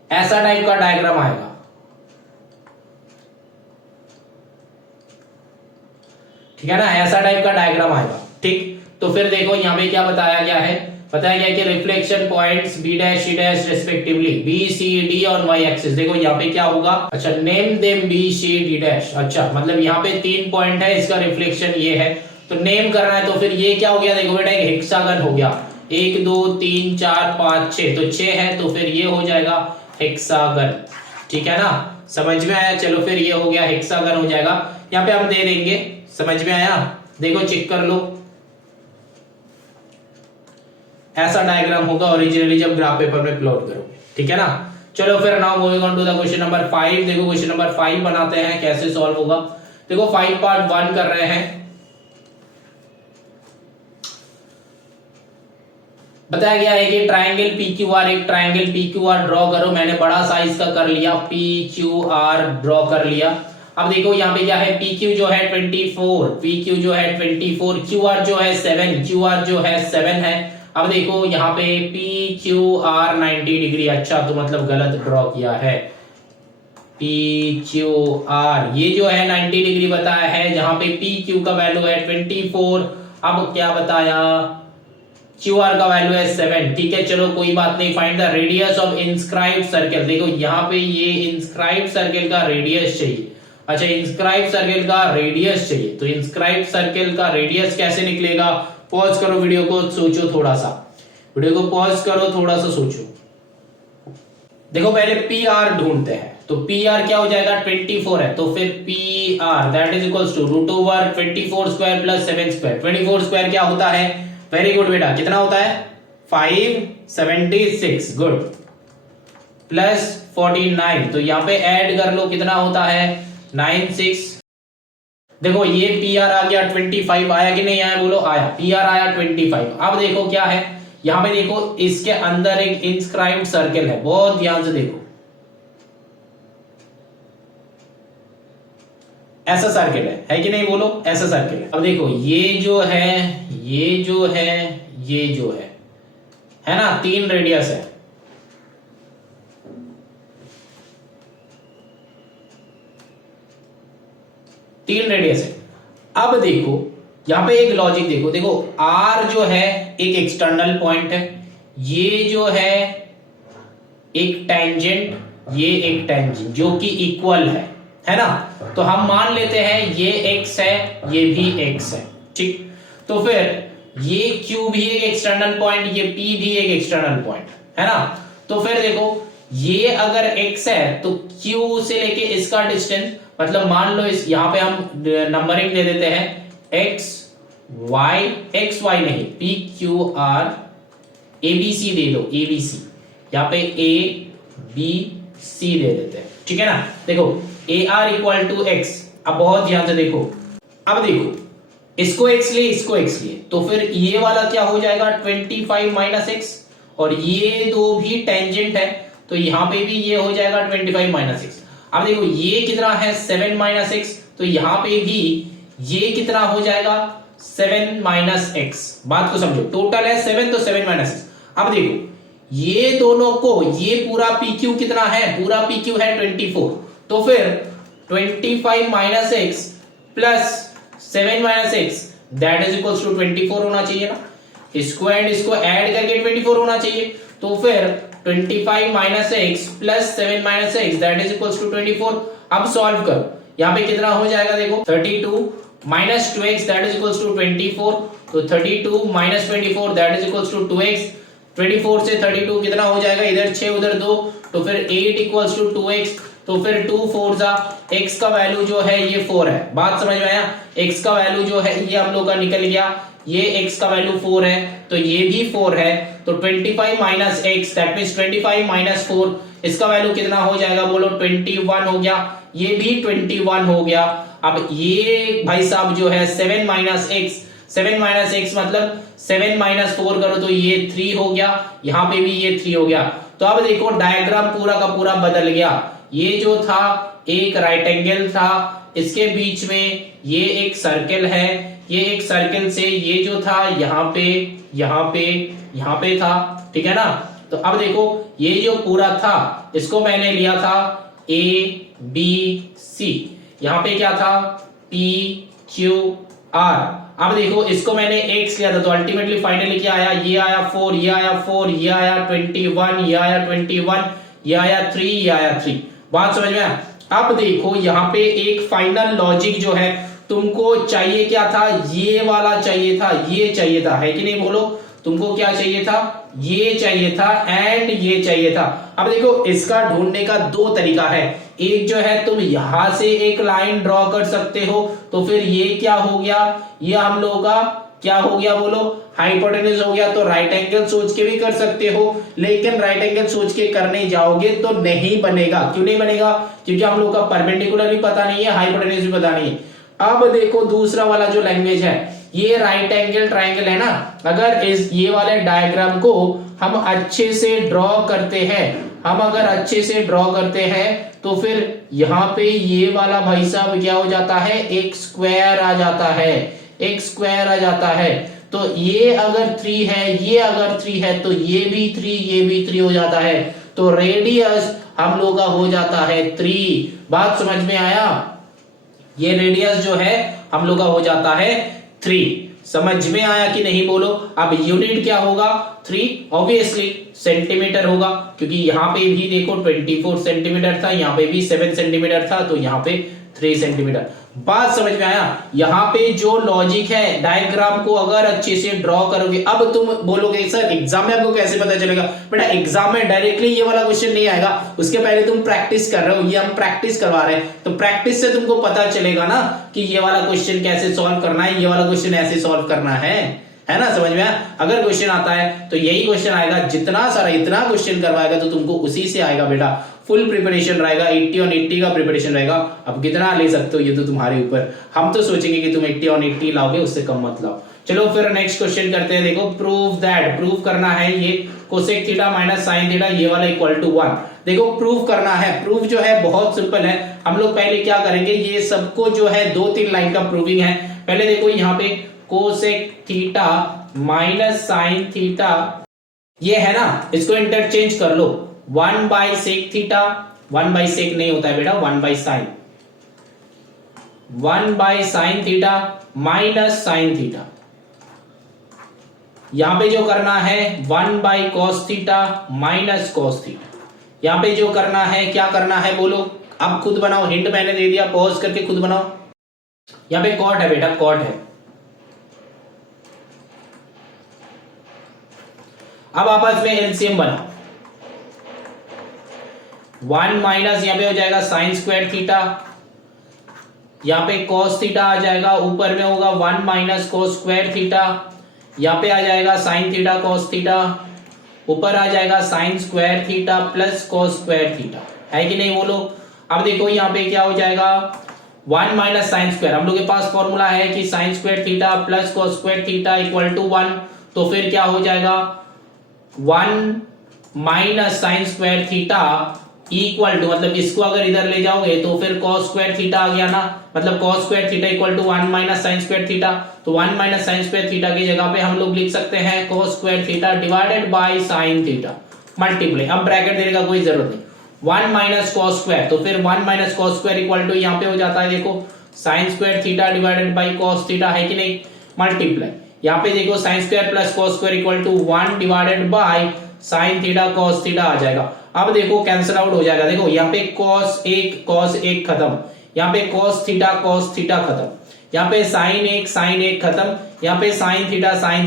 ऐसा टाइप का डायग्राम आएगा। ठीक है ना, ऐसा टाइप का डायग्राम आएगा। ठीक, तो फिर देखो यहाँ पे क्या बताया गया है, बताया गया कि reflection points b dash c dash respectively b c d on y axis. देखो यहाँ पे क्या होगा, अच्छा name them b c d dash. अच्छा मतलब यहाँ पे 3 पॉइंट है, इसका रिफ्लेक्शन ये है, तो नेम करना है। तो फिर ये क्या हो गया, देखो बेटा एक हेक्सागन हो गया, 1 2 3 4 5 6, तो 6 है, तो फिर ये हो जाएगा हेक्सागन। ठीक है ना, समझ में आया। चलो फिर ये हो गया हेक्सागन हो जाएगा, यहाँ पे हम दे देंगे। समझ में आया, देखो चेक कर लो, ऐसा डायग्राम होगा ओरिजिनली जब ग्राफ पेपर में प्लॉट करोगे। ठीक है ना, चलो फिर now moving on to the question number 5। देखो क्वेश्चन नंबर 5 बनाते हैं, कैसे सॉल्व होगा। देखो 5 पार्ट 1 कर रहे हैं। बताया गया है कि ट्राइंगल PQR, एक ट्राइंगल PQR ड्रॉ करो। मैंने बड़ा साइज का कर लिया, PQR ड्रॉ कर लिया। अब देखो यहाँ पे क्या है, PQ जो है 24, PQ जो है 24, QR जो है 7, QR जो है 7 है। अब देखो यहाँ पे PQR 90 डिग्री। अच्छा तो मतलब गलत ड्रॉ किया है, PQR ये जो है 90 डिग्री बताया है, जहां पे PQ का वैल्यू है 24। अब क्या बताया, QR का वैल्यू है 7। ठीक है चलो कोई बात नहीं। Find the radius of inscribed circle. देखो यहाँ पे ये इंस्क्राइब्ड सर्कल का रेडियस चाहिए। अच्छा इंस्क्राइब्ड सर्कल का रेडियस चाहिए, तो इंस्क्राइब्ड सर्कल का रेडियस कैसे निकलेगा। पॉज करो वीडियो को, सोचो थोड़ा सा, वीडियो को पॉज करो, थोड़ा सा सोचो। देखो पहले PR ढूंढते हैं, तो PR क्या हो जाएगा 24 है, तो फिर PR that is equals to root over 24 square plus 7 square. 24 square क्या होता है, वेरी गुड बेटा, कितना होता है 576, गुड, प्लस 49, तो यहाँ पे ऐड कर लो कितना होता है 96। देखो ये PR आ गया 25, आया कि नहीं आया बोलो, आया, PR आया 25। अब देखो क्या है, यहां पे देखो इसके अंदर एक इंस्क्राइब्ड सर्कल है, बहुत ध्यान से देखो, ऐसा सर्कल है कि नहीं बोलो, ऐसा सर्कल है। अब देखो ये जो है, ये जो है, ये जो है ना, 3 रेडियस है। तीन रेडियस है। अब देखो यहां पे एक लॉजिक देखो, देखो R जो है एक एक्सटर्नल पॉइंट है, ये जो है एक टेंजेंट, ये एक टेंजेंट जो कि इक्वल है ना। तो हम मान लेते हैं ये x है, ये भी x है। ठीक, तो फिर ये Q भी एक एक्सटर्नल पॉइंट, ये P भी एक एक्सटर्नल पॉइंट है ना। तो फिर देखो ये अगर x है तो Q से लेके इसका डिस्टेंस, मतलब मान लो इस यहां पे हम नंबरिंग दे देते हैं x y नहीं, P Q R ABC दे दो, ABC यहाँ पे A B C दे देते हैं। ठीक है ना, देखो AR इक्वल टू x। अब बहुत ध्यान से देखो, अब देखो इसको x लिए, इसको x लिए, तो फिर ये वाला क्या हो जाएगा 25 माइनस x, और ये दो भी टेंजेंट है, तो यहां पे भी ये हो जाएगा 25 माइनस x। अब देखो ये कितना है 7 माइनस x, तो यहां पे भी ये कितना हो जाएगा 7 माइनस x। बात को समझो, टोटल है 7, तो 7 माइनस x। अब देखो ये दोनों को, ये पूरा PQ कितना है, पूरा PQ है 24, तो फिर 25 minus x plus 7 minus x that is equals to 24 होना चाहिए ना। इसको एंड इसको ऐड करके 24 होना चाहिए, तो फिर 25 minus x plus 7 minus x that is equals to 24। अब सॉल्व करो, यहाँ पे कितना हो जाएगा देखो 32 minus 2x that is equals to 24। तो 32 minus 24 that is equals to 2x। 24 से 32 कितना हो जाएगा, इधर 6 उधर 2, तो फिर 8 इक्वल्स टू 2x। तो फिर 2 4 जा, x का वैल्यू जो है ये 4 है। बात समझ में आया, x का वैल्यू जो है ये हम लोग का निकल गया, ये x का वैल्यू 4 है तो ये भी 4 है। तो 25 minus x that means 25 minus 4, इसका वैल्यू कितना हो जाएगा बोलो 21 हो गया, ये भी 21 हो गया। अब ये भाई साहब जो है 7 माइनस एक्स, 7 माइनस एक्स मतलब 7 माइनस 4 करो तो ये 3 हो गया, यहाँ पे भी ये 3 हो गया। तो अब देखो डायग्राम पूरा का पूरा बदल गया। ये जो था एक राइट एंगल था, इसके बीच में ये एक सर्कल है, ये एक सर्कल से ये जो था यहाँ पे यहाँ पे यहाँ पे था, ठीक है ना। तो अब देखो ये जो पूरा था इसको मैंने लिया था ए बी सी, यहाँ पे क्या था पी क्यू आर। अब देखो इसको मैंने एक्स लिया था तो अल्टीमेटली फाइनली क्या आया, ये आया 4, ये आया 4, ये आया 21, ये आया 21, ये आया 3, ये आया 3। बात समझ में आया। अब देखो यहाँ पे एक फाइनल लॉजिक जो है, तुमको चाहिए क्या था, ये वाला चाहिए था, ये चाहिए था, है कि नहीं बोलो। तुमको क्या चाहिए था, ये चाहिए था एंड ये चाहिए था। अब देखो इसका ढूंढने का दो तरीका है, एक जो है तुम यहां से एक लाइन ड्रॉ कर सकते हो, तो फिर ये क्या हो गया, ये हम लोगों का क्या हो गया बोलो हाइपोटेन्यूज हो गया। तो राइट एंगल सोच के भी कर सकते हो, लेकिन राइट एंगल सोच के करने जाओगे तो नहीं बनेगा। क्यों नहीं बनेगा, क्योंकि हम लोग का परपेंडिकुलर भी पता नहीं है, हाइपोटेन्यूज भी पता नहीं है। अब देखो दूसरा वाला जो लैंग्वेज है, ये राइट एंगल ट्राइंगल है ना, अगर इस ये वाले डायग्राम को हम अच्छे से ड्रॉ करते हैं, हम अगर अच्छे से ड्रॉ करते हैं तो फिर यहाँ पे ये वाला भाई साहब क्या हो जाता है, एक स्क्वायर आ जाता है, एक स्क्वायर आ जाता है। तो ये अगर 3 है, ये अगर 3 है तो ये भी 3, ये भी 3 हो जाता है। तो रेडियस हम लोग का हो जाता है 3। बात समझ में आया, ये रेडियस जो है हम लोग का हो जाता है 3। समझ में आया कि नहीं बोलो। अब यूनिट क्या होगा 3, ऑब्वियसली सेंटीमीटर होगा, क्योंकि यहाँ पे भी देखो 24 सेंटीमीटर था, यहाँ पे भी 7 सेंटीमीटर था, तो यहाँ पे 3 सेंटीमीटर। बात समझ में आया। यहाँ पे जो लॉजिक है, डायग्राम को अगर अच्छे से ड्रॉ करोगे, अब तुम बोलोगे सर एग्जाम में आपको कैसे पता चलेगा, बेटा एग्जाम में डायरेक्टली ये वाला क्वेश्चन नहीं आएगा, उसके पहले तुम प्रैक्टिस कर रहे हो, ये हम प्रैक्टिस करवा रहे हैं, तो प्रैक्टिस से तुमको पता चलेगा ना कि ये वाला क्वेश्चन कैसे सॉल्व करना है, ये वाला क्वेश्चन ऐसे सॉल्व करना है ना। समझ में आया। अगर क्वेश्चन आता है तो यही क्वेश्चन आएगा, जितना सारा इतना क्वेश्चन करवाएगा तो तुमको उसी से आएगा बेटा। फुल प्रिपरेशन रहेगा, 80 on 80 का प्रिपरेशन रहेगा। अब कितना ले सकते हो ये तो तुम्हारे ऊपर, हम तो सोचेंगे कि तुम 80 on 80 लाओगे, उससे कम मत लाओ। चलो फिर नेक्स्ट क्वेश्चन करते हैं। देखो प्रूव दैट, प्रूव करना है ये cosec theta minus sine theta ये वाला इक्वल टू 1। देखो प्रूव करना है, प्रूफ जो है बहुत सिंपल है। हम लोग पहले क्या करेंगे, ये सबको जो है 2-3 लाइन का प्रूविंग है। पहले देखो यहाँ पे cosec theta minus sine theta ये है ना, इसको इंटरचेंज कर लो, 1 by sec theta, 1 by sec नहीं होता है बेटा, 1 by sine, 1 by sine theta minus sine theta. यहां पे जो करना है 1 by cos theta minus cos theta. यहां पे जो करना है, क्या करना है बोलो, अब खुद बनाओ, हिंट मैंने दे दिया, पॉज करके खुद बनाओ। यहां पे कॉट है बेटा, कॉट है। अब आपस में एलसीएम बनाओ, 1 माइनस यहां पे हो जाएगा साइन स्क्वायर थीटा, यहां पे कॉस थीटा आ जाएगा, ऊपर में होगा 1 माइनस कॉस स्क्वायर थीटा, यहां पे आ जाएगा साइन थीटा कॉस थीटा, ऊपर आ जाएगा sign square theta plus cos square theta, है कि नहीं बोलो। अब देखो यहां पे क्या हो जाएगा, 1 माइनस साइन स्क्वायर, हम लोग के पास फॉर्मूला है कि sine square theta plus cos square theta equal to 1, तो फिर क्या हो जाएगा 1 minus sine square theta equal to, मतलब इसको अगर इधर ले जाओगे तो फिर कॉस स्क्वायर थीटा आ गया ना, मतलब cos square theta equal to 1 minus sine square theta. तो 1 माइनस साइन स्क्वायर थीटा की जगह पे हम लोग लिख सकते हैं cos square theta divided by sine theta multiply. अब ब्रैकेट देने का कोई जरूरत नहीं, 1 माइनस कॉस स्क्वायर, तो फिर 1 minus cos square equal to यहाँ पे हो जाता है देखो sine square theta divided by cos theta, है कि नहीं, मल्टीप्लाई। यहाँ पे देखो sine square plus cos square equal to 1 divided by sine theta cos theta आ जाएगा। अब देखो कैंसिल आउट हो जाएगा, देखो यहाँ पे कॉस एक खत्म, यहाँ पे कॉस थीटा खत्म, यहाँ पे साइन एक खत्म, यहाँ पे साइन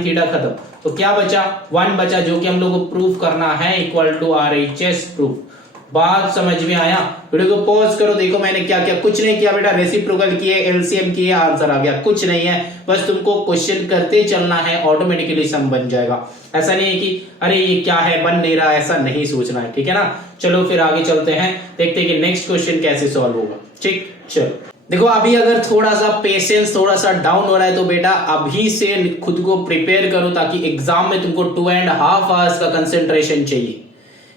थीटा खत्म। तो क्या बचा, 1 बचा, जो कि हम लोग को प्रूफ करना है इक्वल टू RHS प्रूफ। बात समझ में आया? वीडियो को पॉज करो, देखो मैंने क्या किया, कुछ नहीं किया बेटा, रेसिप्रोकल किए, एलसीएम किए, आंसर आ गया, कुछ नहीं है, बस तुमको क्वेश्चन करते चलना है, ऑटोमेटिकली सम बन जाएगा। ऐसा नहीं है कि अरे ये क्या है बन नहीं रहा, ऐसा नहीं सोचना है, ठीक है ना। चलो फिर आगे चलते हैं, देखते हैं कि नेक्स्ट क्वेश्चन कैसे सॉल्व होगा। ठीक, चलो देखो, अभी अगर थोड़ा सा पेशेंस थोड़ा सा डाउन हो रहा है तो बेटा अभी से खुद को प्रिपेयर करो, ताकि एग्जाम में तुमको 2.5 आवर्स का कंसेंट्रेशन चाहिए।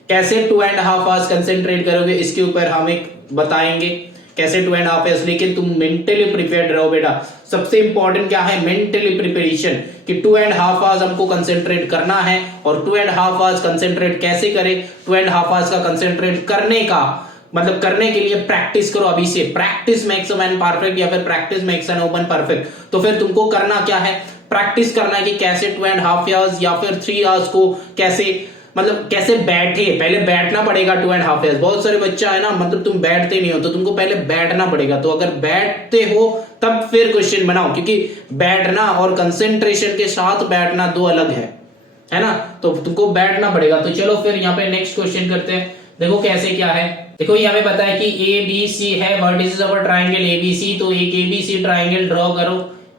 कैसे 2.5 आवर्स कंसेंट्रेट करोगे इसके ऊपर हम एक बताएंगे, कैसे 2.5 आवर्स, लेकिन तुम मेंटली प्रिपेयर्ड रहो बेटा। सबसे इंपॉर्टेंट क्या है, मेंटली प्रिपरेशन, कि 2.5 आवर्स हमको कंसेंट्रेट करना है। और 2.5 आवर्स कंसेंट्रेट कैसे करें, 2.5 आवर्स का कंसेंट्रेट करने का मतलब करने के लिए प्रैक्टिस करो अभी से, practice makes a man perfect, या फिर practice makes an woman perfect. तो फिर तुमको करना क्या है, प्रैक्टिस करना है कि कैसे 2.5 आवर्स या फिर 3 आवर्स को कैसे बैठे, पहले बैठना पड़ेगा 2.5 आवर्स। बहुत सारे बच्चा है ना, मतलब तुम बैठते नहीं हो, तो तुमको पहले बैठना पड़ेगा। तो अगर बैठते हो तब फिर क्वेश्चन बनाओ, क्योंकि बैठना और कंसेंट्रेशन के साथ बैठना दो अलग है ना, तो तुमको बैठना पड़ेगा। तो चलो फिर यहाँ पे नेक्स्ट क्वेश्चन करते हैं, देखो कैसे क्या है। देखो यहाँ पे पता है कि ABC है, vertices of a triangle ABC, तो एक ABC ट्रायंगल ड्रॉ करो,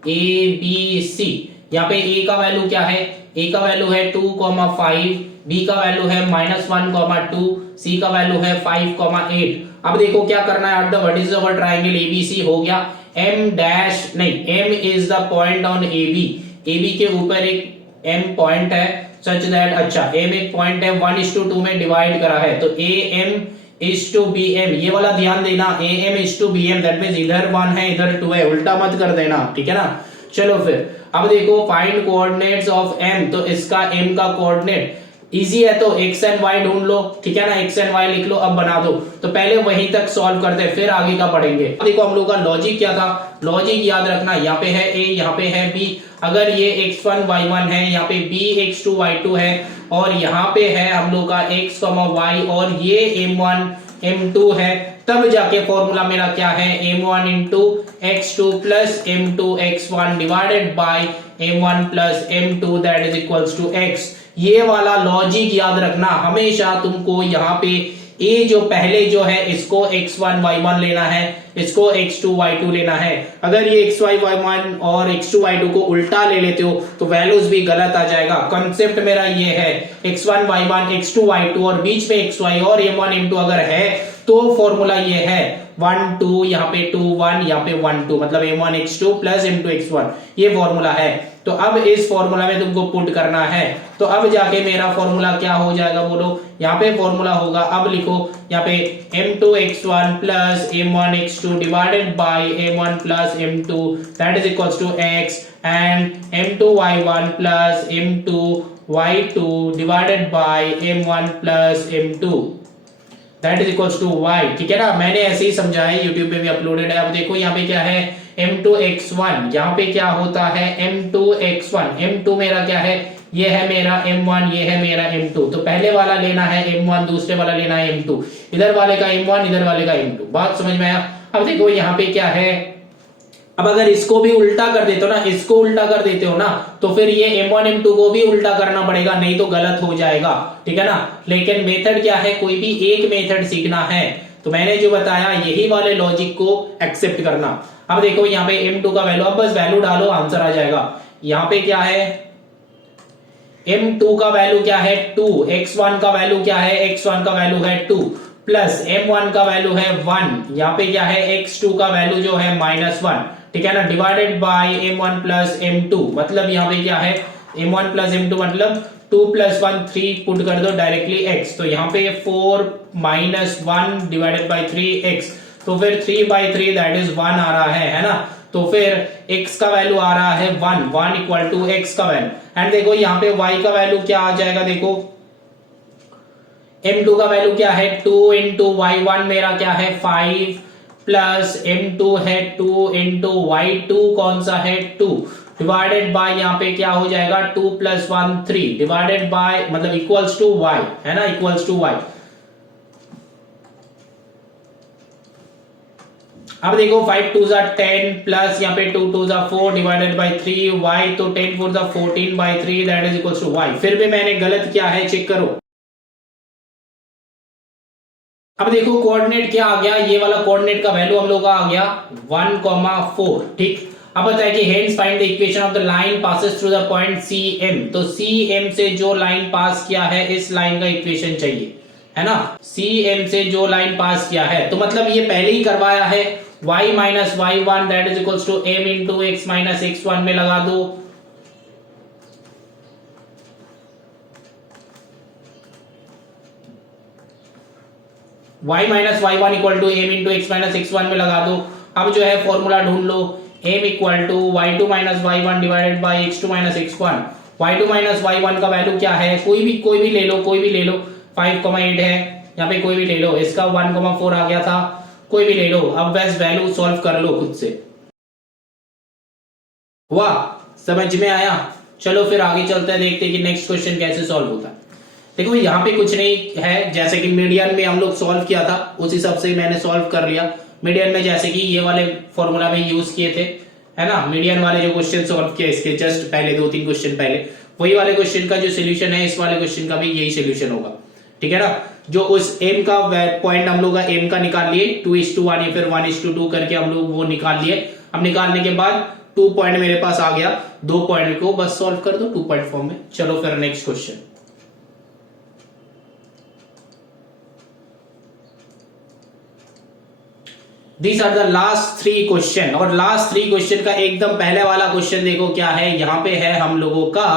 ABC। यहाँ पे A का वैल्यू क्या है, A का वैल्यू है 2,5, B का वैल्यू है -1,2, C का वैल्यू है 5,8। अब देखो क्या करना है, at the vertices of a triangle ABC हो गया, M is the point on AB के ऊपर एक M पॉइंट है, सच दैट, अच्छा M एक पॉइंट है, 1:2 में डिवाइड करा है, तो AM is to BM, ये वाला ध्यान देना, AM is to BM, that means इधर 1 है इधर 2 है, उल्टा मत कर देना, ठीक है ना। चलो फिर अब देखो फाइंड कोऑर्डिनेट्स ऑफ M, तो इसका M का कोऑर्डिनेट इजी है, तो x एंड y ढूंढ लो, ठीक है ना, x एंड y लिख लो, अब बना दो। तो पहले वहीं तक सॉल्व करते हैं, फिर आगे का पढ़ेंगे। देखो हम लोग का लॉजिक क्या था, लॉजिक याद रखना, यहाँ पे है A, यहाँ पे है B, अगर ये x1 y1 है, यहाँ पे B x2 y2 है, और यहाँ पे है हम लोग का x, y, और ये m1 m2 है, तब जाके फॉर्मूला मेरा क्या है, m1 into x2 plus m2 x1 divided by m1 plus m2 that is equals to x। ये वाला लॉजिक याद रखना हमेशा तुमको। यहाँ पे a जो पहले जो है इसको x1 y1 लेना है, इसको x2 y2 लेना है। अगर ये xy y1 और x2 y2 को उल्टा ले लेते हो तो वैल्यूज भी गलत आ जाएगा। कॉन्सेप्ट मेरा ये है, x1 y1 x2 y2 और बीच में xy और m1 m2 अगर है तो फॉर्मूला ये है 1 2, यहाँ पे 2 1, यहाँ पे 1 2, मतलब m1 x2 plus m2 x1, ये फॉर्मूला है। तो अब इस फॉर्मूला में तुमको पुट करना है, तो अब जाके मेरा फॉर्मूला क्या हो जाएगा बोलो, यहाँ पे फॉर्मूला होगा, अब लिखो यहाँ पे m2 x1 plus m1 x2 divided by m1 plus m2 that is equals to x, and m2 y1 plus m2 y2 divided by m1 plus m2 that is equals to y, ठीक है ना। मैंने ऐसे ही समझा है, YouTube पे भी uploaded है। अब देखो यहाँ पे क्या है, m2 x1, यहाँ पे क्या होता है m2 x1, m2 मेरा क्या है, ये है मेरा m1, ये है मेरा m2, तो पहले वाला लेना है m1, दूसरे वाला लेना है m2, इधर वाले का m1 इधर वाले का m2। बात समझ में आया। अब देखो यहाँ पे क्या है, अब अगर इसको भी उल्टा कर देते हो ना, इसको उल्टा कर देते हो ना, तो फिर ये m1 m2 को भी उल्टा करना पड़ेगा, नहीं तो गलत हो जाएगा, ठीक है ना। लेकिन मेथड क्या है, कोई भी एक मेथड सीखना है, तो मैंने जो बताया यही वाले लॉजिक को एक्सेप्ट करना। अब देखो यहाँ पे m2 का वैल्यू, अब बस वैल्यू डालो आंसर आ जाएगा। यहाँ पे क्या है, m2 का वैल्यू क्या है 2, x1 का वैल्यू क्या है, x1 का वैल्यू है 2 प्लस m1 का वैल्यू है 1, यहाँ पे क्या है x2 का वैल्यू जो है -1, ठीक है ना, divided by m1 plus m2, मतलब यहाँ पे क्या है m1 प्लस m2 मतलब 2 प्लस 1 3, पुट कर दो डायरेक्टली x, तो यहाँ पे 4 -1 डिवाइडेड बाय 3x, तो फिर 3/3 दैट इज 1 आ रहा है ना। तो फिर x का वैल्यू आ रहा है 1 इक्वल टू x का वैल्यू, एंड देखो यहाँ पे y का वैल्यू क्या आ जाएगा, देखो m2 का वैल्यू क्या है 2 इंटू y1 मेरा क्या है 5 प्लस m2 है 2 इंटू y2 कौन सा है 2 डिवाइडेड बाय यहाँ पे क्या हो जाएगा 2 प्लस 1 3 डिवाइडेड बाय मतलब इक्वल्स टू y है ना, इक्वल्स टू y। अब देखो 5 2 10 प्लस यहाँ पे 2 2 4 डिवाइडेड बाय 3 y, तो 10 4 14 by 3 that is equals to y। फिर भी मैंने गलत किया है, चेक करो। अब देखो कोऑर्डिनेट क्या आ गया, ये वाला कोऑर्डिनेट का वैल्यू हम लोग का आ गया 1,4, ठीक। अब बताया कि hence find the equation of the line passes through the point CM, तो CM से जो लाइन पास किया है इस लाइन का इक्वेशन चाहिए, है ना। CM से जो लाइन पास किया है, तो मतलब ये पहले ही करवाया है, y minus y1 that is equals to m into x minus x1 में लगा दो। y minus y1 equal to m into x minus x1 में लगा दो। अब जो है फॉर्मूला ढूंढ लो, m equal to y2 minus y1 divided by x2 minus x1। y2 minus y1 का वैल्यू क्या है, कोई भी ले लो, 5,8 है, यहाँ पे कोई भी ले लो। इसका 1,4 आ गया था, कोई भी ले लो। अब बस वैल्यू सॉल्व कर लो खुद से। वाह, समझ में आया। चलो फिर आगे चलते हैं, देखते हैं कि नेक्स्ट क्वेश्चन कैसे सॉल्व होता है। देखो यहाँ पे कुछ नहीं है, जैसे कि मीडियन में हम लोग सॉल्व किया था उस हिसाब से मैंने सॉल्व कर लिया। मीडियन में जैसे कि ये वाले फॉर्मूला में यूज किए थे, है ना। मीडियन वाले जो क्वेश्चन सॉल्व किया इसके जस्ट पहले 2-3 क्वेश्चन पहले, वही वाले क्वेश्चन का जो सोल्यूशन है इस वाले क्वेश्चन का भी यही सोल्यूशन होगा, ठीक है ना। जो उस m का पॉइंट हम लोग m का निकाल लिए 2:1 या फिर 1:2 करके हम लोग वो निकाल लिए। अब निकालने के बाद 2 पॉइंट मेरे पास आ गया, 2 पॉइंट को बस सॉल्व कर दो 2 पॉइंट फॉर्म में। चलो फिर next question. These are the last 3 question, और लास्ट 3 क्वेश्चन का एकदम पहले वाला क्वेश्चन देखो क्या है, यहां पे है हम लोगों का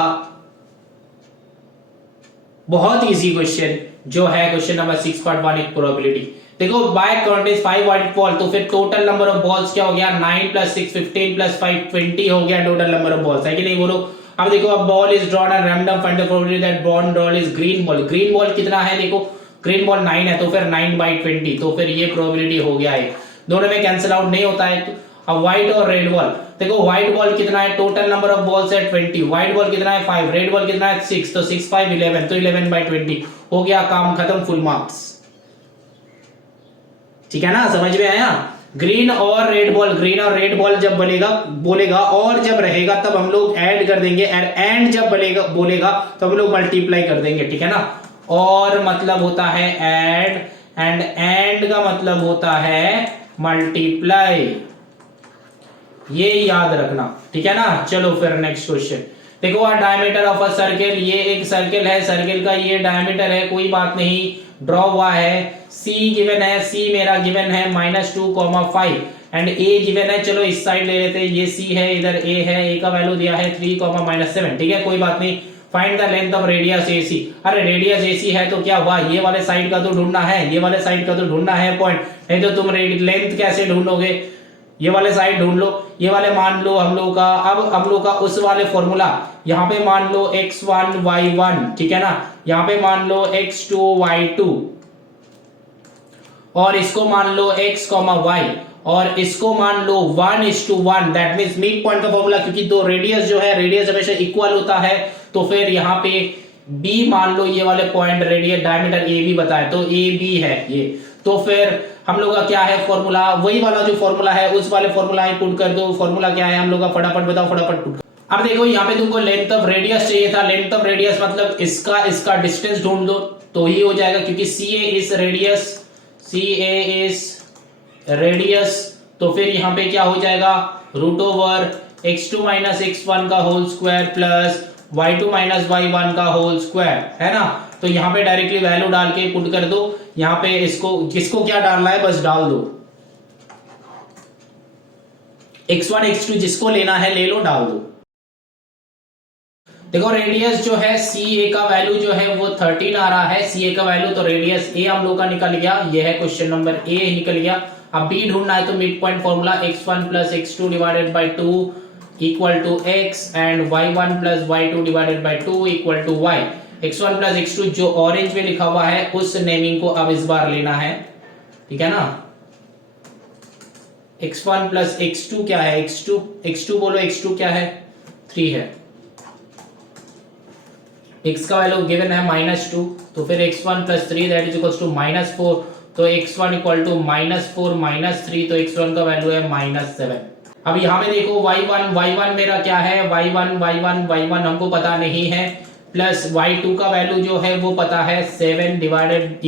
बहुत इजी क्वेश्चन, जो है क्वेश्चन नंबर 6.1 एक प्रोबेबिलिटी। देखो बाय कंटेंस 5 वाइट बॉल, तो फिर टोटल नंबर ऑफ बॉल्स क्या हो गया 9 प्लस 6 15 प्लस 5 20 हो गया टोटल नंबर ऑफ बॉल्स, है कि नहीं बोलो। अब देखो अब ball is drawn at random, find the probability that ball is green ball. Green ball कितना है, देखो ग्रीन बॉल 9 है, तो फिर 9/20, तो फिर ये प्रोबेबिलिटी हो गया है। दोनों में कैंसिल आउट नहीं होता है। तो अब व्हाइट और रेड बॉल, देखो व्हाइट बॉल कितना है, टोटल नंबर ऑफ बॉल्स है 20, व्हाइट बॉल कितना है 5, रेड बॉल कितना है 6, तो 6 5 11, तो 11/20 हो गया, काम खत्म, फुल मार्क्स, ठीक है ना, समझ में आया। ग्रीन और रेड बॉल जब बोलेगा और जब रहेगा तब हम लोग ऐड कर देंगे, एंड जब बोलेगा तो हम लोग मल्टीप्लाई कर देंगे, ठीक है ना। और मतलब होता है ऐड, एंड का मतलब होता है मल्टीप्लाई, ये याद रखना, ठीक है ना। चलो फिर नेक्स्ट क्वेश्चन देखो, डायमीटर ऑफ अ सर्किल, ये एक सर्किल है, सर्किल का ये डायमीटर है, कोई बात नहीं, ड्रॉ हुआ है। सी गिवन है, सी मेरा गिवन है -2,5 एंड ए गिवन है, चलो इस साइड ले लेते हैं, ये सी है, इधर ए है, ए का वैल्यू दिया है 3,-7, ठीक है, कोई बात नहीं। Find the length of radius AC, अरे रेडियस AC है तो क्या हुआ, ये वाले साइड का तो ढूंढना है, ये वाले साइड का तो ढूंढना है पॉइंट, नहीं तो तुम लेंथ कैसे ढूंढोगे। ये वाले साइड ढूंढ लो, ये वाले मान लो हम लोग का, अब हम लोग का उस वाले फॉर्मूला, यहाँ पे मान लो x1 y1, ठीक है ना, यहाँ पे मान लो x2 y2, और इसको मान लो x, y, और इसको मान लो 1:1, दैट मींस मिड पॉइंट का फॉर्मूला, क्योंकि दो रेडियस जो है, रेडियस हमेशा इक्वल होता है, तो फिर यहाँ पे b मान लो, ये वाले point radius diameter A B बताए, तो ए बी है ये, तो फिर हम लोग का क्या है फॉर्मूला, वही वाला जो फॉर्मूला है उस वाले फॉर्मूला ही पुट कर दो। फॉर्मूला क्या है हम लोग का, फटाफट बताओ, फटाफट पुट। अब देखो यहाँ पे तुमको लेंथ ऑफ रेडियस चाहिए था, लेंथ ऑफ रेडियस मतलब इसका डिस्टेंस ढूंढ दो तो ही हो जाएगा, क्योंकि CA इज रेडियस, तो फिर यहाँ पे क्या हो जाएगा √x2 - x1 का whole square plus y2 - y1 का होल स्क्वायर, है ना। तो यहाँ पे डायरेक्टली वैल्यू डाल के पुट कर दो, यहाँ पे किसको क्या डालना है बस डाल दो, x1 x2 जिसको लेना है ले लो, डाल दो। देखो रेडियस जो है CA का वैल्यू जो है वो 13 आ रहा है, CA का वैल्यू, तो रेडियस A हम लोग का निकल गया, ये है क्वेश्चन नंबर A निकल गया। अब B ढूंढना है, तो mid point formula x1 + x2 divided by 2 equal to x and y1 + y2 divided by 2 equal to y। x1 + x2 जो ऑरेंज में लिखा हुआ है उस नेमिंग को अब इस बार लेना है, ठीक है ना। x1 प्लस x2 क्या है, x2 बोलो, x2 क्या है, 3 है। x का वैल्यू गिवन है -2, तो फिर x1 plus 3 that is equals to -4, तो x1 इक्वल टू -4 -3, तो x1 का वैल्यू है -7। अब यहाँ पे देखो y1 मेरा क्या है, y1 हमको पता नहीं है, प्लस y2 का वैल्यू जो है वो पता है 7 डिवाइडेड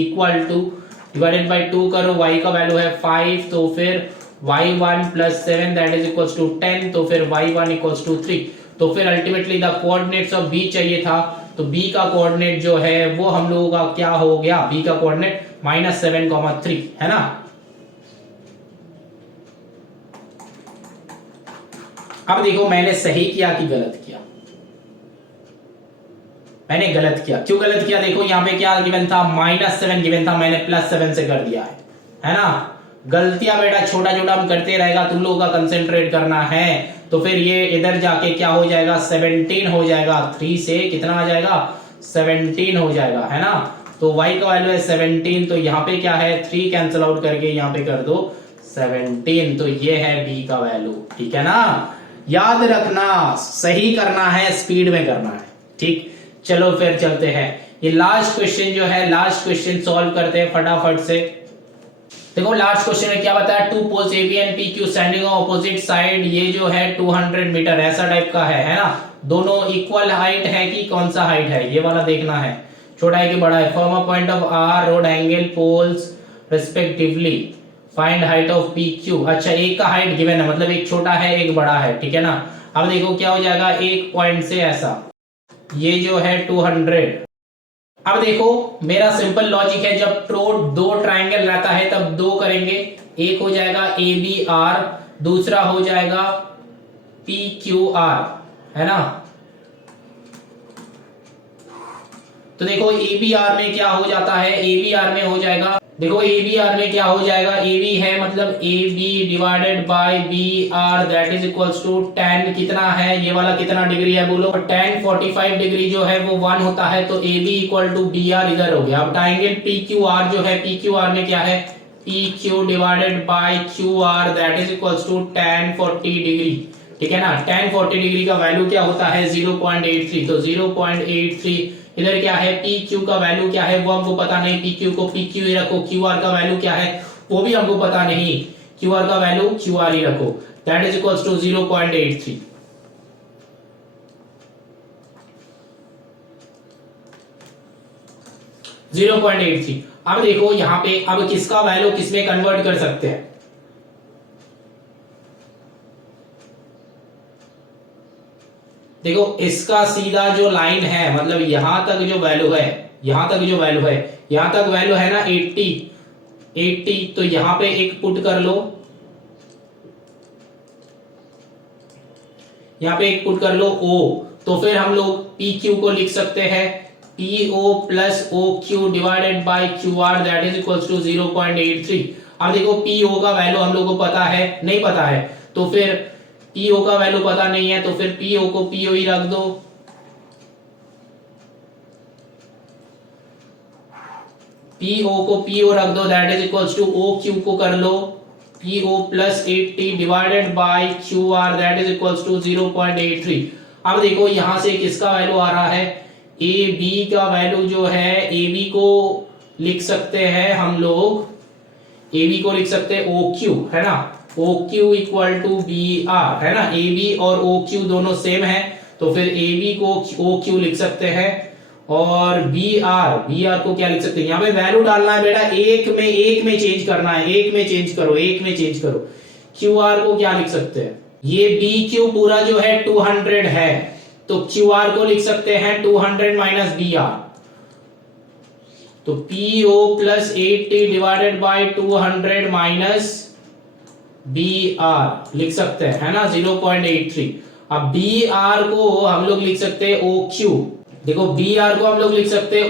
बाई 2 करो, y का वैल्यू है 5, तो फिर y1 plus 7 that is equals to 10, तो फिर y1 इक्वल्स टू 3। तो फिर ultimately the coordinates of b चाहिए था, तो b का कोऑर्डिनेट जो है वो हम लोगों का क्या हो गया, b का कोऑर्डिनेट -7,3 है ना। अब देखो मैंने सही किया कि गलत किया, मैंने गलत किया। क्यों गलत किया, देखो यहाँ पे क्या गिवन था, -7 गिवन था, मैंने +7 से कर दिया है ना। गलतियां बेटा छोटा छोटा हम करते रहेगा, तुम लोगों का कंसेंट्रेट करना है। तो फिर ये इधर जाके क्या हो जाएगा, 17 हो जाएगा, 3 से कितना आ जाएगा, 17 हो जाएगा, है ना। तो y का वैल्यू है 17, तो यहाँ पे क्या है, 3 कैंसिल आउट करके यहाँ पे कर दो 17, तो ये है b का वैल्यू, ठीक है ना। याद रखना, सही करना है, स्पीड में करना है, ठीक। चलो फिर चलते हैं, ये लास्ट क्वेश्चन जो है, लास्ट क्वेश्चन सॉल्व करते हैं फटाफट से। देखो लास्ट क्वेश्चन में क्या बताया, 2 poles AB and PQ standing on opposite side, ये जो है 200 मीटर ऐसा टाइप का है ना। दोनों इक्वल हाइट है कि कौन सा हाइट है, ये वाला देखना है, छोटा है कि बड़ा है। From a point of R road angle poles respectively, find height of PQ। अच्छा, एक का हाइट गिवन है, मतलब एक छोटा है एक बड़ा है, ठीक है ना। अब देखो क्या हो जाएगा, एक पॉइंट से ऐसा, ये जो है 200। अब देखो मेरा सिंपल लॉजिक है, जब दो ट्राइंगल रहता है तब दो करेंगे, एक हो जाएगा ABR, दूसरा हो जाएगा PQR, है ना। तो देखो ABR में क्या हो जाता है, ABR में हो जाएगा, देखो ABR में क्या हो जाएगा, AB है मतलब AB divided by BR that is equals to tan, कितना है ये वाला, कितना डिग्री है बोलो, tan 45 डिग्री जो है वो 1 होता है, तो AB इक्वल टू BR इधर हो गया। अब ट्रायंगल PQR जो है, PQR में क्या है, PQ divided by QR that is equals to tan 40 degree, ठीक है ना। tan 40 डिग्री का वैल्यू क्या होता है, 0.83, तो 0.83। इधर क्या है, PQ का वैल्यू क्या है वो हमको पता नहीं, PQ को PQ ही रखो, QR का वैल्यू क्या है वो भी हमको पता नहीं, QR का वैल्यू QR ही रखो, दैट इज इक्वल्स टू 0.83। अब देखो यहाँ पे, अब किसका वैल्यू किसमें कन्वर्ट कर सकते हैं, देखो इसका सीधा जो लाइन है, मतलब यहां तक जो वैल्यू है, यहां तक जो वैल्यू है, यहां तक वैल्यू है ना 80, तो यहां पे एक पुट कर लो, यहां पे एक पुट कर लो O, तो फिर हम लोग PQ को लिख सकते हैं PO plus OQ divided by QR that is equals to 0.83। अब देखो PO का वैल्यू हम लोग को पता है, नहीं पता है, तो फिर PO का वैल्यू पता नहीं है, तो फिर PO को PO ही रख दो, PO को PO रख दो that is equals to OQ को कर लो PO plus 80 divided by QR that is equals to 0.83। अब देखो यहां से किसका वैल्यू आ रहा है, AB का वैल्यू जो है, AB को लिख सकते हैं हम लोग, AB को लिख सकते हैं OQ, है ना, OQ इक्वल टू BR, है ना। AB और OQ दोनों सेम है, तो फिर AB को OQ लिख सकते हैं, और BR को क्या लिख सकते हैं, यहाँ पे वैल्यू डालना है बेटा, एक में चेंज करना है, एक में चेंज करो। QR को क्या लिख सकते हैं, ये BQ पूरा जो है 200 है, तो QR को लिख सकते हैं 200 माइनस BR, तो PO plus 80 divided bye 200 minus BR लिख सकते हैं, है ना, 0.83। अब BR को हम लोग लिख सकते हैं OQ, देखो BR को हम लोग लिख सकते हैं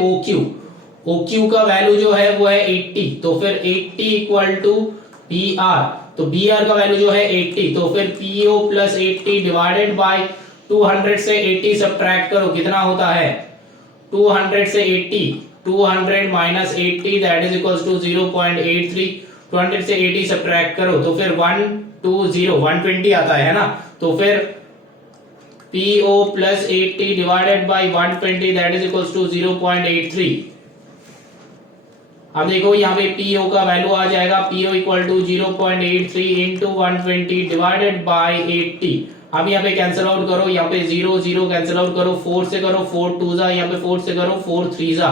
OQ का वैल्यू जो है वो है 80, तो फिर 80 इक्वल टू BR, तो BR का वैल्यू जो है 80, तो फिर PO प्लस 80 डिवाइडेड बाय 200 से 80 सब्ट्रैक्ट करो, कितना होता है 200 से 80, 200 minus 80 that is equals to 0.83। 200 से 80 सब्ट्रैक्ट करो, तो फिर 120 आता है ना, तो फिर PO plus 80 divided by 120 that is equals to 0.83। अब देखो यहाँ पे PO का वैल्यू आ जाएगा, PO equal to 0.83 into 120 divided by 80। अब यहाँ पे कैंसिल आउट करो, यहाँ पे 0 0 कैंसिल आउट करो, 4 से करो 4 2 जा, यहाँ पे 4 से करो 4 3 जा।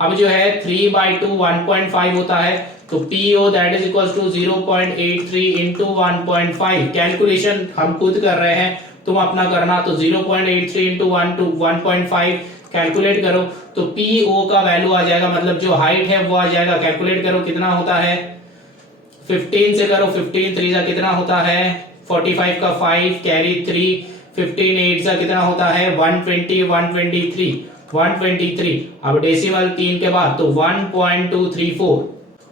अब जो है 3/2 1.5 होता है, तो PO that is equal to 0.83 into 1.5। Calculation हम खुद कर रहे हैं, तुम अपना करना। तो 0.83 इंटू 1.5 कैलकुलेट करो, तो PO का वैल्यू आ जाएगा, मतलब जो हाइट है वो आ जाएगा। कैलकुलेट करो कितना होता है, 15 से करो, 15 3 जा कितना होता है, 45 का 5 कैरी 3, 15 8 जा कितना होता है 120, 123। अब डेसिमल 3 के बाद तो 1.234।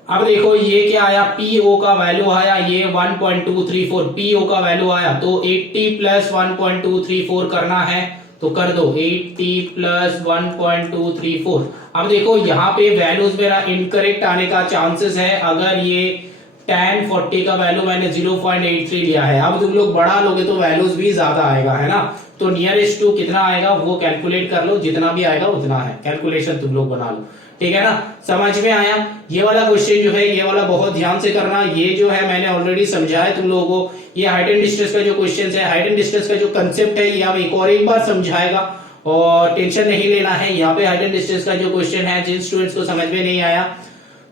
अब देखो ये क्या आया, PO का वैल्यू आया ये 1.234, PO का वैल्यू आया, तो 80 प्लस 1.234 करना है, तो कर दो 80 प्लस 1.234। अब देखो यहाँ पे वैल्यूज मेरा इनकरेक्ट आने का चांसेस है, अगर ये tan 40 का वैल्यू मैंने 0.83 लिया है। अब तुम लोग बड़ा लोगे तो वैल्यूज भी ज्यादा आएगा, है ना, तो नियरेस्ट टू कितना आएगा वो कैलकुलेट कर लो, जितना भी आएगा उतना है, कैलकुलेशन तुम लोग बना लो, ठीक है ना। समझ में आया। ये वाला क्वेश्चन जो है ये वाला बहुत ध्यान से करना, ये जो है मैंने ऑलरेडी समझाया तुम लोगों को। ये हाइट एंड डिस्टेंस का जो क्वेश्चन है, हाइट एंड डिस्टेंस का जो कंसेप्ट है, ये हम एक बार समझाएगा और टेंशन नहीं लेना है। यहाँ पे हाइट एंड डिस्टेंस का जो क्वेश्चन है, जिन स्टूडेंट्स को समझ में नहीं आया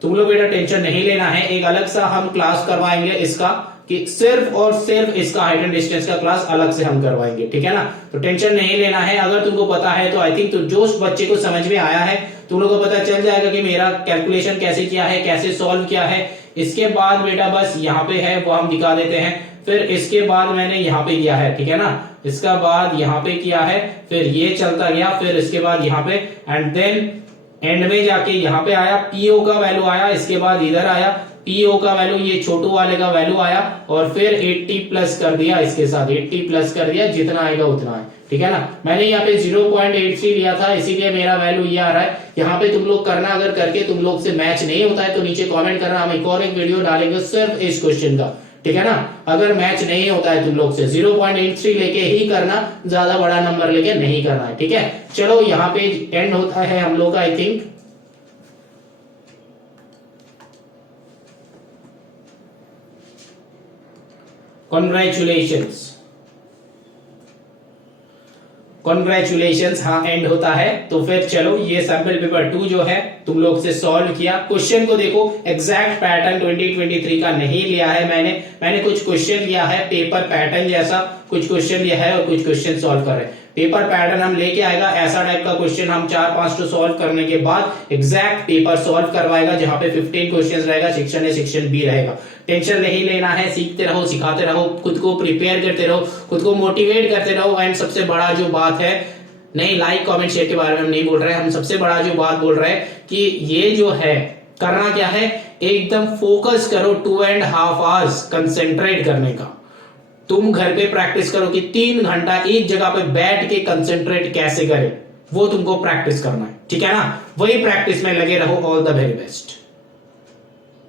तुम लोग बेटा टेंशन नहीं लेना है, एक अलग सा हम क्लास करवाएंगे इसका, कि सिर्फ और सिर्फ इसका हाइट एंड डिस्टेंस का क्लास अलग से हम करवाएंगे, ठीक है ना। तो टेंशन नहीं लेना है, अगर तुमको पता है तो आई थिंक तो जो बच्चे को समझ में आया है तुम लोगों को पता चल जाएगा कि मेरा कैलकुलेशन कैसे किया है, कैसे सॉल्व किया है। इसके बाद बेटा बस यहाँ पे है वो हम दिखा देते हैं, फिर इसके बाद मैंने यहाँ पे किया है, ठीक है ना, इसका बाद यहाँ पे किया है, फिर ये चलता गया, फिर इसके बाद यहाँ पे, एंड देन एंड में जाके यहाँ पे आया PO का वैल्यू आया, इसके बाद इधर आया PO का वैल्यू, ये छोटू वाले का वैल्यू आया, और फिर 80 प्लस कर दिया, इसके साथ 80 प्लस कर दिया, जितना आएगा उतना है, ठीक है ना। मैंने यहाँ पे 0.83 लिया था, इसीलिए मेरा वैल्यू ये आ रहा है। यहाँ पे तुम लोग करना, अगर करके तुम लोग से मैच नहीं होता है तो नीचे कमेंट करना, हम एक और एक वीडियो डालेंगे सिर्फ इस क्वेश्चन का, ठीक है ना। अगर मैच नहीं होता है तुम लोग से 0.83 लेके ही करना, ज्यादा बड़ा नंबर लेके नहीं करना है, ठीक है। चलो यहाँ पे एंड होता है हम लोग का, आई थिंक कॉन्ग्रेचुलेशंस, हाँ एंड होता है। तो फिर चलो ये सैंपल पेपर 2 जो है तुम लोग से सॉल्व किया। क्वेश्चन को देखो, एग्जैक्ट पैटर्न 2023 का नहीं लिया है मैंने कुछ क्वेश्चन लिया है पेपर पैटर्न जैसा, कुछ क्वेश्चन लिया है और कुछ क्वेश्चन सॉल्व कर रहे हैं। पेपर पैटर्न हम लेके आएगा, ऐसा टाइप का क्वेश्चन हम 4-5 तो सॉल्व करने के बाद एग्जैक्ट पेपर सॉल्व करवाएगा, जहां पे 15 क्वेश्चंस रहेगा, सेक्शन ए सेक्शन बी रहेगा। टेंशन नहीं लेना है, सीखते रहो, सिखाते रहो, खुद को प्रिपेयर करते रहो, खुद को मोटिवेट करते रहो। एंड सबसे बड़ा जो बात है, नहीं लाइक कमेंट शेयर के बारे में हम नहीं बोल रहे हैं, हम सबसे बड़ा जो बात बोल रहे हैं कि ये जो है करना क्या है, एकदम फोकस करो, 2.5 आवर्स कंसेंट्रेट करने का। तुम घर पे प्रैक्टिस करो कि 3 घंटा एक जगह पे बैठ के कंसेंट्रेट कैसे करें, वो तुमको प्रैक्टिस करना है, ठीक है ना। वही प्रैक्टिस में लगे रहो। All the very best.